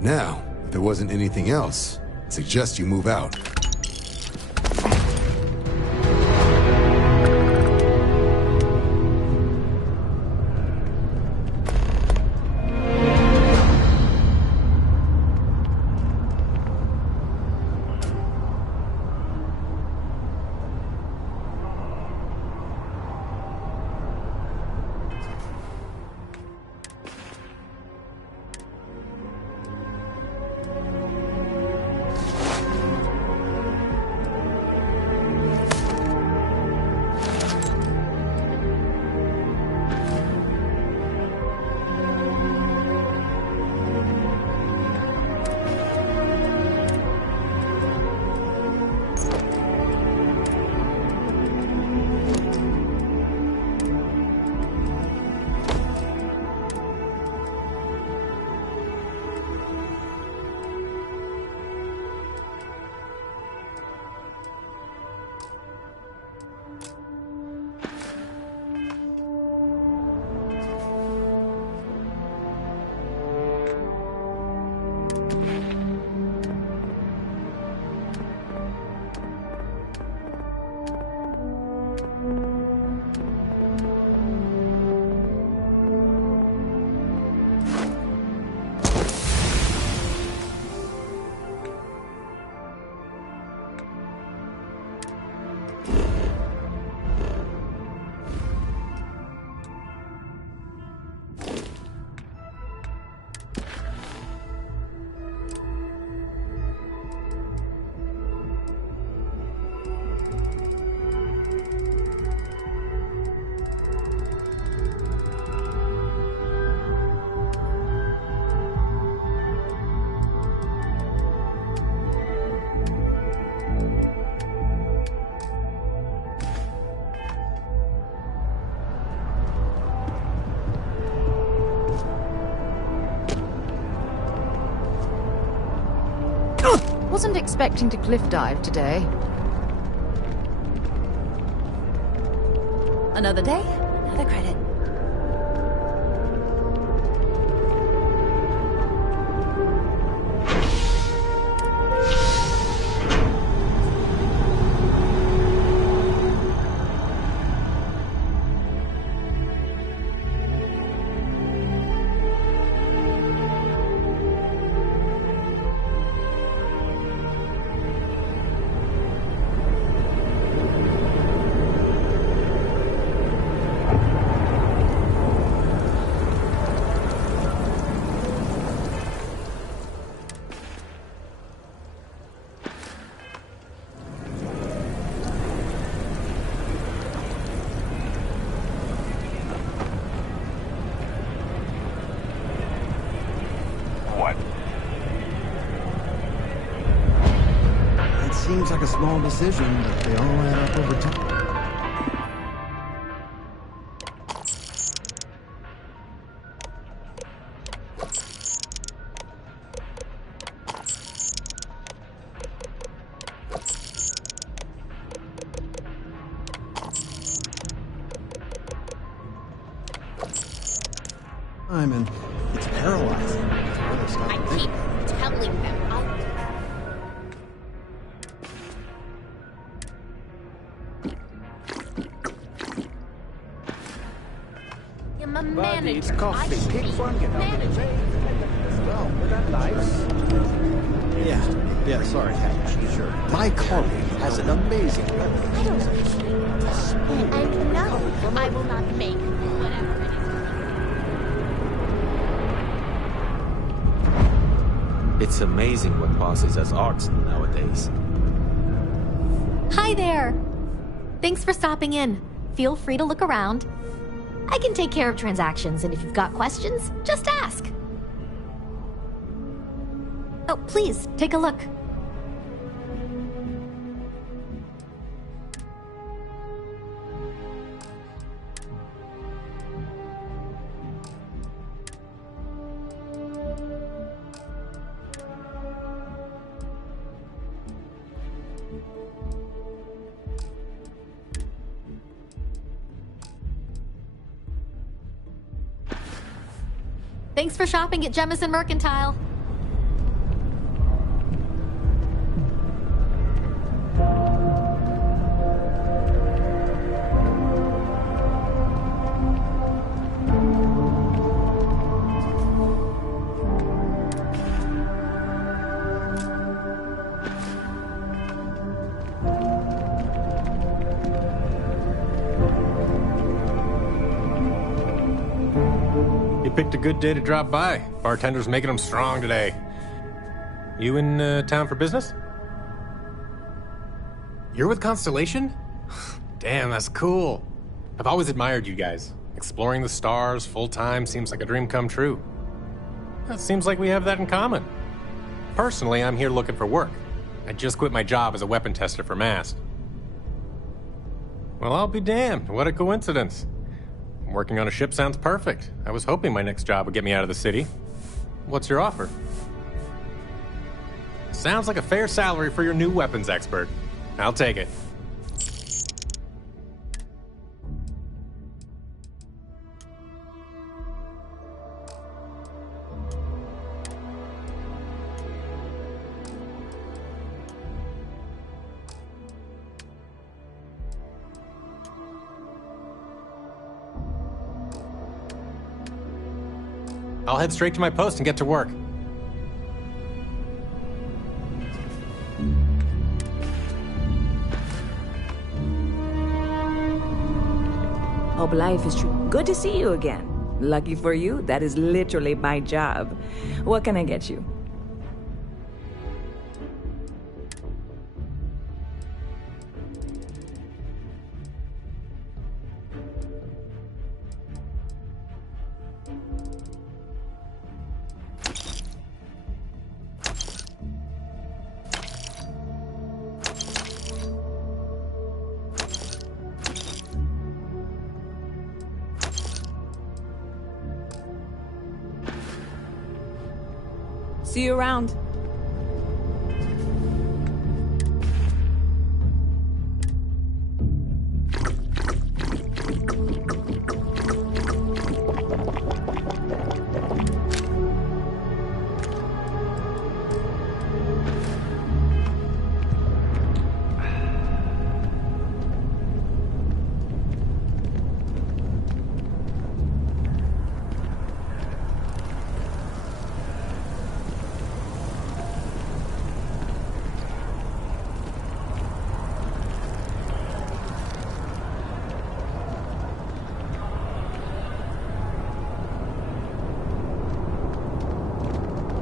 Now, if there wasn't anything else, I suggest you move out. Wasn't expecting to cliff dive today. Another day, another credit. Seems like a small decision, but they all add up over time. And it's paralyzing. I keep telling them. Bud needs coffee. Pick one, get out of the way. Well, with that nice. Yeah, sorry, sure. My colleague has an amazing memory. And no, I will not make whatever it is. It's amazing what passes as art nowadays. Hi there! Thanks for stopping in. Feel free to look around. I can take care of transactions, and if you've got questions, just ask. Oh, please, take a look. Thanks for shopping at Jemison Mercantile. Picked a good day to drop by. Bartender's making them strong today. You in town for business? You're with Constellation? Damn, that's cool. I've always admired you guys. Exploring the stars full-time seems like a dream come true. It seems like we have that in common. Personally, I'm here looking for work. I just quit my job as a weapon tester for MAST. Well, I'll be damned. What a coincidence. Working on a ship sounds perfect. I was hoping my next job would get me out of the city. What's your offer? Sounds like a fair salary for your new weapons expert. I'll take it. I'll head straight to my post and get to work. Hope life is true. Good to see you again. Lucky for you, that is literally my job. What can I get you? See you around.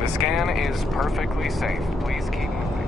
The scan is perfectly safe. Please keep moving.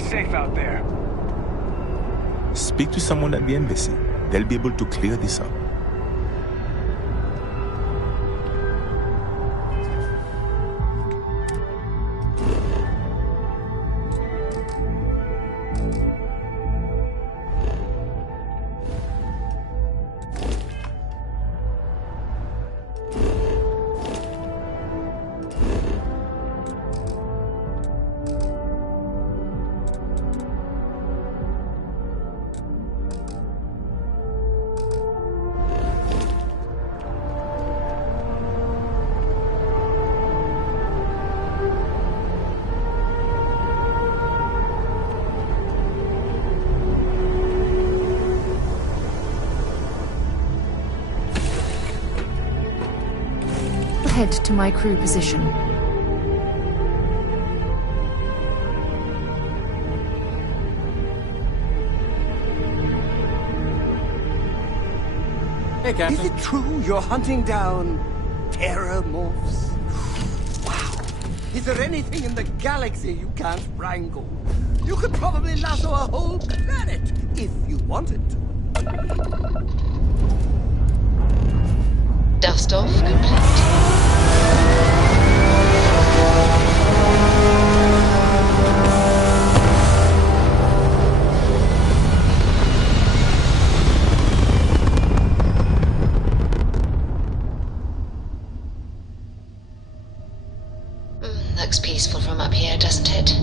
safe out there. Speak to someone at the embassy. They'll be able to clear this up. Head to my crew position. Hey, Captain. Is it true you're hunting down terramorphs? Wow. Is there anything in the galaxy you can't wrangle? You could probably lasso a whole planet if you wanted to. Dust off complete. Looks peaceful from up here, doesn't it?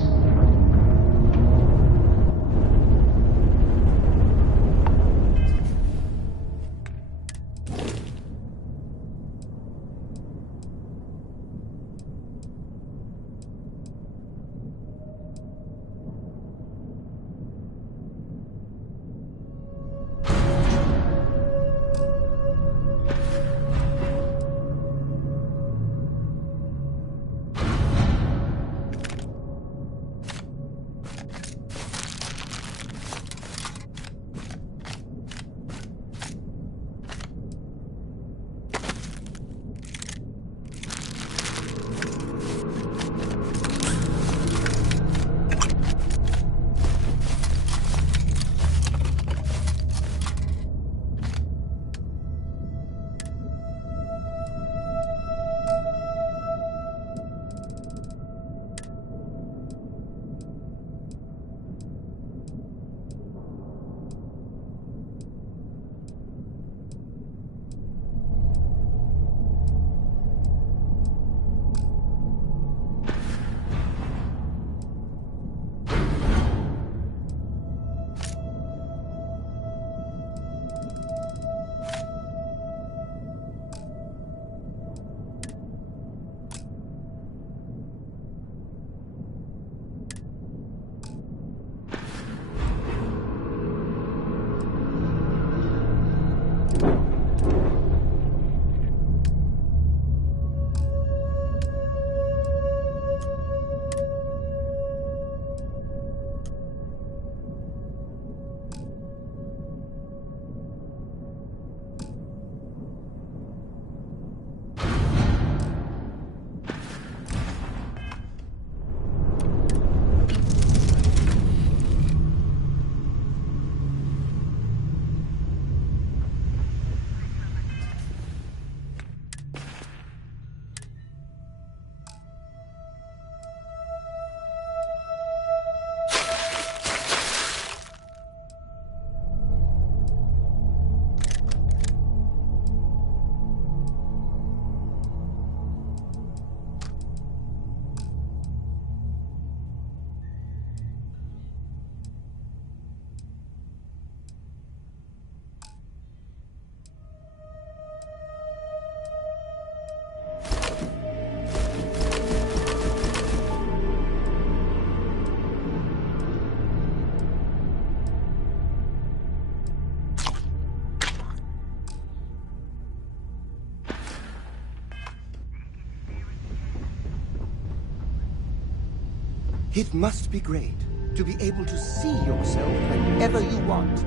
It must be great to be able to see yourself whenever you want.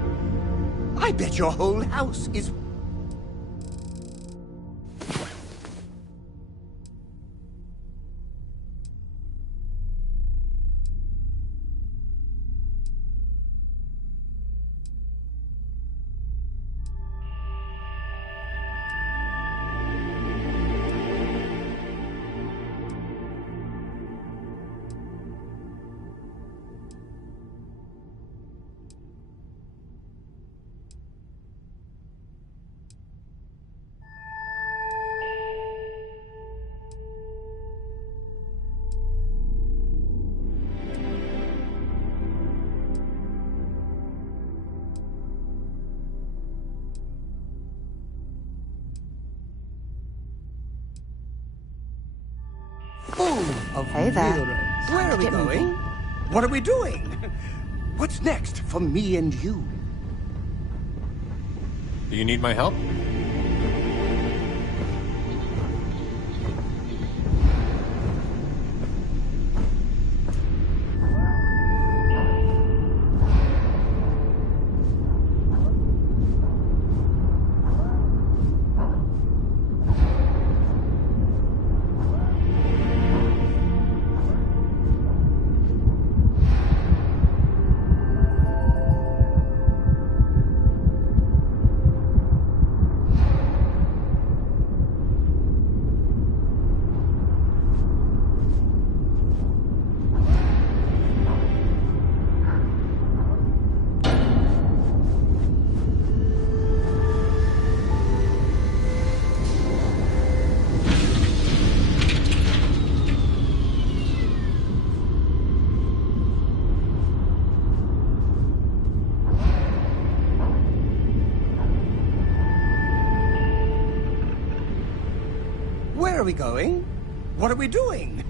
I bet your whole house is... full of Hey there. mirrors. Where are we Get going? moving. What are we doing? What's next for me and you? Do you need my help? Where are we going? What are we doing?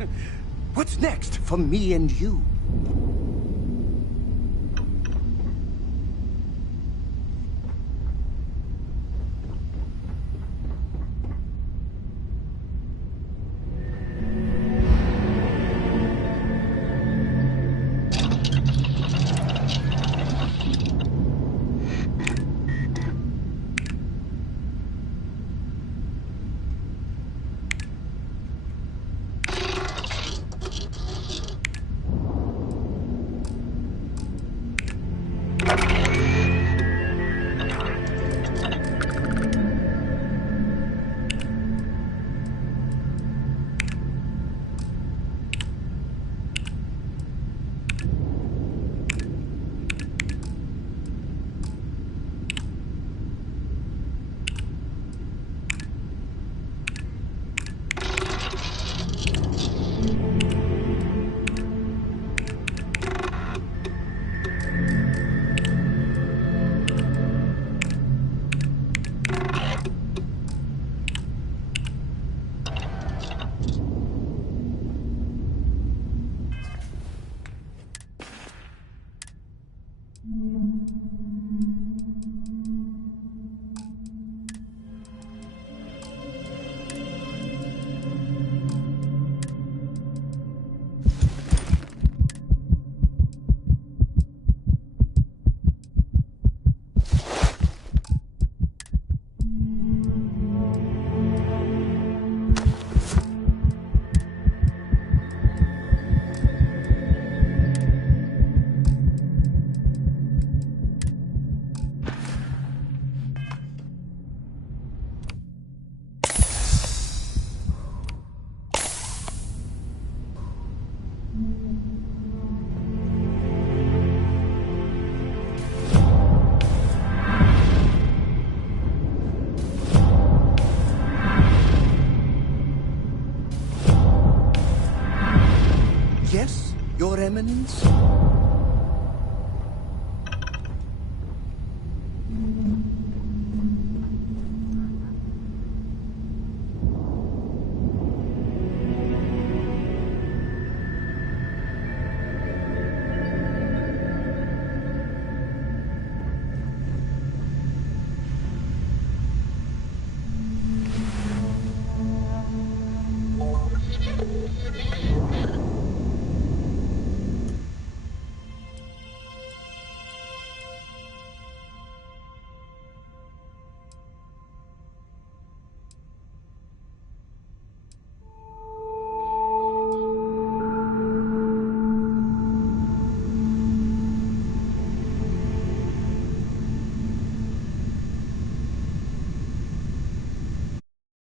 What's next for me and you? Yes, Your Eminence?